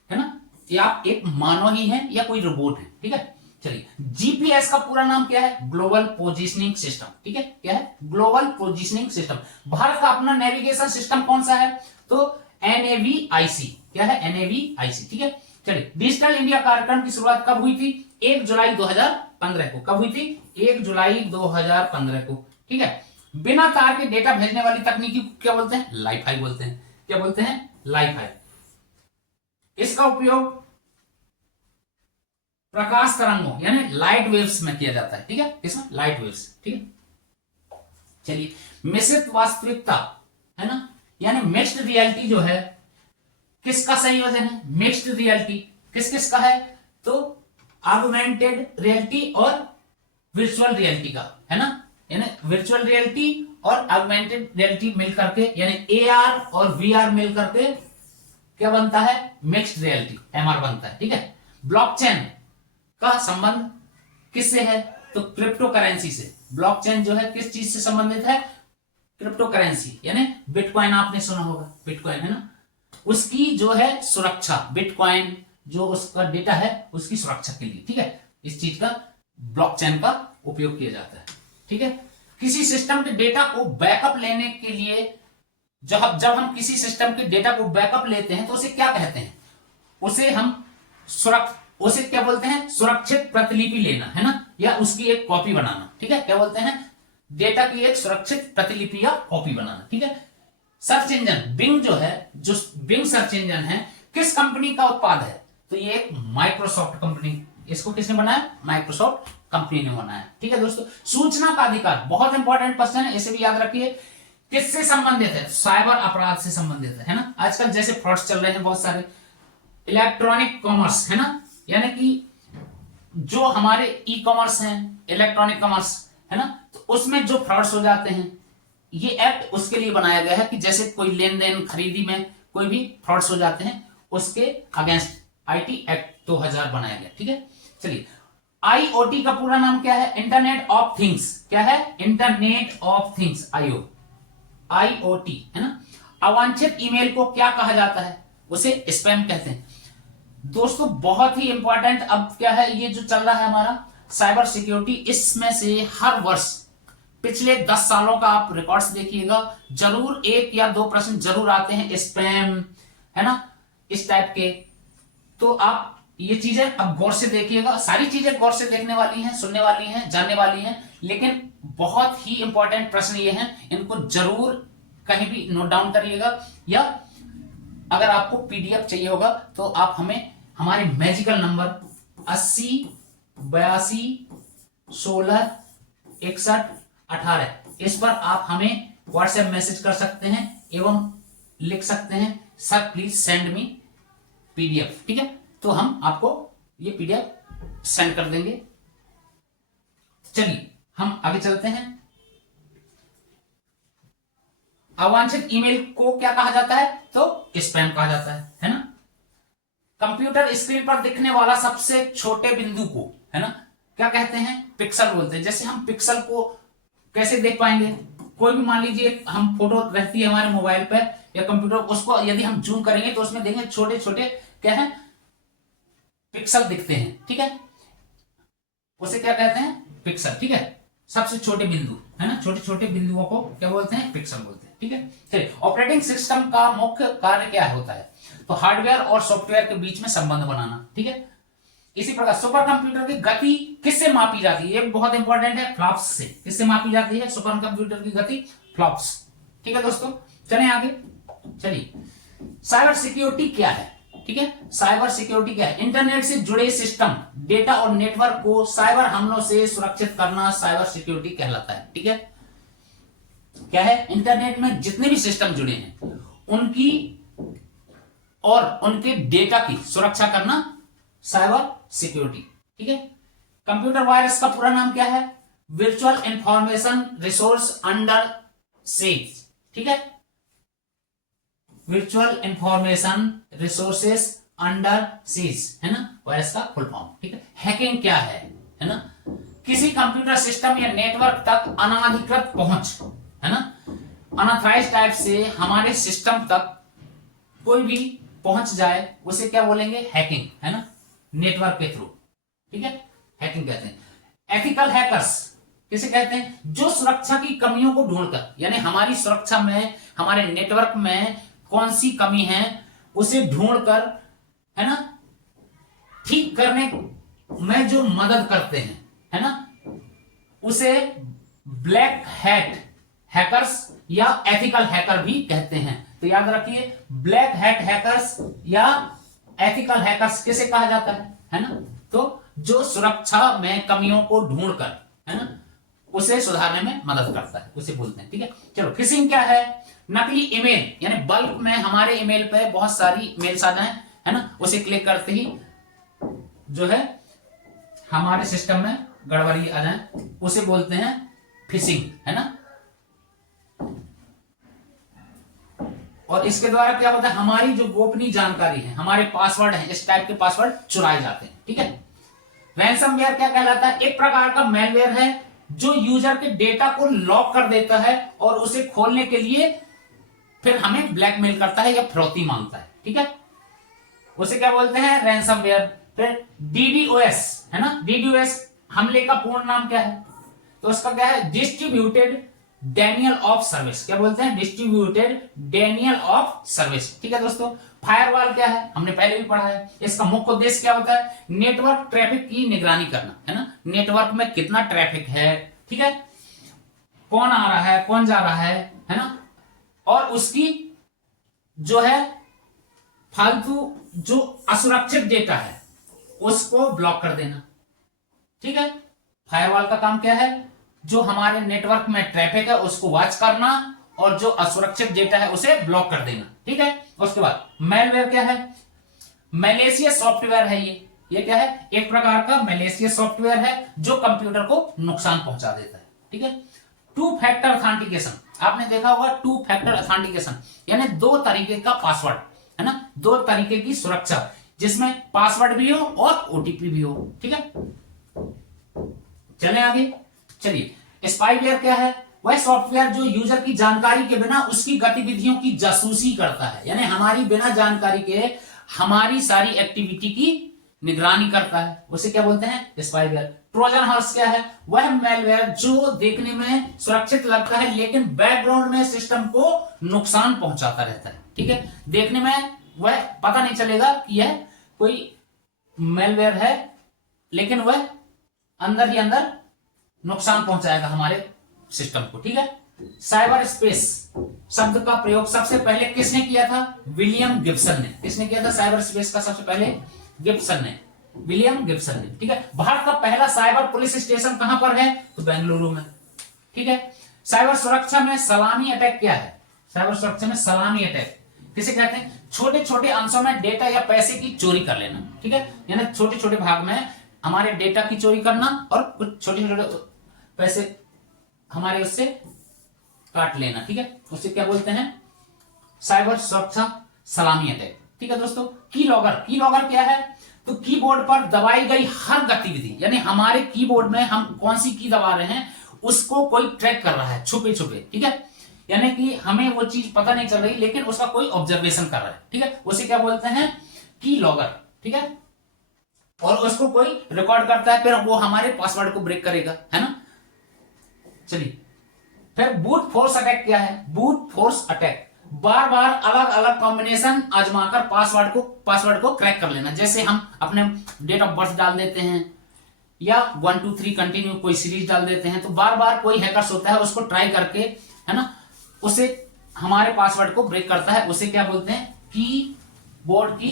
है ना, या आप एक मानव ही है या कोई रोबोट है। ठीक है, चलिए, GPS का पूरा नाम क्या है, ग्लोबल पोजिशनिंग सिस्टम। ठीक है, क्या है, ग्लोबल पोजिशनिंग सिस्टम। भारत का अपना नेविगेशन सिस्टम कौन सा है, तो NAVIC। क्या है, NAVIC। ठीक है, चलिए, डिजिटल इंडिया कार्यक्रम की शुरुआत कब हुई थी, 1 जुलाई 2015 को। कब हुई थी, 1 जुलाई 2015 को। ठीक है, बिना तार के डेटा भेजने वाली तकनीकी क्या बोलते हैं, लाईफाई बोलते हैं। क्या बोलते हैं, लाईफाई। इसका उपयोग प्रकाश तरंगों यानी लाइट वेव्स में किया जाता है। ठीक है, इसमें लाइट वेव्स। ठीक है, चलिए, मिश्रित वास्तविकता, है ना, यानी मिक्स्ड रियलिटी जो है, किसका संयोजन है, मिक्स्ड रियलिटी किस किस का है, तो ऑगमेंटेड रियलिटी और वर्चुअल रियलिटी का, है ना, यानी वर्चुअल रियलिटी और ऑगमेंटेड रियलिटी मिल करके, यानी AR और VR मिल करके क्या बनता है, मिक्स्ड रियलिटी, MR बनता है। ठीक है, ब्लॉकचेन का संबंध किससे है, तो क्रिप्टो करेंसी से। ब्लॉकचेन जो है किस चीज से संबंधित है, क्रिप्टो करेंसी, यानी बिटकॉइन आपने सुना होगा, बिटकॉइन, है ना, उसकी जो है सुरक्षा, बिटकॉइन जो उसका डेटा है उसकी सुरक्षा के लिए। ठीक है, इस चीज का ब्लॉकचेन का उपयोग किया जाता है। ठीक है, किसी सिस्टम के डेटा को बैकअप लेने के लिए, जब हम किसी सिस्टम के डेटा को बैकअप लेते हैं तो उसे क्या कहते हैं, उसे क्या बोलते हैं, सुरक्षित प्रतिलिपि लेना, है ना, या उसकी एक कॉपी बनाना। ठीक है, क्या बोलते हैं, डेटा की एक सुरक्षित प्रतिलिपि या कॉपी बनाना। ठीक है, सर्च इंजन बिंग जो है, जो बिंग सर्च इंजन है, किस कंपनी का उत्पाद है, तो ये एक माइक्रोसॉफ्ट कंपनी, इसको किसने बनाया, माइक्रोसॉफ्ट कंपनी ने बनाया। ठीक है दोस्तों, सूचना का अधिकार बहुत इंपॉर्टेंट क्वेश्चन है, इसे भी याद रखिए, किससे संबंधित है, साइबर अपराध से संबंधित है ना, आजकल जैसे फ्रॉड्स चल रहे हैं बहुत सारे। इलेक्ट्रॉनिक कॉमर्स, है ना, यानी कि जो हमारे ई-कॉमर्स हैं, इलेक्ट्रॉनिक कॉमर्स, है ना, तो उसमें जो फ्रॉड्स हो जाते हैं, ये एक्ट उसके लिए बनाया गया है कि जैसे कोई लेन देन खरीदी में कोई भी फ्रॉड्स हो जाते हैं, उसके अगेंस्ट IT एक्ट 2000 बनाया गया। ठीक है, चलिए, IoT का पूरा नाम क्या है, इंटरनेट ऑफ थिंग्स। क्या है, इंटरनेट ऑफ थिंग्स, IoT, है ना। अवांछित ईमेल को क्या कहा जाता है, उसे स्पैम कहते हैं। दोस्तों बहुत ही इंपॉर्टेंट, अब क्या है, ये जो चल रहा है हमारा साइबर सिक्योरिटी, इसमें से हर वर्ष पिछले 10 सालों का आप रिकॉर्ड्स देखिएगा, जरूर 1 या 2 प्रश्न जरूर आते हैं स्पैम, है ना, इस टाइप के। तो आप ये चीजें अब गौर से देखिएगा, सारी चीजें गौर से देखने वाली हैं, सुनने वाली हैं, जानने वाली हैं, लेकिन बहुत ही इंपॉर्टेंट प्रश्न ये हैं, इनको जरूर कहीं भी नोट डाउन करिएगा, या अगर आपको PDF चाहिए होगा तो आप हमें हमारे मैजिकल नंबर 80 82 16 61 18 इस पर आप हमें व्हाट्सएप मैसेज कर सकते हैं एवं लिख सकते हैं, sir please send me PDF। ठीक है, तो हम आपको ये पीडीएफ सेंड कर देंगे। चलिए हम आगे चलते हैं। अवांछित ईमेल को क्या कहा जाता है? तो स्पैम कहा जाता है ना। कंप्यूटर स्क्रीन पर दिखने वाला सबसे छोटे बिंदु को, है ना, क्या कहते हैं? पिक्सल बोलते हैं। जैसे हम पिक्सल को कैसे देख पाएंगे? कोई भी मान लीजिए हम फोटो रहती है हमारे मोबाइल पे या कंप्यूटर, उसको यदि हम जूम करेंगे तो उसमें देखेंगे छोटे छोटे क्या है, पिक्सल दिखते हैं, ठीक है। उसे क्या कहते हैं? पिक्सल, ठीक है। सबसे छोटे बिंदु, है ना, छोटे छोटे बिंदुओं को क्या बोलते हैं? पिक्सल बोलते हैं, ठीक है। चलिए, ऑपरेटिंग सिस्टम का मुख्य कार्य क्या होता है? तो हार्डवेयर और सॉफ्टवेयर के बीच में संबंध बनाना, ठीक है। इसी प्रकार सुपर कंप्यूटर की गति किससे मापी जाती है? ये बहुत इंपॉर्टेंट है, फ्लॉप्स से। किससे मापी जाती है सुपर कंप्यूटर की गति? फ्लॉप्स, ठीक है दोस्तों। चलें आगे। चलिए, साइबर सिक्योरिटी क्या है? ठीक है, साइबर सिक्योरिटी क्या है? इंटरनेट से जुड़े सिस्टम, डेटा और नेटवर्क को साइबर हमलों से सुरक्षित करना साइबर सिक्योरिटी कहलाता है, ठीक है। क्या है? इंटरनेट में जितने भी सिस्टम जुड़े हैं उनकी और उनके डेटा की सुरक्षा करना साइबर सिक्योरिटी, ठीक है। कंप्यूटर वायरस का पूरा नाम क्या है? Virtual information resource under seize, ठीक है। Virtual information resources under seize, है ना, वायरस का फुल फॉर्म, ठीक है। हैकिंग क्या है ना? किसी कंप्यूटर सिस्टम या नेटवर्क तक अनाधिकृत पहुंच, है ना, अनऑथराइज्ड टाइप से हमारे सिस्टम तक कोई भी पहुंच जाए उसे क्या बोलेंगे? हैकिंग, है ना, नेटवर्क के थ्रू, ठीक है, हैकिंग कहते हैं। एथिकल हैकर्स किसे कहते हैं? जो सुरक्षा की कमियों को ढूंढकर, यानी हमारी सुरक्षा में, हमारे नेटवर्क में कौन सी कमी है उसे ढूंढकर, है ना, ठीक करने में जो मदद करते हैं, है ना, उसे ब्लैक हैट हैकर्स या एथिकल हैकर भी कहते हैं। तो याद रखिए, ब्लैक हैट हैकर्स या एथिकल हैकर्स किसे कहा जाता है ना, तो जो सुरक्षा में कमियों को ढूंढकर, है ना, उसे सुधारने में मदद करता है, उसे बोलते हैं, ठीक है। चलो, फिशिंग क्या है? नकली ईमेल, यानी बल्क में हमारे ईमेल पे बहुत सारी मेल्स आ जाए, है ना, उसे क्लिक करते ही जो है हमारे सिस्टम में गड़बड़ी आ जाए, उसे बोलते हैं फिशिंग, है ना। और इसके द्वारा क्या होता है? हमारी जो गोपनीय जानकारी है, हमारे पासवर्ड है, इस टाइप के पासवर्ड चुराए जाते हैं, ठीक है। रैंसमवेयर क्या कहलाता है? एक प्रकार का मैलवेयर है जो यूजर के डेटा को लॉक कर देता है और उसे खोलने के लिए फिर हमें ब्लैकमेल करता है या फिरौती मांगता है, ठीक है। उसे क्या बोलते हैं? रैंसमवेयर। फिर डीडोएस, है ना, डीडोएस हमले का पूर्ण नाम क्या है? तो उसका क्या है? Distributed Daniel of service. क्या बोलते हैं? डिस्ट्रीब्यूटेड डेनियल ऑफ सर्विस, ठीक है दोस्तों। फायरवॉल क्या है? हमने पहले भी पढ़ा है। इसका मुख्य उद्देश्य क्या होता है? नेटवर्क ट्रैफिक की निगरानी करना, है ना, नेटवर्क में कितना ट्रैफिक है, ठीक है, कौन आ रहा है, कौन जा रहा है ना, और उसकी जो है फालतू जो असुरक्षित डेटा है उसको ब्लॉक कर देना, ठीक है। फायरवॉल का काम क्या है? जो हमारे नेटवर्क में ट्रैफिक है उसको वॉच करना और जो असुरक्षित डेटा है उसे ब्लॉक कर देना, ठीक है। उसके बाद मैलवेयर क्या है? मैलिशियस सॉफ्टवेयर है ये क्या है? एक प्रकार का मैलिशियस सॉफ्टवेयर है जो कंप्यूटर को नुकसान पहुंचा देता है, ठीक है। टू फैक्टर ऑथेंटिकेशन, आपने देखा होगा, टू फैक्टर ऑथेंटिकेशन यानी दो तरीके का पासवर्ड, है ना, दो तरीके की सुरक्षा जिसमें पासवर्ड भी हो और ओटीपी भी हो, ठीक है। चलें आगे। चलिए, स्पाईवेयर क्या है? वह सॉफ्टवेयर जो यूजर की जानकारी के बिना उसकी गतिविधियों की जासूसी करता है, यानी हमारी बिना जानकारी के हमारी सारी एक्टिविटी की निगरानी करता है, उसे क्या बोलते हैं? स्पाईवेयर। ट्रोजन हॉर्स क्या है? वह मैलवेयर जो देखने में सुरक्षित लगता है लेकिन बैकग्राउंड में सिस्टम को नुकसान पहुंचाता रहता है, ठीक है। देखने में वह पता नहीं चलेगा कि यह कोई मैलवेयर है लेकिन वह अंदर ही अंदर नुकसान पहुंचाएगा हमारे सिस्टम को, ठीक है। साइबर स्पेस शब्द का प्रयोग सबसे पहले किसने किया था? विलियम गिब्सन ने। किसने किया था साइबर स्पेस का? सबसे पहले गिब्सन ने, विलियम गिब्सन ने, ठीक है। भारत का पहला साइबर पुलिस स्टेशन कहां पर है? तो बेंगलुरु में, ठीक है। साइबर सुरक्षा में सलामी अटैक क्या है? साइबर सुरक्षा में सलामी अटैक किसे कहते हैं? छोटे छोटे अंशों में डेटा या पैसे की चोरी कर लेना, ठीक है, यानी छोटे छोटे भाग में हमारे डेटा की चोरी करना और कुछ छोटे छोटे पैसे हमारे उससे काट लेना, ठीक है, उसे क्या बोलते हैं, साइबर सुरक्षा सलामी अटैक। ठीक है दोस्तों, कीलॉगर क्या है, तो कीबोर्ड पर दबाई गई हर गतिविधि, यानी हमारे कीबोर्ड में हम कौन सी की दबा रहे हैं उसको कोई ट्रैक कर रहा है छुपे छुपे, ठीक है, यानी कि हमें वो चीज पता नहीं चल रही लेकिन उसका कोई ऑब्जर्वेशन कर रहा है, ठीक है, उसे क्या बोलते हैं, कीलॉगर, ठीक है, और उसको कोई रिकॉर्ड करता है, फिर वो हमारे पासवर्ड को ब्रेक करेगा, है ना। चलिए, फिर बूट फोर्स अटैक क्या है, बूट फोर्स अटैक बार बार अलग अलग कॉम्बिनेशन आजमाकर पासवर्ड को क्रैक कर लेना, जैसे हम अपने डेट ऑफ बर्थ डाल देते हैं या 1 2 3 कंटिन्यू कोई सीरीज डाल देते हैं, तो बार बार कोई हैकर्स होता है उसको ट्राई करके, है ना, उसे हमारे पासवर्ड को ब्रेक करता है, उसे क्या बोलते हैं, कीबोर्ड की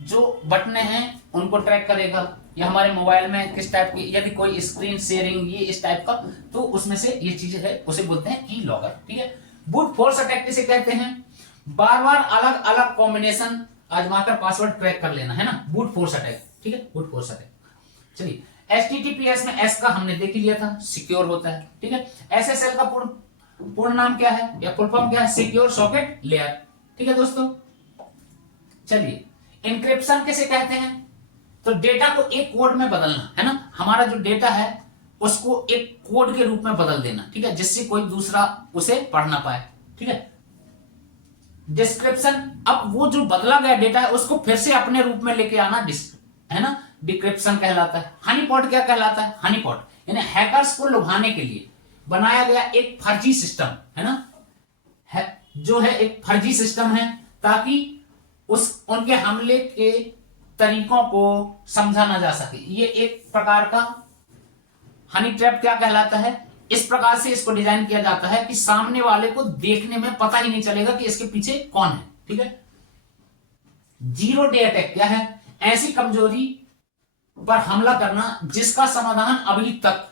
जो बटने हैं उनको ट्रैक करेगा, या हमारे मोबाइल में किस टाइप की, यदि कोई स्क्रीन शेयरिंग ये इस टाइप का, तो उसमें से ये चीज है, उसे बोलते हैं कीलॉगर, ठीक है। बूट फोर्स अटैक किसे कहते हैं, बार बार अलग अलग कॉम्बिनेशन आजमाकर पासवर्ड क्रैक कर लेना, है ना, बूट फोर्स अटैक, ठीक है, बूट फोर्स अटैक। चलिए, HTTPS में एस का हमने देख लिया था, सिक्योर होता है, ठीक है। SSL का पूर्ण नाम क्या है या फुल फॉर्म क्या है, सिक्योर सॉकेट लेयर, ठीक है दोस्तों। चलिए, इंक्रिप्शन किसे कहते हैं, तो डेटा को एक कोड में बदलना, है ना, हमारा जो डेटा है उसको एक कोड के रूप में बदल देना, ठीक है, जिससे कोई दूसरा उसे पढ़ ना पाए, ठीक है। डिस्क्रिप्शन, अब वो जो बदला गया डेटा है उसको फिर से अपने रूप में लेके आना, है ना, डिक्रिप्शन कहलाता है। हनीपॉट क्या कहलाता है, हनीपॉट यानी हैकर्स को लुभाने के लिए बनाया गया एक फर्जी सिस्टम, है ना, जो है एक फर्जी सिस्टम है, ताकि उनके हमले के तरीकों को समझा ना जा सके। ये एक प्रकार का हनी ट्रैप क्या कहलाता है, इस प्रकार से इसको डिजाइन किया जाता है कि सामने वाले को देखने में पता ही नहीं चलेगा कि इसके पीछे कौन है, ठीक है। जीरो डे अटैक क्या है, ऐसी कमजोरी पर हमला करना जिसका समाधान अभी तक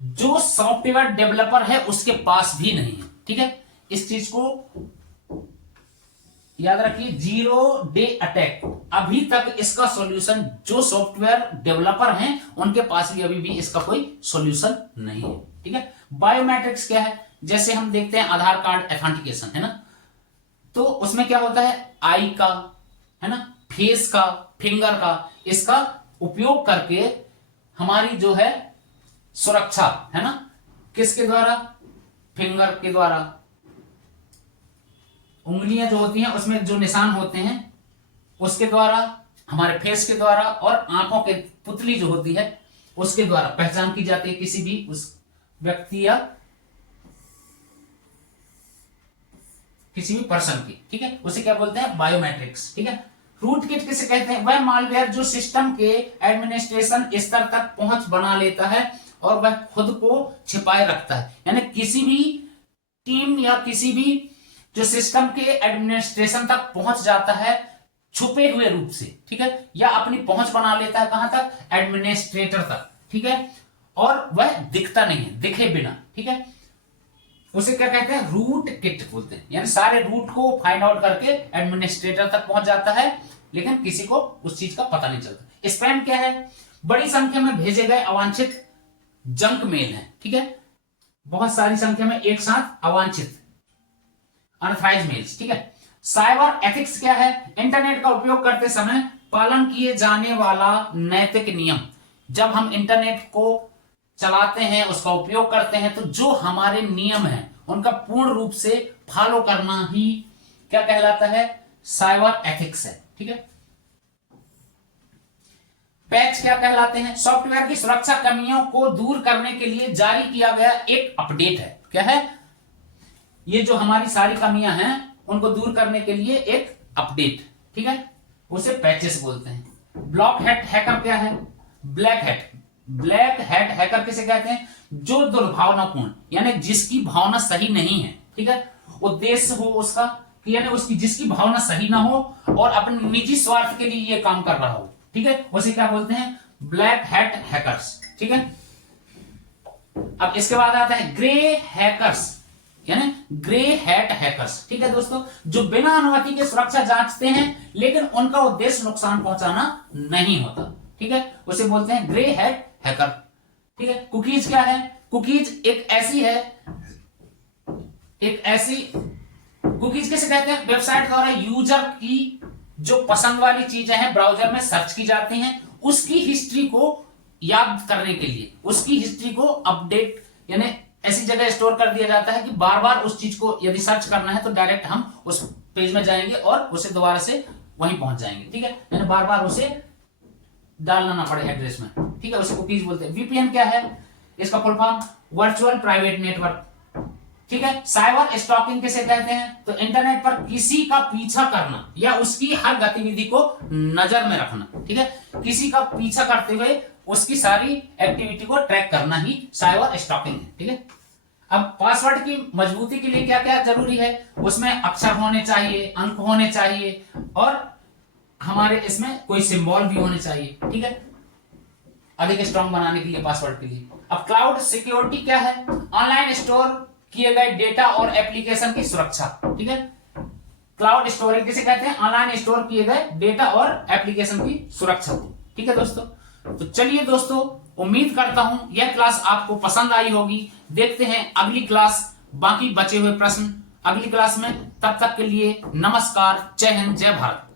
जो सॉफ्टवेयर डेवलपर है उसके पास भी नहीं है, ठीक है। इस चीज को याद रखिए, जीरो डे अटैक, अभी तक इसका सॉल्यूशन जो सॉफ्टवेयर डेवलपर हैं उनके पास भी अभी भी इसका कोई सॉल्यूशन नहीं है, ठीक है। बायोमेट्रिक्स क्या है, जैसे हम देखते हैं आधार कार्ड एथेंटिकेशन, है ना, तो उसमें क्या होता है, आई का, है ना, फेस का, फिंगर का, इसका उपयोग करके हमारी जो है सुरक्षा, है ना, किसके द्वारा, फिंगर के द्वारा, उंगलियां जो होती हैं उसमें जो निशान होते हैं उसके द्वारा, हमारे फेस के द्वारा और आंखों के पुतली जो होती है उसके द्वारा पहचान की जाती है किसी भी उस व्यक्ति या किसी भी पर्सन की, ठीक है, उसे क्या बोलते हैं, बायोमेट्रिक्स, ठीक है। रूट किट किसे कहते हैं, वह मालवेयर जो सिस्टम के एडमिनिस्ट्रेशन स्तर तक पहुंच बना लेता है और वह खुद को छिपाए रखता है, यानी किसी भी टीम या किसी भी जो सिस्टम के एडमिनिस्ट्रेशन तक पहुंच जाता है छुपे हुए रूप से, ठीक है, या अपनी पहुंच बना लेता है कहां तक, एडमिनिस्ट्रेटर तक, ठीक है, और वह दिखता नहीं है, दिखे बिना, ठीक है, उसे क्या कहते हैं, रूट किट बोलते हैं, यानी सारे रूट को फाइंड आउट करके एडमिनिस्ट्रेटर तक पहुंच जाता है लेकिन किसी को उस चीज का पता नहीं चलता। स्पैम क्या है, बड़ी संख्या में भेजे गए अवांछित जंक मेल है, ठीक है, बहुत सारी संख्या में एक साथ अवांछित अनऑथराइज्ड मेल्स, ठीक है। साइबर एथिक्स क्या है, इंटरनेट का उपयोग करते समय पालन किए जाने वाला नैतिक नियम, जब हम इंटरनेट को चलाते हैं उसका उपयोग करते हैं तो जो हमारे नियम हैं उनका पूर्ण रूप से फॉलो करना ही क्या कहलाता है, साइबर एथिक्स है, ठीक है। पैच क्या कहलाते हैं, सॉफ्टवेयर की सुरक्षा कमियों को दूर करने के लिए जारी किया गया एक अपडेट है, क्या है, ये जो हमारी सारी कमियां हैं उनको दूर करने के लिए एक अपडेट, ठीक है, उसे पैचेस बोलते हैं। ब्लॉक हेड हैकर क्या है, ब्लैक हेड हैकर किसे कहते हैं, जो दुर्भावनापूर्ण यानी जिसकी भावना सही नहीं है, ठीक है, उद्देश्य हो उसका कि यानी उसकी जिसकी भावना सही ना हो और अपने निजी स्वार्थ के लिए ये काम कर रहा हो, ठीक है, उसे क्या बोलते हैं, ब्लैक हैट हैकर्स, ठीक है। अब इसके बाद आता है ग्रे हैकर्स, यानी ग्रे हैट हैकर्स। ठीक है दोस्तों, जो बिना अनुमति के सुरक्षा जांचते हैं लेकिन उनका उद्देश्य नुकसान पहुंचाना नहीं होता। ठीक है, उसे बोलते हैं ग्रे हैट हैकर। ठीक है, कुकीज क्या है? कुकीज एक ऐसी कुकीज किसे कहते हैं? वेबसाइट द्वारा यूजर की जो पसंद वाली चीजें हैं ब्राउजर में सर्च की जाती हैं, उसकी हिस्ट्री को याद करने के लिए, उसकी हिस्ट्री को अपडेट यानी ऐसी जगह स्टोर कर दिया जाता है कि बार बार उस चीज को यदि सर्च करना है तो डायरेक्ट हम उस पेज में जाएंगे और उसे दोबारा से वहीं पहुंच जाएंगे। ठीक है, यानी बार बार उसे डालना ना पड़े एड्रेस में। ठीक है, उसे कुकीज बोलते हैं। वीपीएन क्या है? इसका full form virtual private network. ठीक है, साइबर स्टॉकिंग किसे कहते हैं? तो इंटरनेट पर किसी का पीछा करना या उसकी हर गतिविधि को नजर में रखना। ठीक है, किसी का पीछा करते हुए उसकी सारी एक्टिविटी को ट्रैक करना ही साइबर स्टॉकिंग है। ठीक है, अब पासवर्ड की मजबूती के लिए क्या क्या जरूरी है? उसमें अक्षर होने चाहिए, अंक होने चाहिए और हमारे इसमें कोई सिंबल भी होने चाहिए। ठीक है, अधिक स्ट्रॉन्ग बनाने के लिए पासवर्ड के लिए। अब क्लाउड सिक्योरिटी क्या है? ऑनलाइन स्टोर किए गए डेटा और एप्लीकेशन की सुरक्षा। ठीक है, क्लाउड स्टोरेज किसे कहते हैं? ऑनलाइन स्टोर किए गए डेटा और एप्लीकेशन की सुरक्षा को। ठीक है दोस्तों, तो चलिए दोस्तों, उम्मीद करता हूं यह क्लास आपको पसंद आई होगी। देखते हैं अगली क्लास, बाकी बचे हुए प्रश्न अगली क्लास में। तब तक के लिए नमस्कार, जय हिंद, जय भारत।